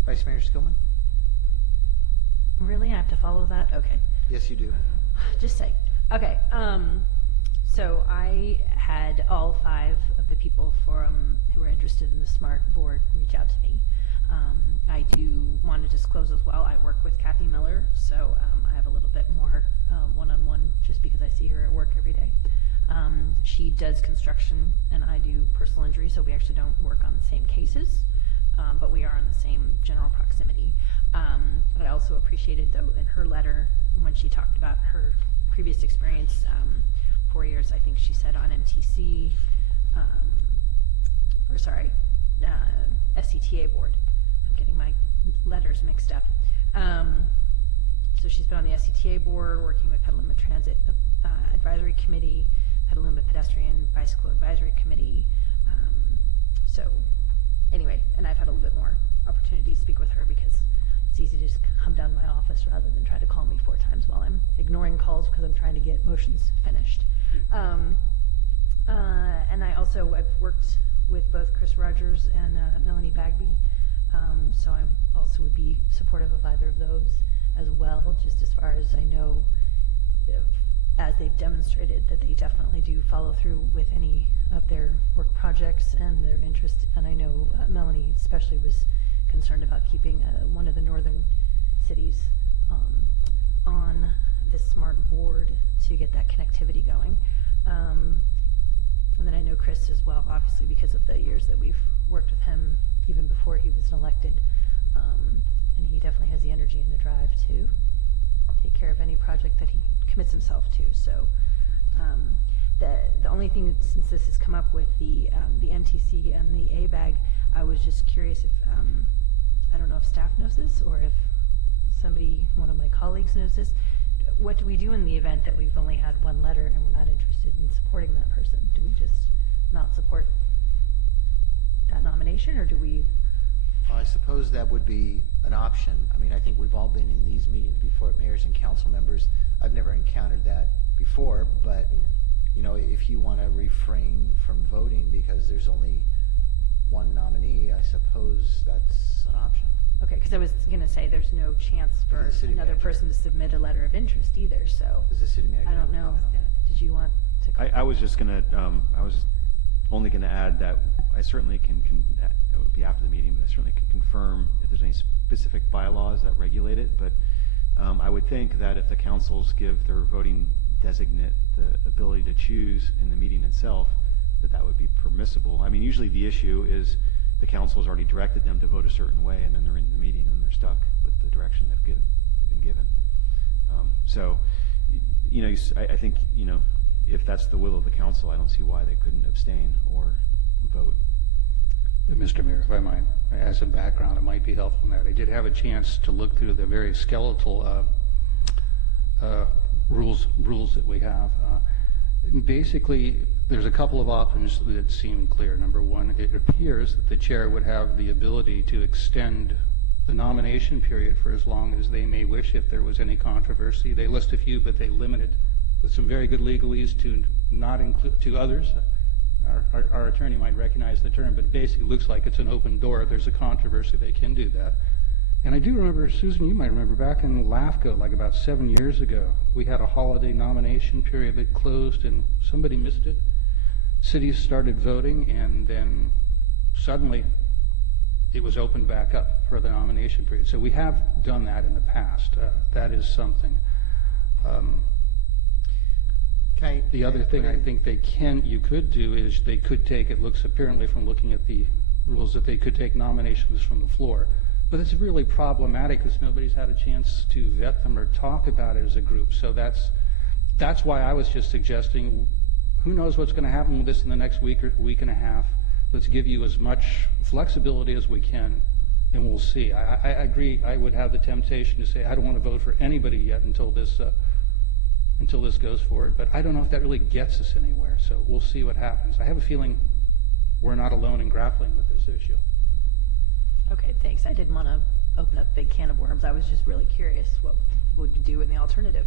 Vice Mayor Skillman? Really? I have to follow that? Okay. Yes, you do. Just say. Okay. So I had all 5 of the people who were interested in the SMART board reach out to me. I do want to disclose as well, I work with Kathy Miller, so I have a little bit more one-on-one just because I see her at work every day. She does construction and I do personal injury, so we actually don't work on the same cases, but we are in the same general proximity. I also appreciated, though, in her letter when she talked about her previous experience, 4 years, I think she said, on MTC, SCTA board. I'm getting my letters mixed up. So she's been on the SCTA board, working with Petaluma Transit Advisory Committee, Petaluma Pedestrian Bicycle Advisory Committee. So anyway, and I've had a little bit more opportunity to speak with her because it's easy to just come down to my office rather than try to call me 4 times while I'm ignoring calls because I'm trying to get motions finished. And I've worked with both Chris Rogers and Melanie Bagby, so I also would be supportive of either of those as well, just as far as I know, as they've demonstrated that they definitely do follow through with any of their work projects and their interest. And I know Melanie especially was concerned about keeping one of the northern cities on this SMART board to get that connectivity going. And then I know Chris as well, obviously, because of the years that we've worked with him even before he was elected. And he definitely has the energy and the drive to take care of any project that he commits himself to. So the only thing, since this has come up with the MTC and the ABAG, I was just curious if, I don't know if staff knows this or if one of my colleagues knows this. What do we do in the event that we've only had one letter and we're not interested in supporting that person? Do we just not support that nomination, or do we? Well, I suppose that would be an option. I mean, I think we've all been in these meetings before, mayors and council members. I've never encountered that before, but you know, if you want to refrain from voting because there's only one nominee, I suppose that's an option. Okay, because I was going to say there's no chance for the city another manager. person to submit a letter of interest either, so. Does the city manager I have don't a know. comment on that? Did you want to? I was just gonna, I was only gonna add that I certainly can, it would be after the meeting, but I certainly can confirm if there's any specific bylaws that regulate it, but I would think that if the councils give their voting designate the ability to choose in the meeting itself, that would be permissible. I mean, usually the issue is the council's already directed them to vote a certain way, and then they're in the meeting and they're stuck with the direction they've been given. So, you know, I think, you know, if that's the will of the council, I don't see why they couldn't abstain or vote. Mr. Mayor, if I might, as a background, it might be helpful in that I did have a chance to look through the very skeletal rules that we have. Basically, there's a couple of options that seem clear. Number one, it appears that the chair would have the ability to extend the nomination period for as long as they may wish if there was any controversy. They list a few, but they limit it with some very good legalese to not include to others. Our attorney might recognize the term, but it basically looks like it's an open door. If there's a controversy, they can do that. And I do remember, Susan, you might remember, back in LAFCO, like about 7 years ago, we had a holiday nomination period that closed and somebody missed it. Cities started voting, and then suddenly it was opened back up for the nomination period. So we have done that in the past. That is something. The other thing I think you could do is they could take, it looks apparently from looking at the rules, that they could take nominations from the floor. But it's really problematic because nobody's had a chance to vet them or talk about it as a group. So that's why I was just suggesting, who knows what's going to happen with this in the next week or week and a half. Let's give you as much flexibility as we can, and we'll see. I agree, I would have the temptation to say, I don't want to vote for anybody yet until this goes forward, but I don't know if that really gets us anywhere, so we'll see what happens. I have a feeling we're not alone in grappling with this issue. Okay, thanks. I didn't want to open up a big can of worms. I was just really curious what would you do in the alternative.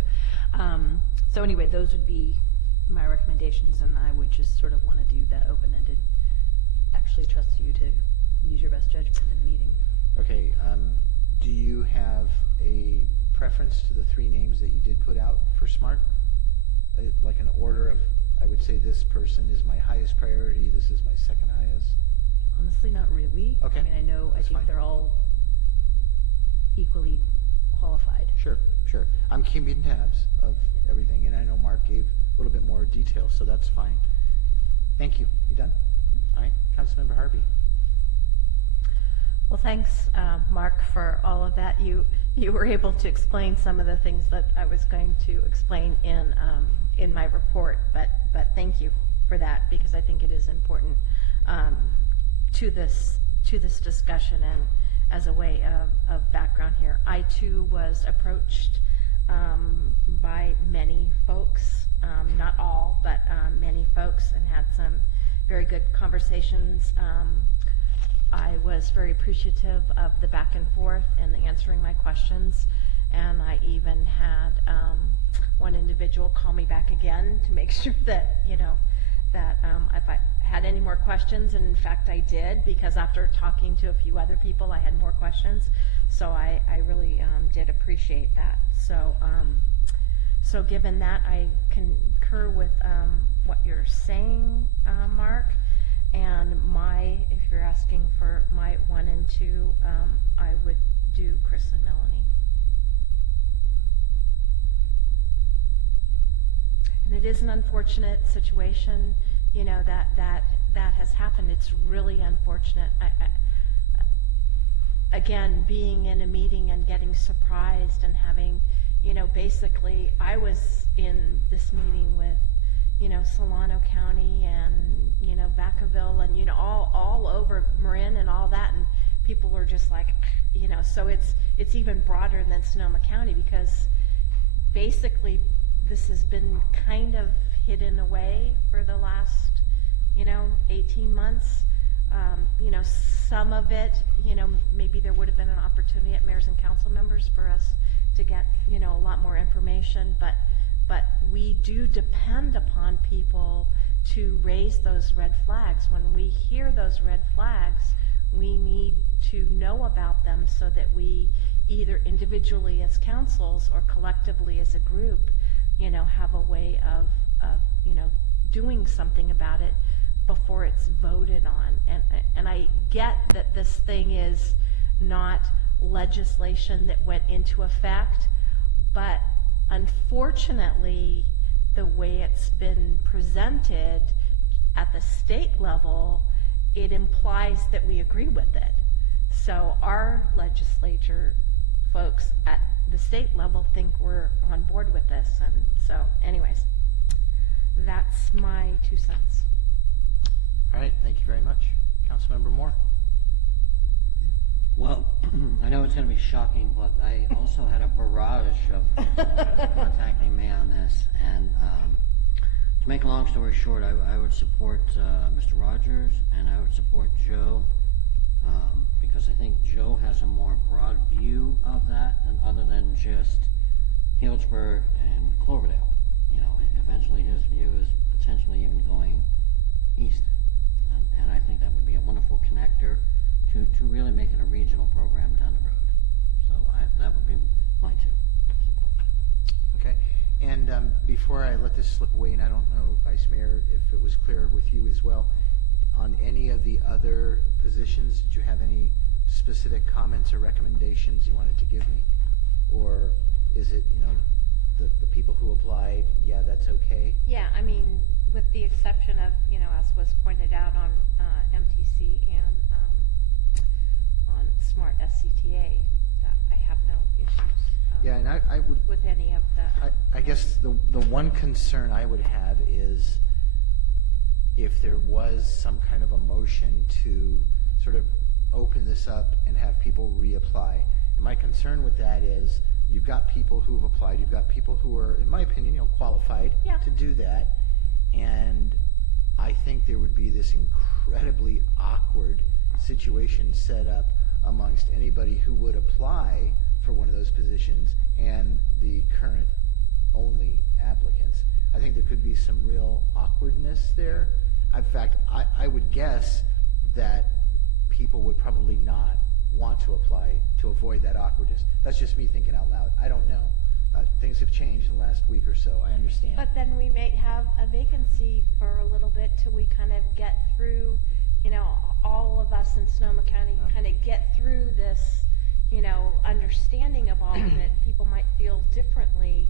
So anyway, those would be my recommendations, and I would just sort of want to do the open-ended, actually trust you to use your best judgment in the meeting. Okay, do you have a preference to the three names that you did put out for SMART? Like an order of, I would say this person is my highest priority, this is my second highest? Honestly, not really. Okay. I mean, I think they're all equally qualified. Sure. I'm keeping tabs of everything, and I know Mark gave a little bit more detail, so that's fine. Thank you. You done? All right, Councilmember Harvey. Well, thanks, Mark, for all of that. You were able to explain some of the things that I was going to explain in my report, but thank you for that, because I think it is important to this discussion and as a way of background here. I too was approached by many folks, not all, but many folks, and had some very good conversations. I was very appreciative of the back and forth and the answering my questions, and I even had one individual call me back again to make sure that, that if I had any more questions, and in fact I did, because after talking to a few other people I had more questions, so I really did appreciate that. So given that, I concur with what you're saying, Mark, and if you're asking for my 1 and 2, I would do Chris and Melanie. And it is an unfortunate situation, that has happened. It's really unfortunate. Again, being in a meeting and getting surprised and having, basically, I was in this meeting with, Solano County and, Vacaville and, all over Marin and all that, and people were just like, so it's even broader than Sonoma County, because basically this has been kind of hidden away for the last, 18 months. Some of it, maybe there would have been an opportunity at mayors and council members for us to get, a lot more information, but we do depend upon people to raise those red flags. When we hear those red flags, we need to know about them so that we either individually as councils or collectively as a group, have a way of doing something about it before it's voted on. And I get that this thing is not legislation that went into effect, but unfortunately, the way it's been presented at the state level, it implies that we agree with it. So our legislature folks at the state level think we're on board with this. And so anyways, that's my 2 cents. All right, thank you very much. Councilmember Moore. Well, I know it's going to be shocking, but I also had a barrage of people contacting me on this. And to make a long story short, I would support Mr. Rogers, and I would support Joe, because I think Joe has a more broad view of that than other than just Healdsburg and Cloverdale. Eventually his view is potentially even going east. And I think that would be a wonderful connector to really make it a regional program down the road. So that would be my 2 support. Okay. And before I let this slip away, and I don't know, Vice Mayor, if it was clear with you as well, on any of the other positions, did you have any specific comments or recommendations you wanted to give me? Or is it, the people who applied, yeah, that's okay? Yeah, I mean, with the exception of, as was pointed out on MTC and on Smart SCTA, that I have no issues Yeah, and I would, with any of the... I guess the one concern I would have is if there was some kind of a motion to sort of open this up and have people reapply. And my concern with that is you've got people who have applied, you've got people who are, in my opinion, qualified to do that. And I think there would be this incredibly awkward situation set up amongst anybody who would apply for one of those positions and the current only applicants. I think there could be some real awkwardness there. In fact, I would guess that people would probably not want to apply to avoid that awkwardness. That's just me thinking out loud. I don't know. Things have changed in the last week or so. I understand. But then we may have a vacancy for a little bit till we kind of get through, all of us in Sonoma County kind of get through this, understanding of all of it. People might feel differently,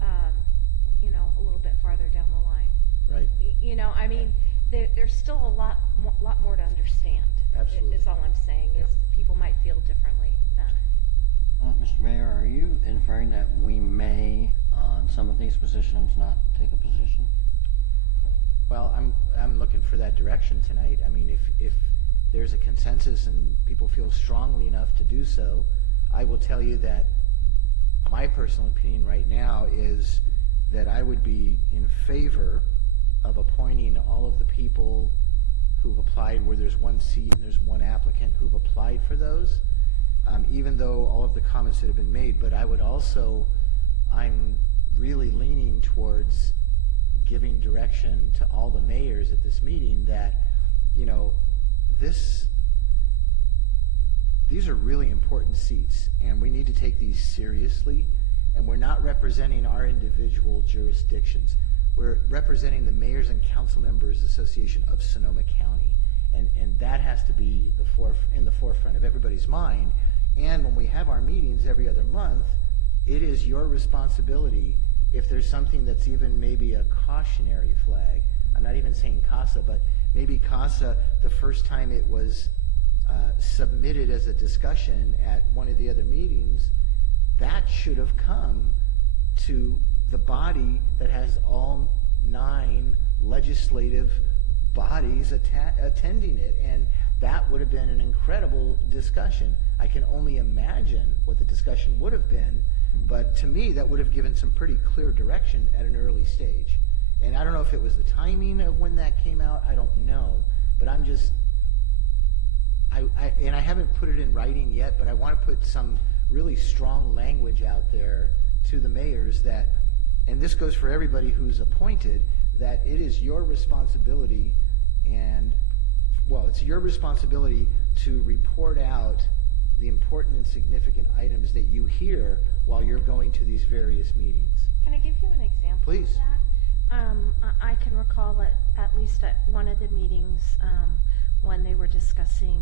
a little bit farther down the line. Right. I mean, there's still a lot more to understand. Absolutely. Is all I'm saying, is people might feel differently then. Mr. Mayor, are you inferring that we may, on some of these positions, not take a position? Well, I'm looking for that direction tonight. I mean, if there's a consensus and people feel strongly enough to do so, I will tell you that my personal opinion right now is that I would be in favor of appointing all of the people who've applied where there's one seat and there's one applicant who've applied for those, even though all of the comments that have been made. But I would also, I'm really leaning towards giving direction to all the mayors at this meeting that, these are really important seats, and we need to take these seriously, and we're not representing our individual jurisdictions. We're representing the Mayors and Council Members Association of Sonoma County, and that has to be in the forefront of everybody's mind. And when we have our meetings every other month, it is your responsibility, if there's something that's even maybe a cautionary flag. I'm not even saying CASA, but maybe CASA, the first time it was submitted as a discussion at one of the other meetings, that should have come to the body that has all 9 legislative bodies attending it, and that would have been an incredible discussion. I can only imagine what the discussion would have been, but to me that would have given some pretty clear direction at an early stage. And I don't know if it was the timing of when that came out, I don't know, but I'm just, and I haven't put it in writing yet, but I want to put some really strong language out there to the mayors that, and this goes for everybody who's appointed, that it is your responsibility it's your responsibility to report out the important and significant items that you hear while you're going to these various meetings. Can I give you an example Please. of that? I can recall that at least at one of the meetings when they were discussing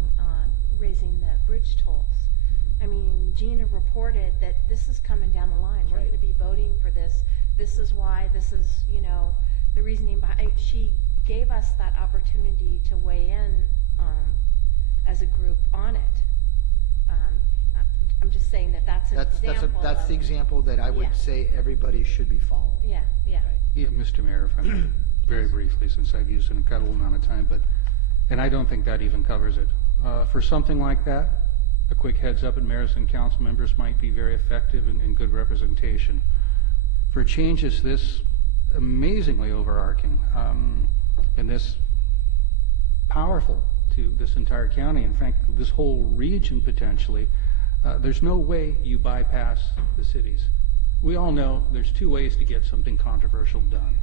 raising the bridge tolls. I mean, Gina reported that this is coming down the line. We're going to be voting for this. This is why. This is, the reasoning behind. She gave us that opportunity to weigh in as a group on it. I'm just saying that's an example. That's the example that I would say everybody should be following. Yeah. Yeah, Mr. Mayor, if I may, very briefly, since I've used an incredible amount of time, and I don't think that even covers it. For something like that, a quick heads up, and mayors and council members might be very effective and good representation. For changes this amazingly overarching and this powerful to this entire county, in fact, this whole region potentially, there's no way you bypass the cities. We all know there's two ways to get something controversial done.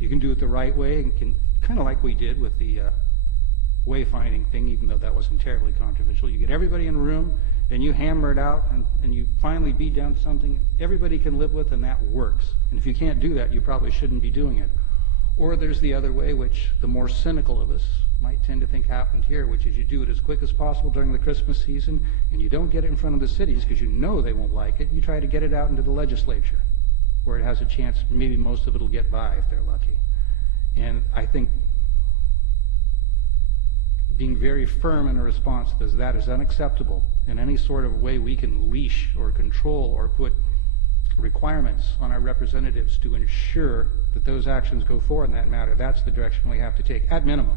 You can do it the right way, and can kind of like we did with the wayfinding thing, even though that wasn't terribly controversial. You get everybody in a room, and you hammer it out, and you finally beat down something everybody can live with, and that works. And if you can't do that, you probably shouldn't be doing it. Or there's the other way, which the more cynical of us might tend to think happened here, which is you do it as quick as possible during the Christmas season, and you don't get it in front of the cities because you know they won't like it. You try to get it out into the legislature, where it has a chance, maybe most of it will get by if they're lucky. And I think being very firm in a response to that is unacceptable in any sort of way we can leash or control or put requirements on our representatives to ensure that those actions go forward in that matter. That's the direction we have to take, at minimum.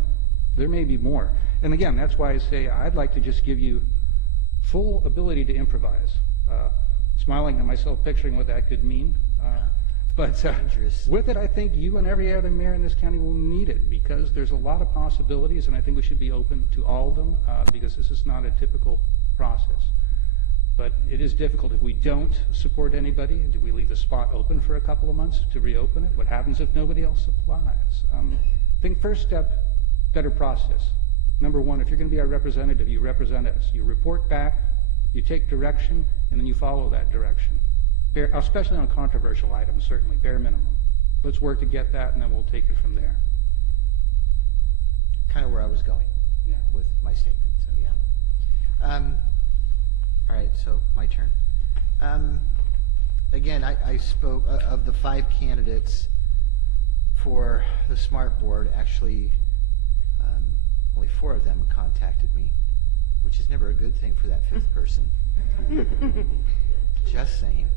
There may be more. And again, that's why I say I'd like to just give you full ability to improvise. Smiling at myself, picturing what that could mean. But with it, I think you and every other mayor in this county will need it, because there's a lot of possibilities, and I think we should be open to all of them, because this is not a typical process. But it is difficult. If we don't support anybody, do we leave the spot open for a couple of months to reopen it? What happens if nobody else applies? I think first step, better process. Number one, if you're going to be our representative, you represent us. You report back, you take direction, and then you follow that direction. Especially on controversial items, certainly, bare minimum. Let's work to get that, and then we'll take it from there. Kind of where I was going with my statement, so yeah. All right, so my turn. Again, I spoke of the 5 candidates for the SMART board. Actually, only 4 of them contacted me, which is never a good thing for that 5th person. Just saying.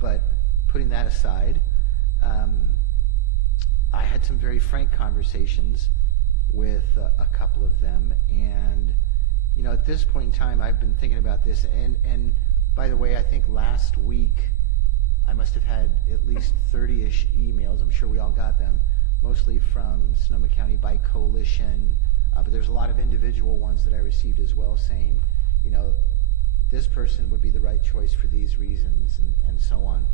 But putting that aside, I had some very frank conversations with a couple of them, and at this point in time, I've been thinking about this, and by the way, I think last week I must have had at least 30-ish emails. I'm sure we all got them, mostly from Sonoma County Bike Coalition, but there's a lot of individual ones that I received as well, saying, this person would be the right choice for these reasons, and so on.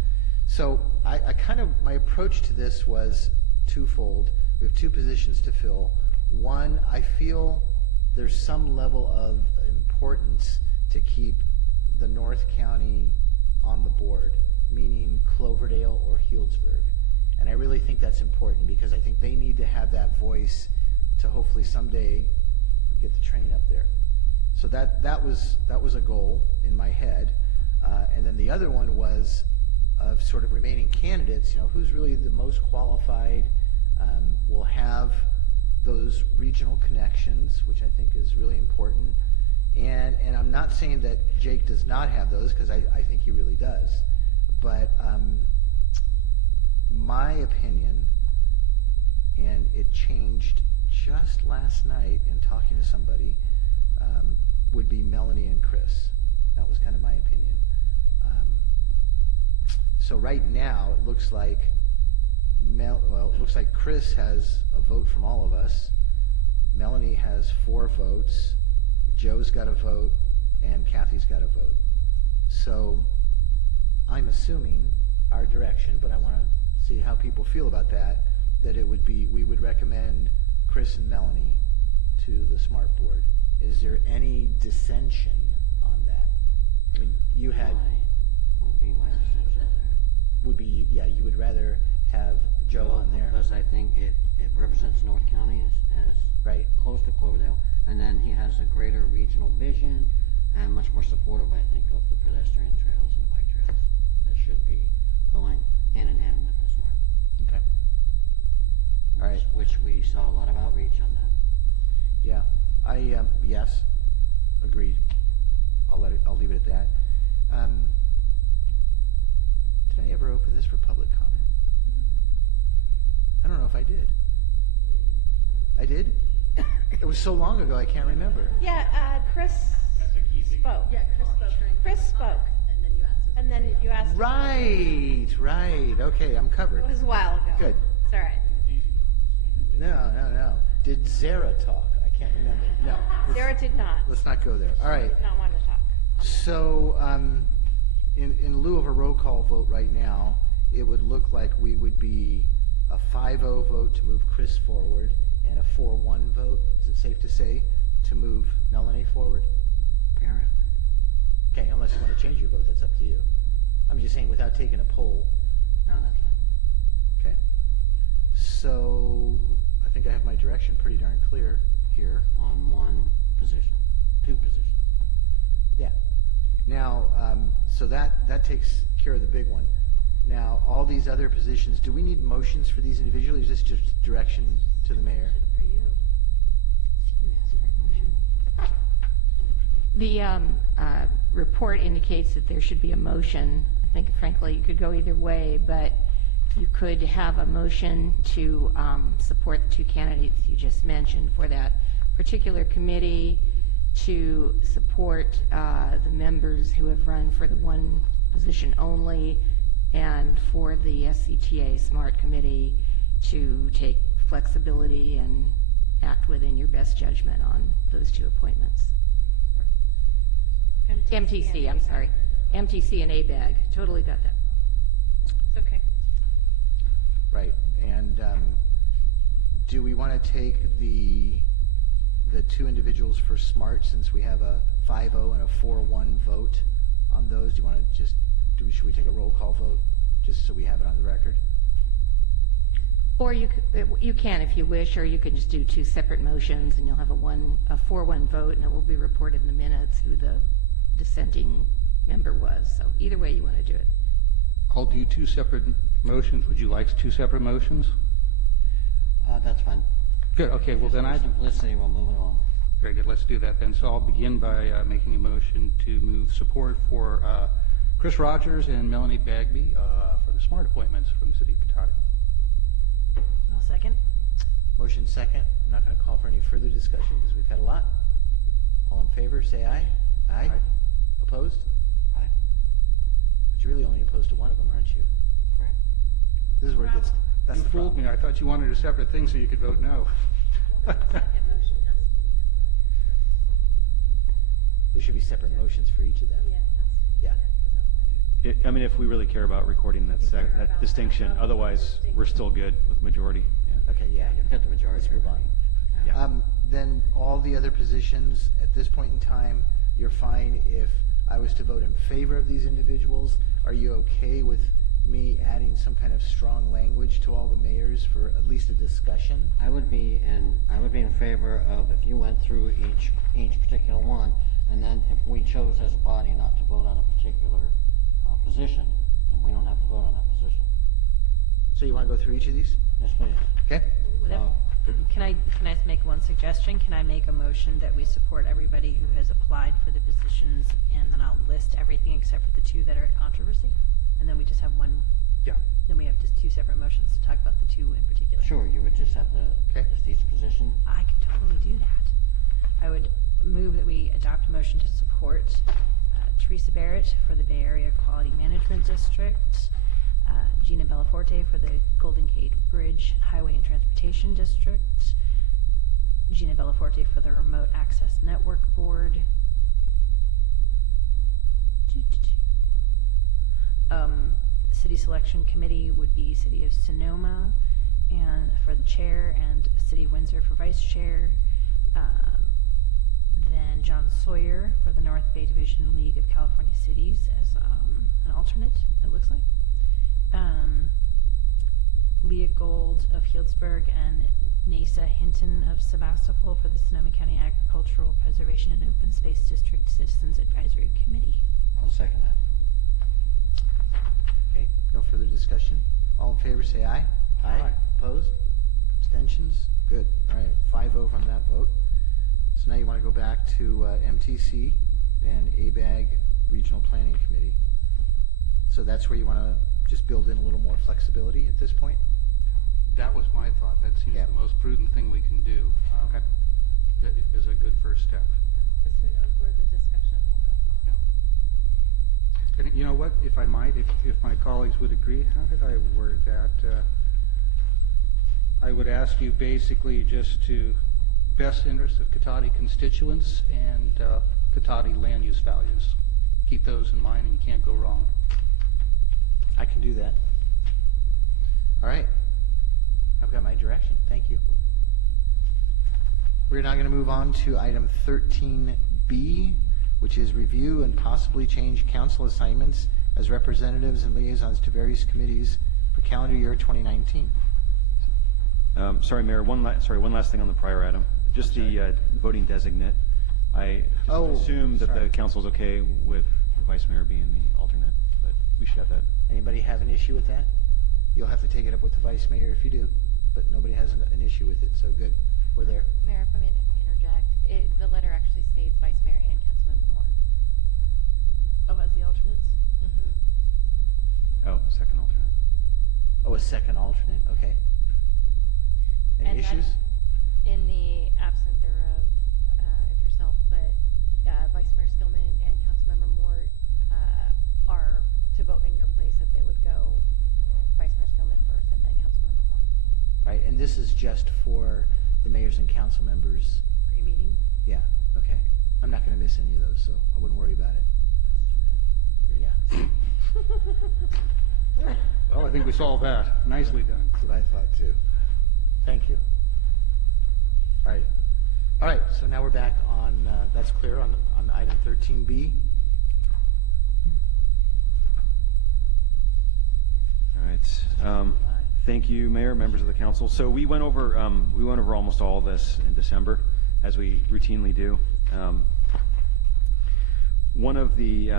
So my approach to this was twofold. We have 2 positions to fill. One, I feel there's some level of importance to keep the North County on the board, meaning Cloverdale or Healdsburg. And I really think that's important, because I think they need to have that voice to hopefully someday get the train up there. So that was a goal in my head. And then the other one was of sort of remaining candidates, who's really the most qualified, will have those regional connections, which I think is really important. And I'm not saying that Jake does not have those, because I think he really does. But my opinion, and it changed just last night in talking to somebody, would be Melanie and Chris. That was kind of my opinion. So right now, it looks like Chris has a vote from all of us. Melanie has 4 votes. Joe's got a vote, and Kathy's got a vote. So I'm assuming our direction, but I want to see how people feel about that that it would be, we would recommend Chris and Melanie to the SMART board. Is there any dissension on that? I mean, you had, Would be my dissension there. would be, yeah, you would rather have Joe on there? Because I think it represents North County as right close to Cloverdale, and then he has a greater regional vision and much more supportive, I think, of the pedestrian trails and the bike trails that should be going hand in hand with the SMART. Okay. All right. Which we saw a lot of outreach on that. Yeah, yes, agreed. I'll leave it at that. Did I ever open this for public comment? I don't know if I did. I did? It was so long ago, I can't remember. Yeah, Chris spoke. Yeah, Chris spoke. Chris spoke. And then you asked us. And then you asked. Right. Okay, I'm covered. It was a while ago. Good. It's all right. No. Did Zara talk? I can't remember. No. Sarah did not. Let's not go there. All right. Did not want to talk. So, in lieu of a roll call vote right now, it would look like we would be a 5-0 vote to move Chris forward and a 4-1 vote, is it safe to say, to move Melanie forward? Apparently. Okay, unless you want to change your vote, that's up to you. I'm just saying without taking a poll. No, that's fine. Okay. So, I think I have my direction pretty darn clear here. On one position, 2 positions. Yeah. Now, so that takes care of the big one. Now, all these other positions, do we need motions for these individually, or is this just direction to the mayor? For you. You asked for a motion. The report indicates that there should be a motion. I think, frankly, you could go either way, but you could have a motion to support the 2 candidates you just mentioned for that particular committee, to support the members who have run for the 1 position only, and for the SCTA SMART committee to take flexibility and act within your best judgment on those 2 appointments. MTC, I'm sorry. MTC and ABAG. Totally got that. It's okay. Right. And do we want to take the 2 individuals for SMART, since we have a 5-0 and a 4-1 vote on those? Do you want to just, should we take a roll call vote just so we have it on the record? Or you can if you wish, or you can just do 2 separate motions, and you'll have a 4-1 vote, and it will be reported in the minutes who the dissenting member was. So either way you want to do it. I'll do 2 separate motions. Would you like 2 separate motions? That's fine. Good. Okay. Well, then For simplicity, we'll move it along. Very good. Let's do that then. So I'll begin by making a motion to move support for Chris Rogers and Melanie Bagby for the SMART appointments from the city of Cotati. I'll second. Motion second. I'm not going to call for any further discussion because we've had a lot. All in favor, say aye. Aye. Opposed? Aye. But you're really only opposed to one of them, aren't you? Correct. This is where it gets, that's You the fooled problem. me. I thought you wanted a separate thing so you could vote no. There should be separate motions for each of them. Yeah, it has to be. Yeah. Because otherwise. I mean, if we really care about recording that distinction, otherwise we're still good with majority. Yeah. Okay, yeah. You've got the majority. Let's move on. Yeah. Then all the other positions, at this point in time, you're fine if I was to vote in favor of these individuals. Are you okay with me adding some kind of strong language to all the mayors for at least a discussion? I would be in favor of if you went through each particular one, and then if we chose as a body not to vote on a particular position, then we don't have to vote on that position. So you want to go through each of these? Yes, please. Okay. What if- Can I make one suggestion? Can I make a motion that we support everybody who has applied for the positions, and then I'll list everything except for the 2 that are at controversy, and then we just have one. Yeah. Then we have just 2 separate motions to talk about the 2 in particular. Sure, you would just have to list each position. I can totally do that. I would move that we adopt a motion to support Teresa Barrett for the Bay Area Quality Management District, Gina Bellaforte for the Golden Gate Bridge Highway and Transportation District, Gina Bellaforte for the Remote Access Network Board, City Selection Committee would be City of Sonoma, and for the chair, and City of Windsor for vice chair. Then John Sawyer for the North Bay Division League of California Cities as an alternate, it looks like. Leah Gold of Healdsburg and Nasa Hinton of Sebastopol for the Sonoma County Agricultural Preservation and Open Space District Citizens Advisory Committee. I'll second that. Okay, no further discussion? All in favor, say aye. Aye. Opposed? Abstentions? Good. All right, 5-0 on that vote. So now you want to go back to MTC and ABAG Regional Planning Committee. So that's where you want to just build in a little more flexibility at this point? That was my thought. That seems Yeah. the most prudent thing we can do. Okay. It is a good first step. Because who knows where the discussion will go. And you know what, if I might, if my colleagues would agree, how did I word that? I would ask you basically just to best interest of Cotati constituents and Cotati land use values. Keep those in mind and you can't go wrong. I can do that. All right. I've got my direction. Thank you. We're now going to move on to item 13B, which is review and possibly change council assignments as representatives and liaisons to various committees for calendar year 2019. Sorry, Mayor, one last thing on the prior item. Just the voting designate. I assume that the council's okay with the vice mayor being the alternate, but we should have that. Anybody have an issue with that? You'll have to take it up with the vice mayor if you do, but nobody has an issue with it, so good. We're there. Mayor, if I may interject, the letter actually states Vice Mayor and Councilmember Moore. Oh, as the alternates? Mm-hmm. Oh, second alternate. Oh, a second alternate? Okay. Any And issues? In the absent thereof, if yourself, but Vice Mayor Skillman and Councilmember Moore are to vote in your place if they would go Vice Mayor Skillman first and then Councilmember Moore. Right, and this is just for the mayors and council members. Pre-meeting? Yeah, okay. I'm not going to miss any of those, so I wouldn't worry about it. Yeah. Well, I think we solved that. Nicely done. That's what I thought too. Thank you. All right. All right, so now we're back on, that's clear on item 13B. All right. Thank you, Mayor, members of the council. So we went over almost all of this in December, as we routinely do. One of the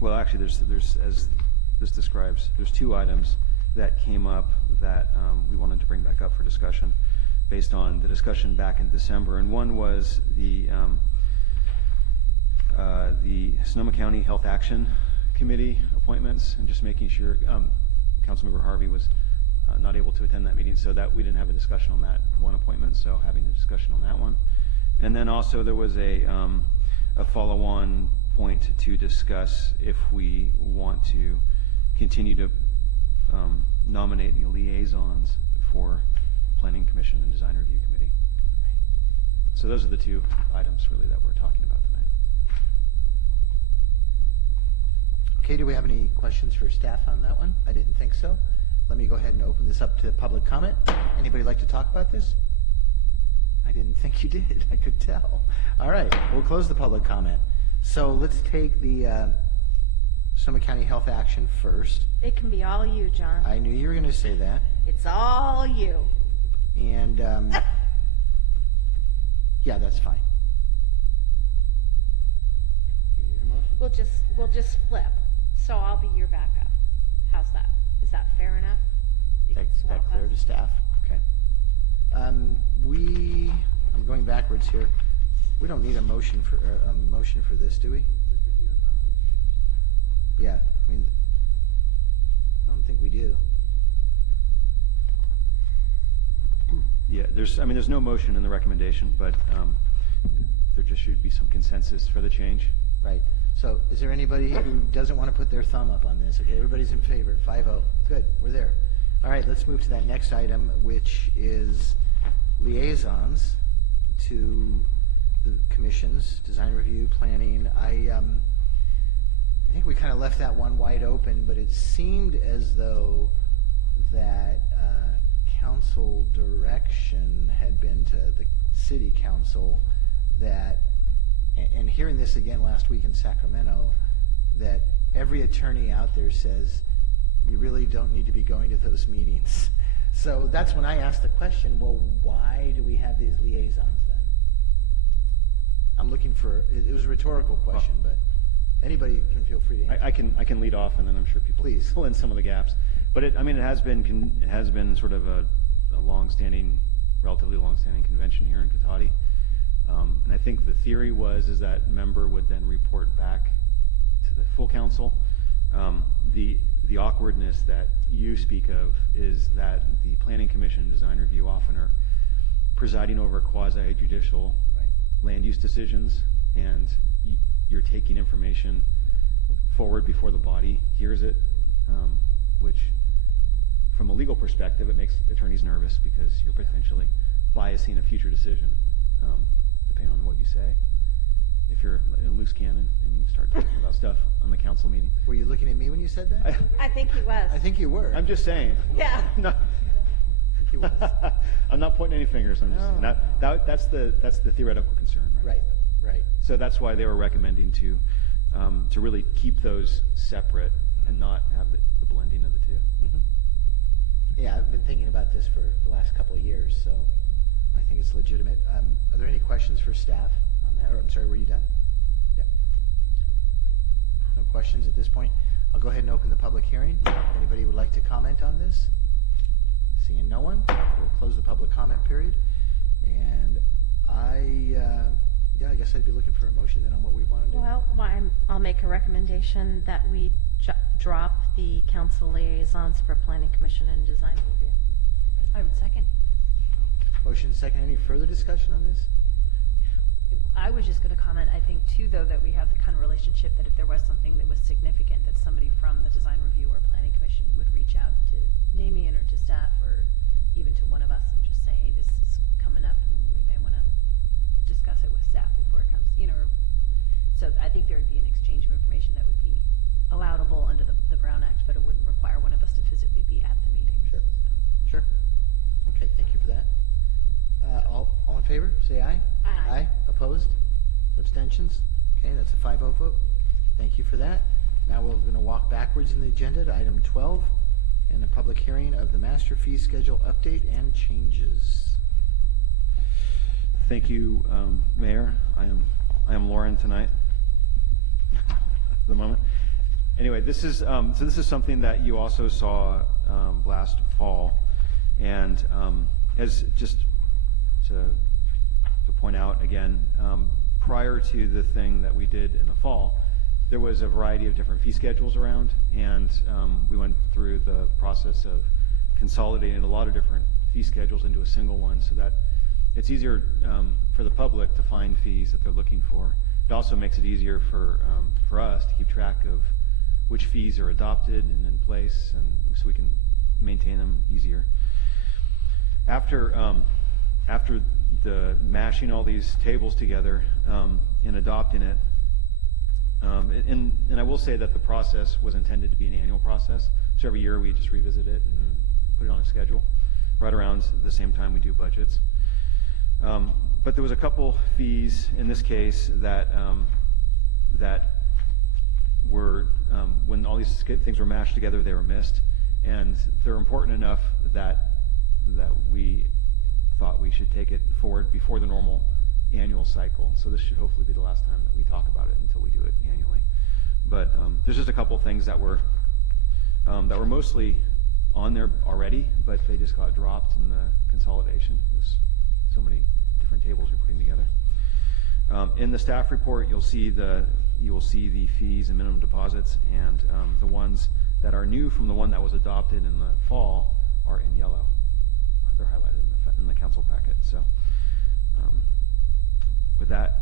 well, actually, there's as this describes, there's two items that came up that we wanted to bring back up for discussion, based on the discussion back in December. And one was the Sonoma County Health Action Committee appointments, and just making sure Councilmember Harvey was not able to attend that meeting, so that we didn't have a discussion on that one appointment, so having a discussion on that one. And then also there was a follow-on point to discuss if we want to continue to nominate liaisons for Planning Commission and Design Review Committee. So those are the two items really that we're talking about tonight. Okay, do we have any questions for staff on that one? I didn't think so. Let me go ahead and open this up to public comment. Anybody like to talk about this? I didn't think you did. I could tell. All right, we'll close the public comment. So let's take the Sonoma County Health Action first. It can be all you, John. I knew you were going to say that. It's all you. And yeah, that's fine. We'll just flip. So I'll be your backup. How's that? Is that fair enough? You can That swap clear us. to staff? Okay. I'm going backwards here. We don't need a motion for this, do we? Yeah, I mean, I don't think we do. Yeah, there's no motion in the recommendation, but there just should be some consensus for the change. Right. So is there anybody who doesn't want to put their thumb up on this? Okay, everybody's in favor. 5-0. Good, we're there. All right, let's move to that next item, which is liaisons to the commissions, design review, planning. I think we kind of left that one wide open, but it seemed as though that council direction had been to the city council that, and hearing this again last week in Sacramento, that every attorney out there says you really don't need to be going to those meetings. So that's when I asked the question, well, why do we have these liaisons then? I'm looking for, it was a rhetorical question, but anybody can feel free to answer. I can lead off, and then I'm sure people Please. fill in some of the gaps. But it has been sort of a relatively long-standing convention here in Cotati. And I think the theory is that member would then report back to the full council. The awkwardness that you speak of is that the Planning Commission and Design Review often are presiding over quasi-judicial land use decisions, and you're taking information forward before the body hears it, which from a legal perspective, it makes attorneys nervous because you're potentially biasing a future decision, depending on what you say. If you're a loose cannon and you start talking about stuff on the council meeting. Were you looking at me when you said that? I think he was. I think you were. I'm just saying. Yeah. No. I think he was. I'm not pointing any fingers. I'm just saying. That's the theoretical concern, right? Right. So that's why they were recommending to really keep those separate and not have the blending of the two. Yeah, I've been thinking about this for the last couple of years, so I think it's legitimate. Are there any questions for staff on that? Or, I'm sorry, were you done? Yeah. No questions at this point. I'll go ahead and open the public hearing. If anybody would like to comment on this? Seeing no one, we'll close the public comment period. And I guess I'd be looking for a motion then on what we want to do. Well, I'll make a recommendation that we drop the council liaisons for Planning Commission and Design Review. I would second. Motion second. Any further discussion on this? I was just going to comment, I think too, though, that we have the kind of relationship that if there was something that was significant, that somebody from the Design Review or Planning Commission would reach out to Damien or to staff or even to one of us and just say, hey, this is coming up and we may want to discuss it with staff before it comes, so I think there would be an exchange of information that would be allowable under the Brown Act, but it wouldn't require one of us to physically be at the meeting. Sure. Okay, thank you for that. All in favor, say aye. Aye. Opposed? Abstentions? Okay, that's a 5-0 vote. Thank you for that. Now we're going to walk backwards in the agenda to item 12, in a public hearing of the master fee schedule update and changes. Thank you, Mayor. I am Lauren tonight. For the moment. Anyway, this is something that you also saw last fall, and as just to point out again, prior to the thing that we did in the fall, there was a variety of different fee schedules around, and we went through the process of consolidating a lot of different fee schedules into a single one so that it's easier for the public to find fees that they're looking for. It also makes it easier for us to keep track of which fees are adopted and in place, and so we can maintain them easier. After the mashing all these tables together and adopting it, and I will say that the process was intended to be an annual process. So every year we just revisit it and put it on a schedule, right around the same time we do budgets. But there was a couple fees in this case that were, when all these things were mashed together, they were missed, and they're important enough that we thought we should take it forward before the normal annual cycle. So this should hopefully be the last time that we talk about it until we do it annually. But there's just a couple things that were mostly on there already, but they just got dropped in the consolidation. There's so many different tables we're putting together. In the staff report, you will see the fees and minimum deposits, and the ones that are new from the one that was adopted in the fall are in yellow. They're highlighted in the council packet. So with that,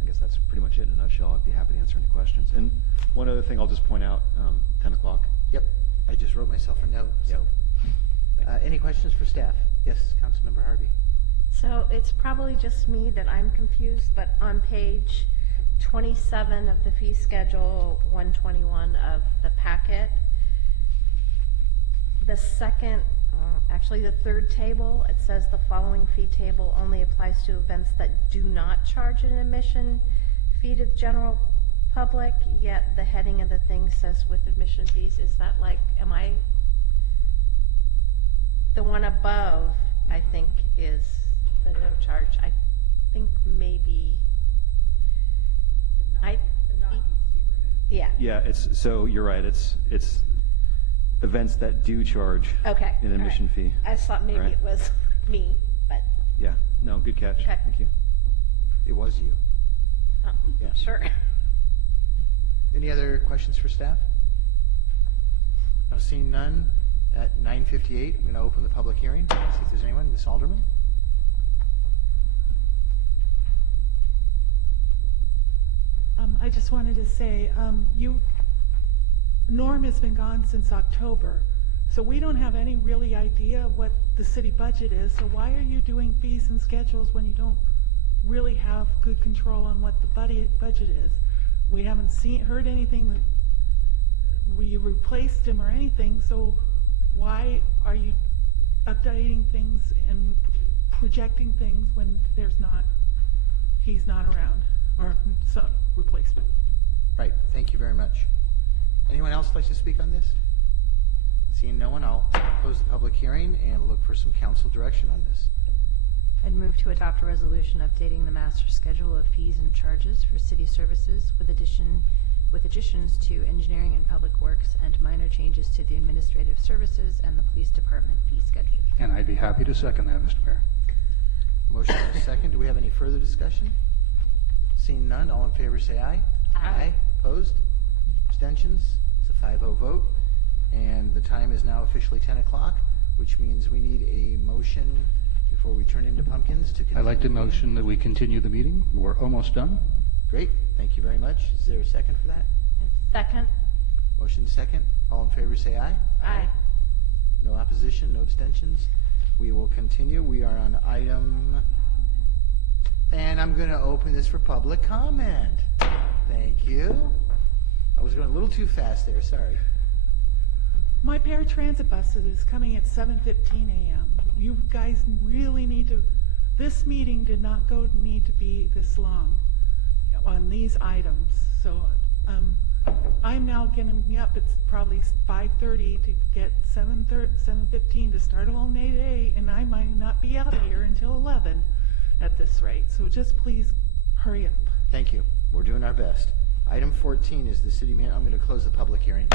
I guess that's pretty much it in a nutshell. I'd be happy to answer any questions. And one other thing I'll just point out, 10 o'clock. Yep, I just wrote myself a note. So, any questions for staff? Yes, Councilmember Harvey. So it's probably just me that I'm confused, but on page 27 of the fee schedule, 121 of the packet, The second, actually the third table, it says the following fee table only applies to events that do not charge an admission fee to the general public, yet the heading of the thing says with admission fees. Is that like, am I, the one above, I think, is the no charge. I think maybe, yeah. Yeah, so you're right, it's events that do charge Okay. an admission all right. fee. I just thought maybe Right. it was me, but Yeah, no, good catch. Okay. Thank you. It was you. Yeah. sure. Any other questions for staff? Now, seeing none, at 9:58, I'm going to open the public hearing. See if there's anyone. Ms. Alderman? I just wanted to say, Norm has been gone since October, so we don't have any really idea what the city budget is. So why are you doing fees and schedules when you don't really have good control on what the budget is? We haven't heard anything that you replaced him or anything, so why are you updating things and projecting things when he's not around, or some replacement? Right, thank you very much. Anyone else like to speak on this? Seeing no one, I'll close the public hearing and look for some council direction on this. I'd move to adopt a resolution updating the master schedule of fees and charges for city services with additions to engineering and public works and minor changes to the administrative services and the police department fee schedule. And I'd be happy to second that, Mr. Mayor. Motion and a second. Do we have any further discussion? Seeing none, all in favor say aye. Aye. Opposed? Abstentions? It's a 5-0 vote. And the time is now officially 10 o'clock, which means we need a motion before we turn into pumpkins to continue. I'd like to motion that we continue the meeting. We're almost done. Great, thank you very much. Is there a second for that? Second. Motion second. All in favor say aye. Aye. No opposition, no abstentions. We will continue. We are on item, and I'm going to open this for public comment. Thank you. I was going a little too fast there, sorry. My paratransit bus is coming at 7:15 a.m. You guys really need to, this meeting did not need to be this long on these items. So I'm now getting up, it's probably 5:30 to get 7:15 to start a whole day, and I might not be out of here until 11 at this rate. So just please hurry up. Thank you. We're doing our best. Item 14 is the city man. I'm going to close the public hearing.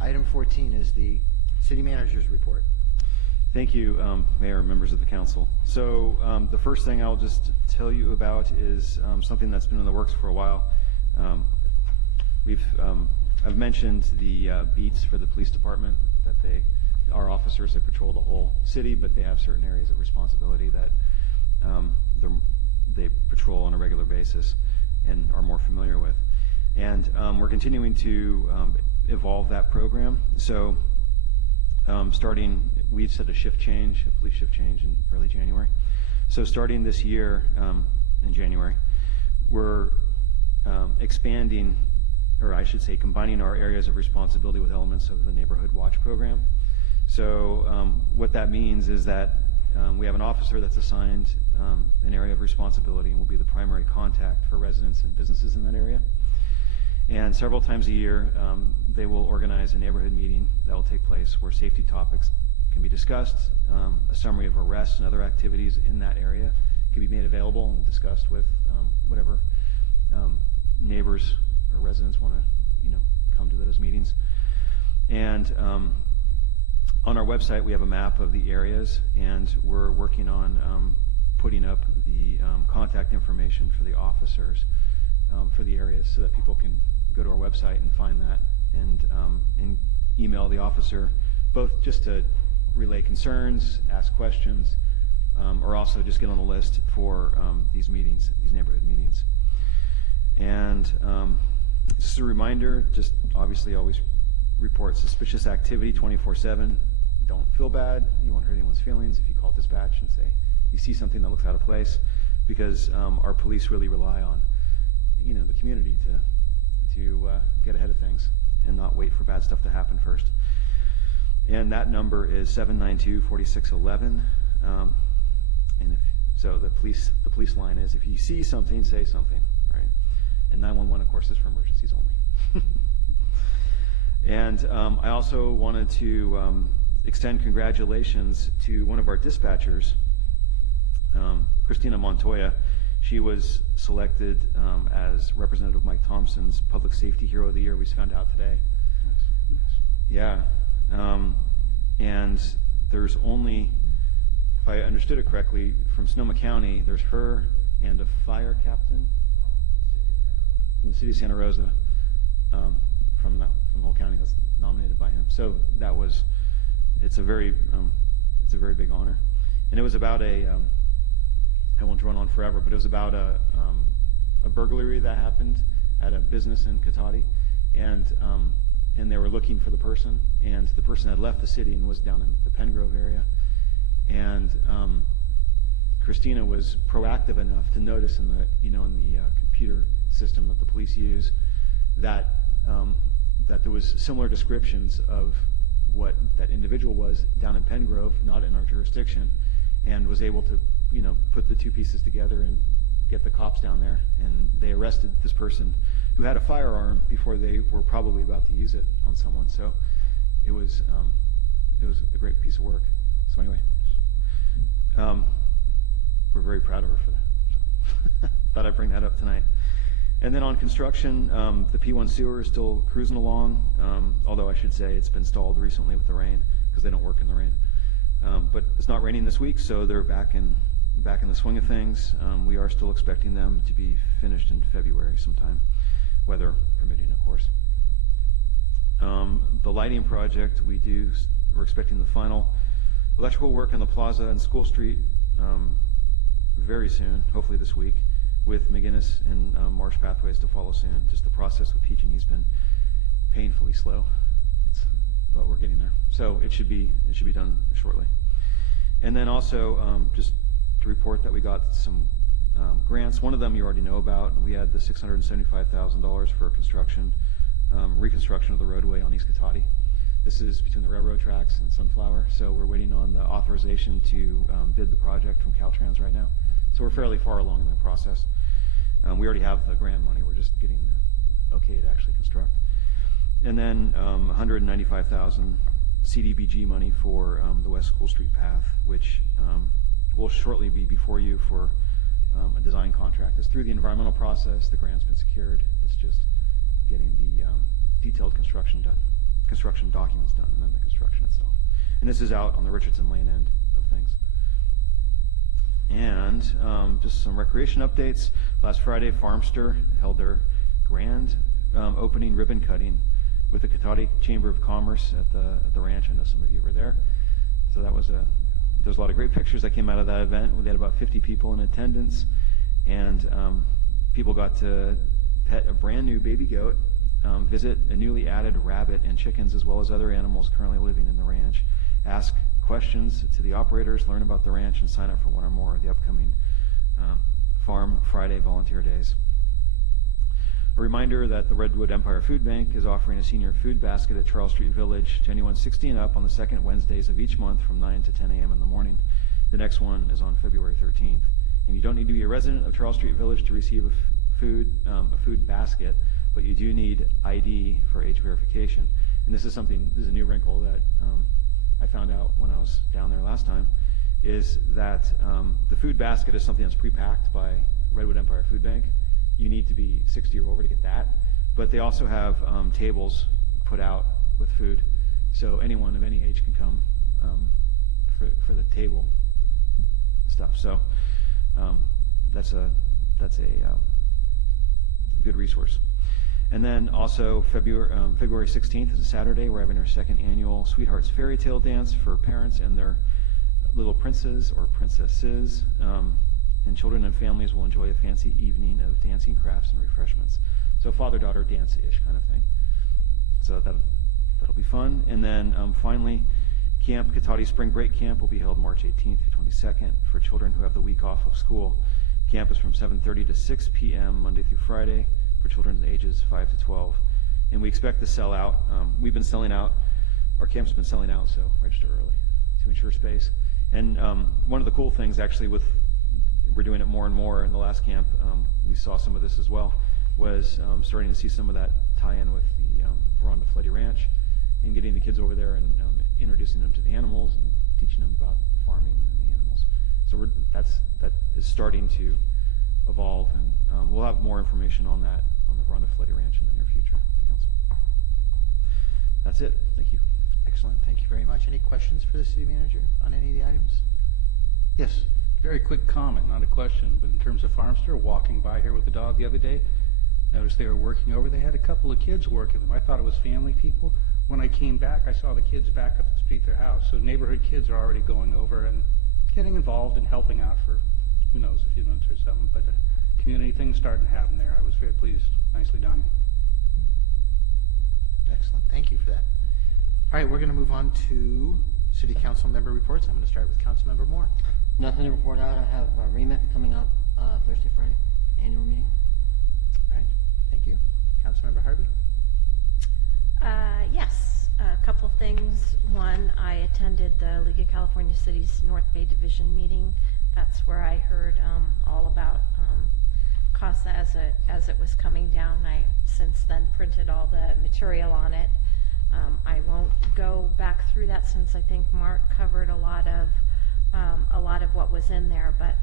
Item 14 is the city manager's report. Thank you, Mayor, members of the council. So the first thing I'll just tell you about is something that's been in the works for a while. I've mentioned the beats for the police department, that our officers, they patrol the whole city, but they have certain areas of responsibility that they patrol on a regular basis and are more familiar with. And we're continuing to evolve that program. So we set a shift change, a police shift change in early January. So starting this year in January, we're expanding, or I should say combining our areas of responsibility with elements of the Neighborhood Watch program. So what that means is that we have an officer that's assigned an area of responsibility and will be the primary contact for residents and businesses in that area. And several times a year, they will organize a neighborhood meeting that will take place where safety topics can be discussed, a summary of arrests and other activities in that area can be made available and discussed with whatever neighbors or residents want to, come to those meetings. And on our website, we have a map of the areas, and we're working on putting up the contact information for the officers for the areas so that people can go to our website and find that and email the officer, both just to relay concerns, ask questions, or also just get on the list for these meetings, these neighborhood meetings. And just a reminder, just obviously always report suspicious activity 24/7. Don't feel bad. You won't hurt anyone's feelings if you call dispatch and say you see something that looks out of place, because our police really rely on the community to get ahead of things and not wait for bad stuff to happen first. And that number is 792-4611. And so the police line is, if you see something, say something, right? And 911, of course, is for emergencies only. And I also wanted to extend congratulations to one of our dispatchers, Christina Montoya. She was selected as Representative Mike Thompson's Public Safety Hero of the Year. We just found out today. Nice. Yeah. And there's only, if I understood it correctly, from Sonoma County, there's her and a fire captain from the city of Santa Rosa, from the whole county that's nominated by him. So that was, it's a very big honor. And it was about I won't drone on forever, but it was about a burglary that happened at a business in Cotati, and they were looking for the person, and the person had left the city and was down in the Pengrove area, and Christina was proactive enough to notice in the computer system that the police use that there was similar descriptions of what that individual was down in Pengrove, not in our jurisdiction, and was able to put the two pieces together and get the cops down there, and they arrested this person who had a firearm before they were probably about to use it on someone. So it was a great piece of work. So anyway, we're very proud of her for that. So thought I'd bring that up tonight. And then on construction, the P1 sewer is still cruising along, although I should say it's been stalled recently with the rain because they don't work in the rain. But it's not raining this week, so they're back in the swing of things. We are still expecting them to be finished in February sometime, weather permitting, of course. The lighting project, we're expecting the final electrical work on the plaza and School Street very soon, hopefully this week, with McGinnis and Marsh Pathways to follow soon. Just the process with PG&E's been painfully slow. But we're getting there. So it should be done shortly. And then also, just to report that we got some grants. One of them you already know about. We had the $675,000 for reconstruction of the roadway on East Cotati. This is between the railroad tracks and Sunflower. So we're waiting on the authorization to bid the project from Caltrans right now. So we're fairly far along in that process. We already have the grant money. We're just getting the okay to actually construct. And then $195,000 CDBG money for the West School Street path, which will shortly be before you for a design contract. It's through the environmental process. The grant's been secured. It's just getting the detailed construction documents done, and then the construction itself. And this is out on the Richardson Lane end of things. And just some recreation updates. Last Friday, Farmster held their grand opening ribbon cutting with the Cotati Chamber of Commerce at the ranch. I know some of you were there. So that was there's a lot of great pictures that came out of that event. We had about 50 people in attendance, and people got to pet a brand new baby goat, visit a newly added rabbit and chickens, as well as other animals currently living in the ranch, ask questions to the operators, learn about the ranch, and sign up for one or more of the upcoming Farm Friday volunteer days. A reminder that the Redwood Empire Food Bank is offering a senior food basket at Charles Street Village to anyone 60 and up on the second Wednesdays of each month from 9 to 10 a.m. in the morning. The next one is on February 13th. And you don't need to be a resident of Charles Street Village to receive a food basket, but you do need ID for age verification. And this is a new wrinkle that I found out when I was down there last time, is that the food basket is something that's pre-packed by Redwood Empire Food Bank. You need to be 60 or over to get that. But they also have tables put out with food, so anyone of any age can come for the table stuff. So that's a good resource. And then also February 16th is a Saturday. We're having our second annual Sweethearts Fairy Tale Dance for parents and their little princes or princesses. And children and families will enjoy a fancy evening of dancing, crafts, and refreshments. So father-daughter dance-ish kind of thing. So that'll be fun. And then finally, Camp Cotati Spring Break Camp will be held March 18th through 22nd for children who have the week off of school. Camp is from 7:30 to 6 p.m. Monday through Friday for children ages 5 to 12. And we expect to sell out. We've been selling out our camp's been selling out, so register early to ensure space. And one of the cool things, actually, we're doing it more and more in the last camp, we saw some of this as well, was starting to see some of that tie-in with the Veranda Fletty Ranch and getting the kids over there and introducing them to the animals and teaching them about farming and the animals. So that is starting to evolve, and we'll have more information on that on the Veranda Fletty Ranch in the near future, the council. That's it. Thank you. Excellent. Thank you very much. Any questions for the city manager on any of the items? Yes. Very quick comment, not a question, but in terms of Farmster, walking by here with the dog the other day, noticed they were working over. They had a couple of kids working them. I thought it was family people. When I came back, I saw the kids back up the street, their house. So neighborhood kids are already going over and getting involved and helping out for, who knows, a few minutes or something. But community things starting to happen there. I was very pleased. Nicely done. Excellent. Thank you for that. All right, we're going to move on to city council member reports. I'm going to start with Councilmember Moore. Nothing to report out. I have REMIC coming up Thursday, Friday, annual meeting. All right, thank you. Councilmember Harvey? Yes, a couple things. One, I attended the League of California Cities North Bay Division meeting. That's where I heard all about CASA as it was coming down. I since then printed all the material on it. I won't go back through that since I think Mark covered a lot of what was in there, but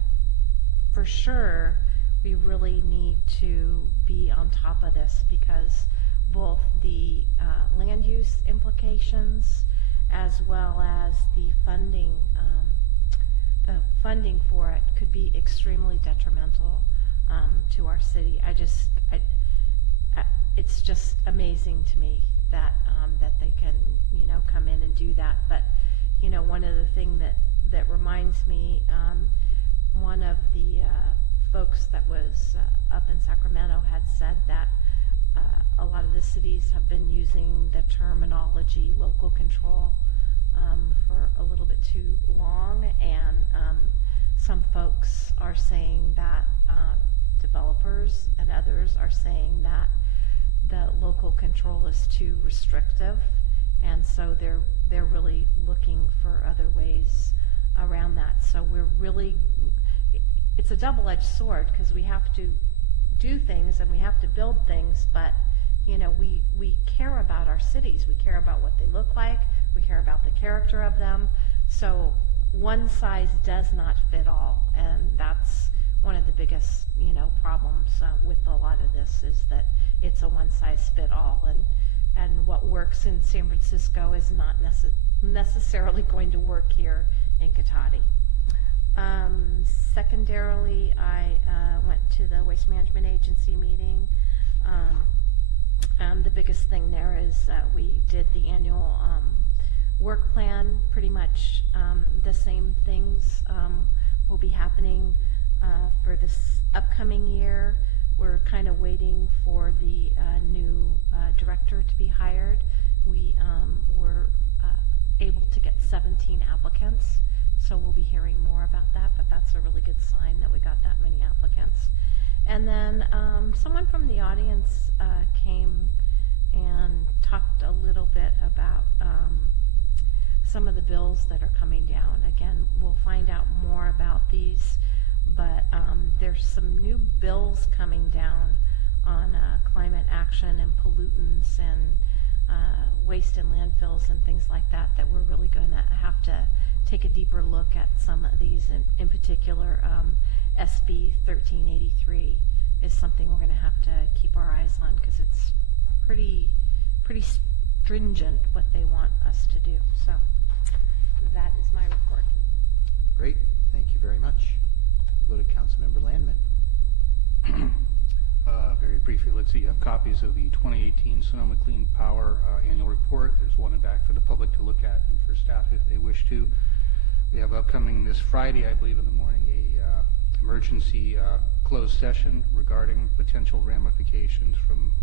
for sure we really need to be on top of this, because both the land use implications as well as the funding for it could be extremely detrimental to our city. It's just amazing to me that that they can come in and do that. But one of the things that reminds me, one of the folks that was up in Sacramento had said that a lot of the cities have been using the terminology local control for a little bit too long, and some folks are saying that developers and others are saying that the local control is too restrictive, and so they're really looking for other ways around that. So it's a double-edged sword, because we have to do things and we have to build things, but we care about our cities. We care about what they look like. We care about the character of them. So one size does not fit all, and that's one of the biggest problems with a lot of this, is that it's a one-size-fit-all, and what works in San Francisco is not necessarily going to work here in Cotati. Secondarily, I went to the Waste Management Agency meeting. The biggest thing there is we did the annual work plan. Pretty much the same things will be happening for this upcoming year. We're kind of waiting for the new director to be hired. We were able to get 17 applicants, so we'll be hearing more about that, but that's a really good sign that we got that many applicants. And then someone from the audience came and talked a little bit about some of the bills that are coming down. Again, we'll find out more about these, but there's some new bills coming down on climate action and pollutants and waste and landfills and things like that, that we're really going to have to take a deeper look at some of these. In particular, SB 1383 is something we're going to have to keep our eyes on, because it's pretty stringent what they want us to do. So that is my report. Great. Thank you very much. We'll go to Councilmember Landman. Very briefly, let's see, you have copies of the 2018 Sonoma Clean Power annual report. There's one in back for the public to look at and for staff if they wish to. We have upcoming this Friday, I believe in the morning, a emergency closed session regarding potential ramifications from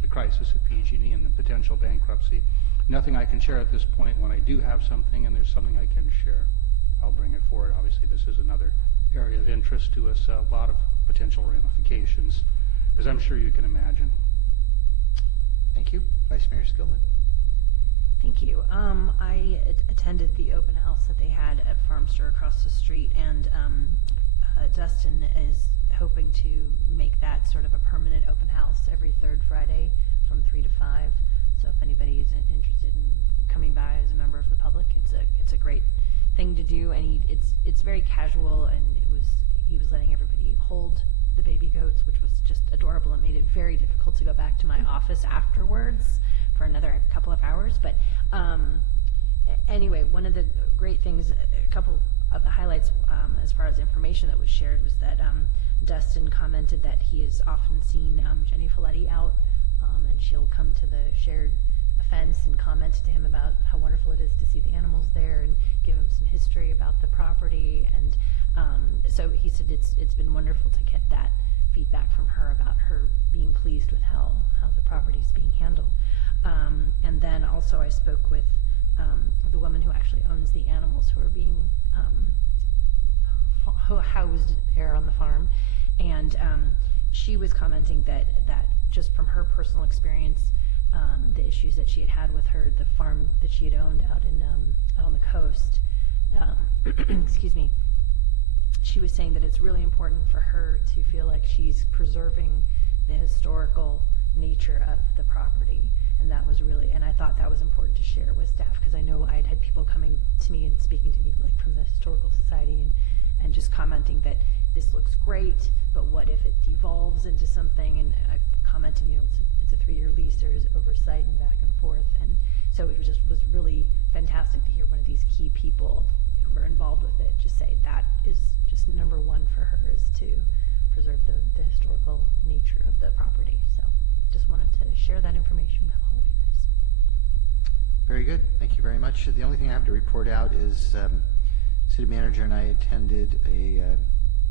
the crisis at PG&E and the potential bankruptcy. Nothing I can share at this point. When I do have something and there's something I can share, I'll bring it forward. Obviously, this is another area of interest to us, a lot of potential ramifications, as I'm sure you can imagine. Thank you. Vice Mayor Skillman. Thank you. I attended the open house that they had at Farmster across the street, and Dustin is hoping to make that sort of a permanent open house every third Friday from 3 to 5. So if anybody is interested in coming by as a member of the public, it's a great thing to do, and it's very casual, and he was letting everybody hold the baby goats, which was just adorable. It made it very difficult to go back to my office afterwards for another couple of hours. But anyway, one of the great things, a couple of the highlights as far as information that was shared was that Dustin commented that he has often seen Jenny Folletti out, and she'll come to the shared fence and comment to him about how wonderful it is to see the animals there and give him some history about the property. And so he said it's been wonderful to get that feedback from her about her being pleased with how the property is being handled. And then also I spoke with the woman who actually owns the animals who are being housed there on the farm, and she was commenting that just from her personal experience, the issues that she had with the farm that she had owned out on the coast, excuse me, she was saying that it's really important for her to feel like she's preserving the historical nature of the property. And that was really, and I thought that was important to share with staff, because I know I'd had people coming to me and speaking to me like from the Historical Society and just commenting that this looks great, but what if it devolves into something? And I commented, it's a 3-year lease, there is oversight and back and forth. And so it was really fantastic to hear one of these key people who were involved with it just say that is just number one for her, is to preserve the historical nature of the property. So just wanted to share that information with all of you guys. Very good. Thank you very much. The only thing I have to report out is City Manager and I attended a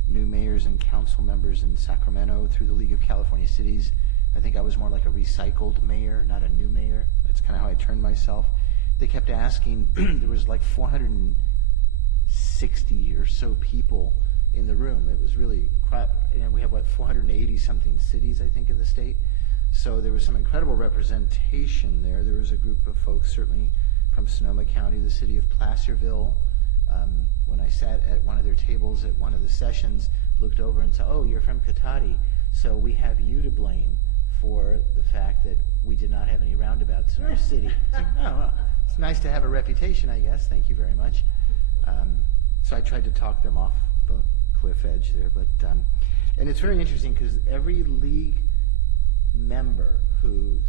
new mayors and council members in Sacramento through the League of California Cities. I think I was more like a recycled mayor, not a new mayor. That's kind of how I turned myself. They kept asking, there was like 460 or so people in the room. It was really quite, we have 480 something cities, I think, in the state. So there was some incredible representation there. There was a group of folks, certainly from Sonoma County, the city of Placerville. When I sat at one of their tables at one of the sessions, looked over and said, "Oh, you're from Cotati, so we have you to blame for the fact that we did not have any roundabouts in our city." It's like, oh, well, it's nice to have a reputation, I guess. Thank you very much. So I tried to talk them off the cliff edge there, but and it's very interesting because every league member who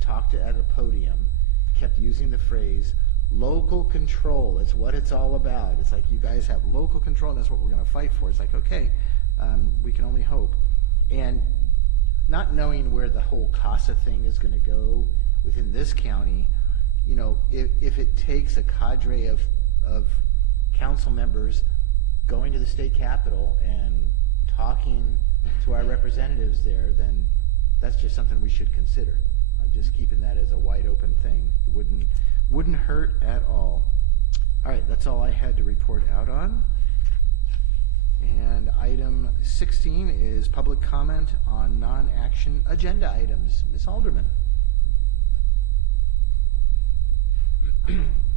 talked at a podium kept using the phrase local control. It's what it's all about. It's like, you guys have local control, and that's what we're going to fight for. It's like, okay, we can only hope. And not knowing where the whole CASA thing is going to go within this county, if it takes a cadre of council members going to the state capitol and talking to our representatives there, then that's just something we should consider. I'm just keeping that as a wide open thing. It wouldn't hurt at all. All right, that's all I had to report out on. And item 16 is public comment on non-action agenda items. Ms. Alderman.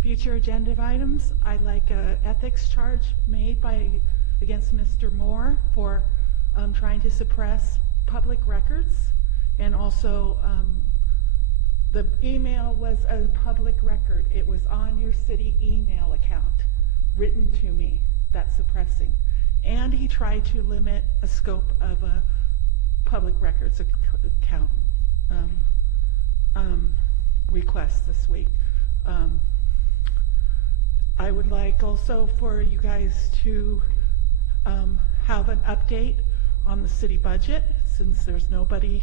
Future agenda items, I'd like an ethics charge made against Mr. Moore for trying to suppress public records, and also the email was a public record. It was on your city email account, written to me. That's suppressing. And he tried to limit a scope of a public records account request this week. I would like also for you guys to have an update on the city budget, since there's nobody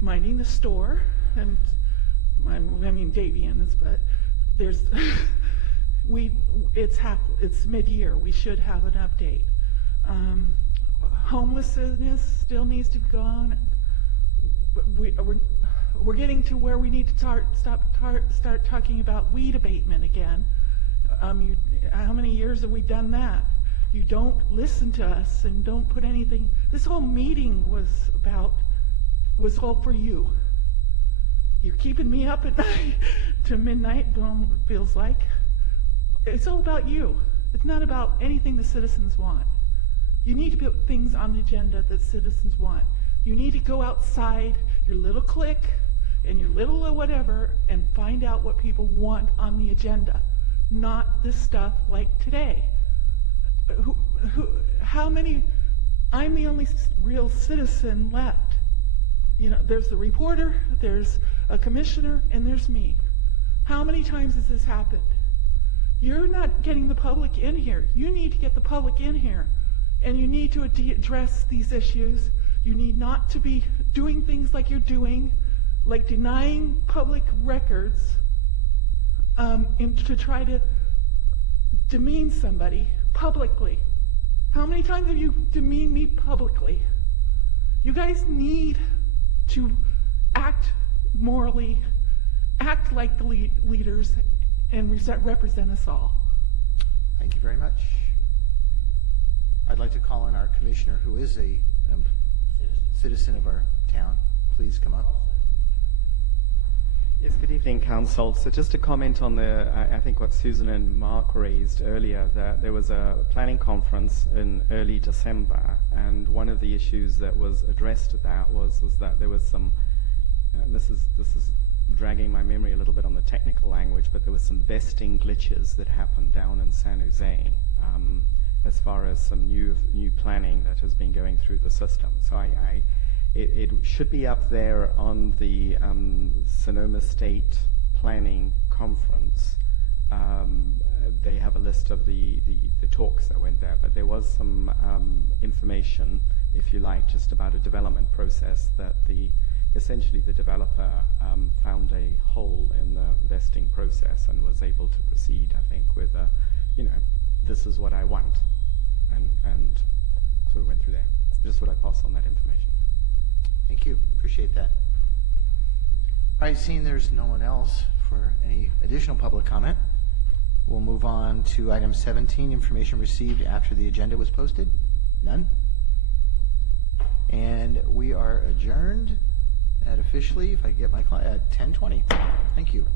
minding the store, and I mean Davian's, but there's it's mid-year. We should have an update. Homelessness still needs to go on. We're getting to where we need to start talking about weed abatement again. How many years have we done that? You don't listen to us and don't put anything. This whole meeting was all for you. You're keeping me up at night to midnight, feels like. It's all about you. It's not about anything the citizens want. You need to put things on the agenda that citizens want. You need to go outside your little clique and your little whatever and find out what people want on the agenda, not this stuff like today. How many? I'm the only real citizen left. There's the reporter, there's a commissioner, and there's me. How many times has this happened? You're not getting the public in here. You need to get the public in here. And you need to address these issues. You need not to be doing things like you're doing, like denying public records to try to demean somebody publicly. How many times have you demeaned me publicly? You guys need to act morally, act like the leaders, and represent us all. Thank you very much. I'd like to call on our commissioner, who is a citizen of our town. Please come up. Yes, good evening, Council. So just to comment on I think what Susan and Mark raised earlier, that there was a planning conference in early December, and one of the issues that was addressed at that was that there was some, this is dragging my memory a little bit on the technical language, but there was some vesting glitches that happened down in San Jose, as far as some new planning that has been going through the system. So it should be up there on the Sonoma State Planning Conference. They have a list of the talks that went there, but there was some information, if you like, just about a development process that essentially the developer found a hole in the vesting process and was able to proceed, I think, with this is what I want, and sort of went through there. Just what I pass on that information. Thank you. Appreciate that. All right, seeing there's no one else for any additional public comment, we'll move on to item 17, information received after the agenda was posted. None? And we are adjourned at officially, if I get my clock, at 10:20. Thank you.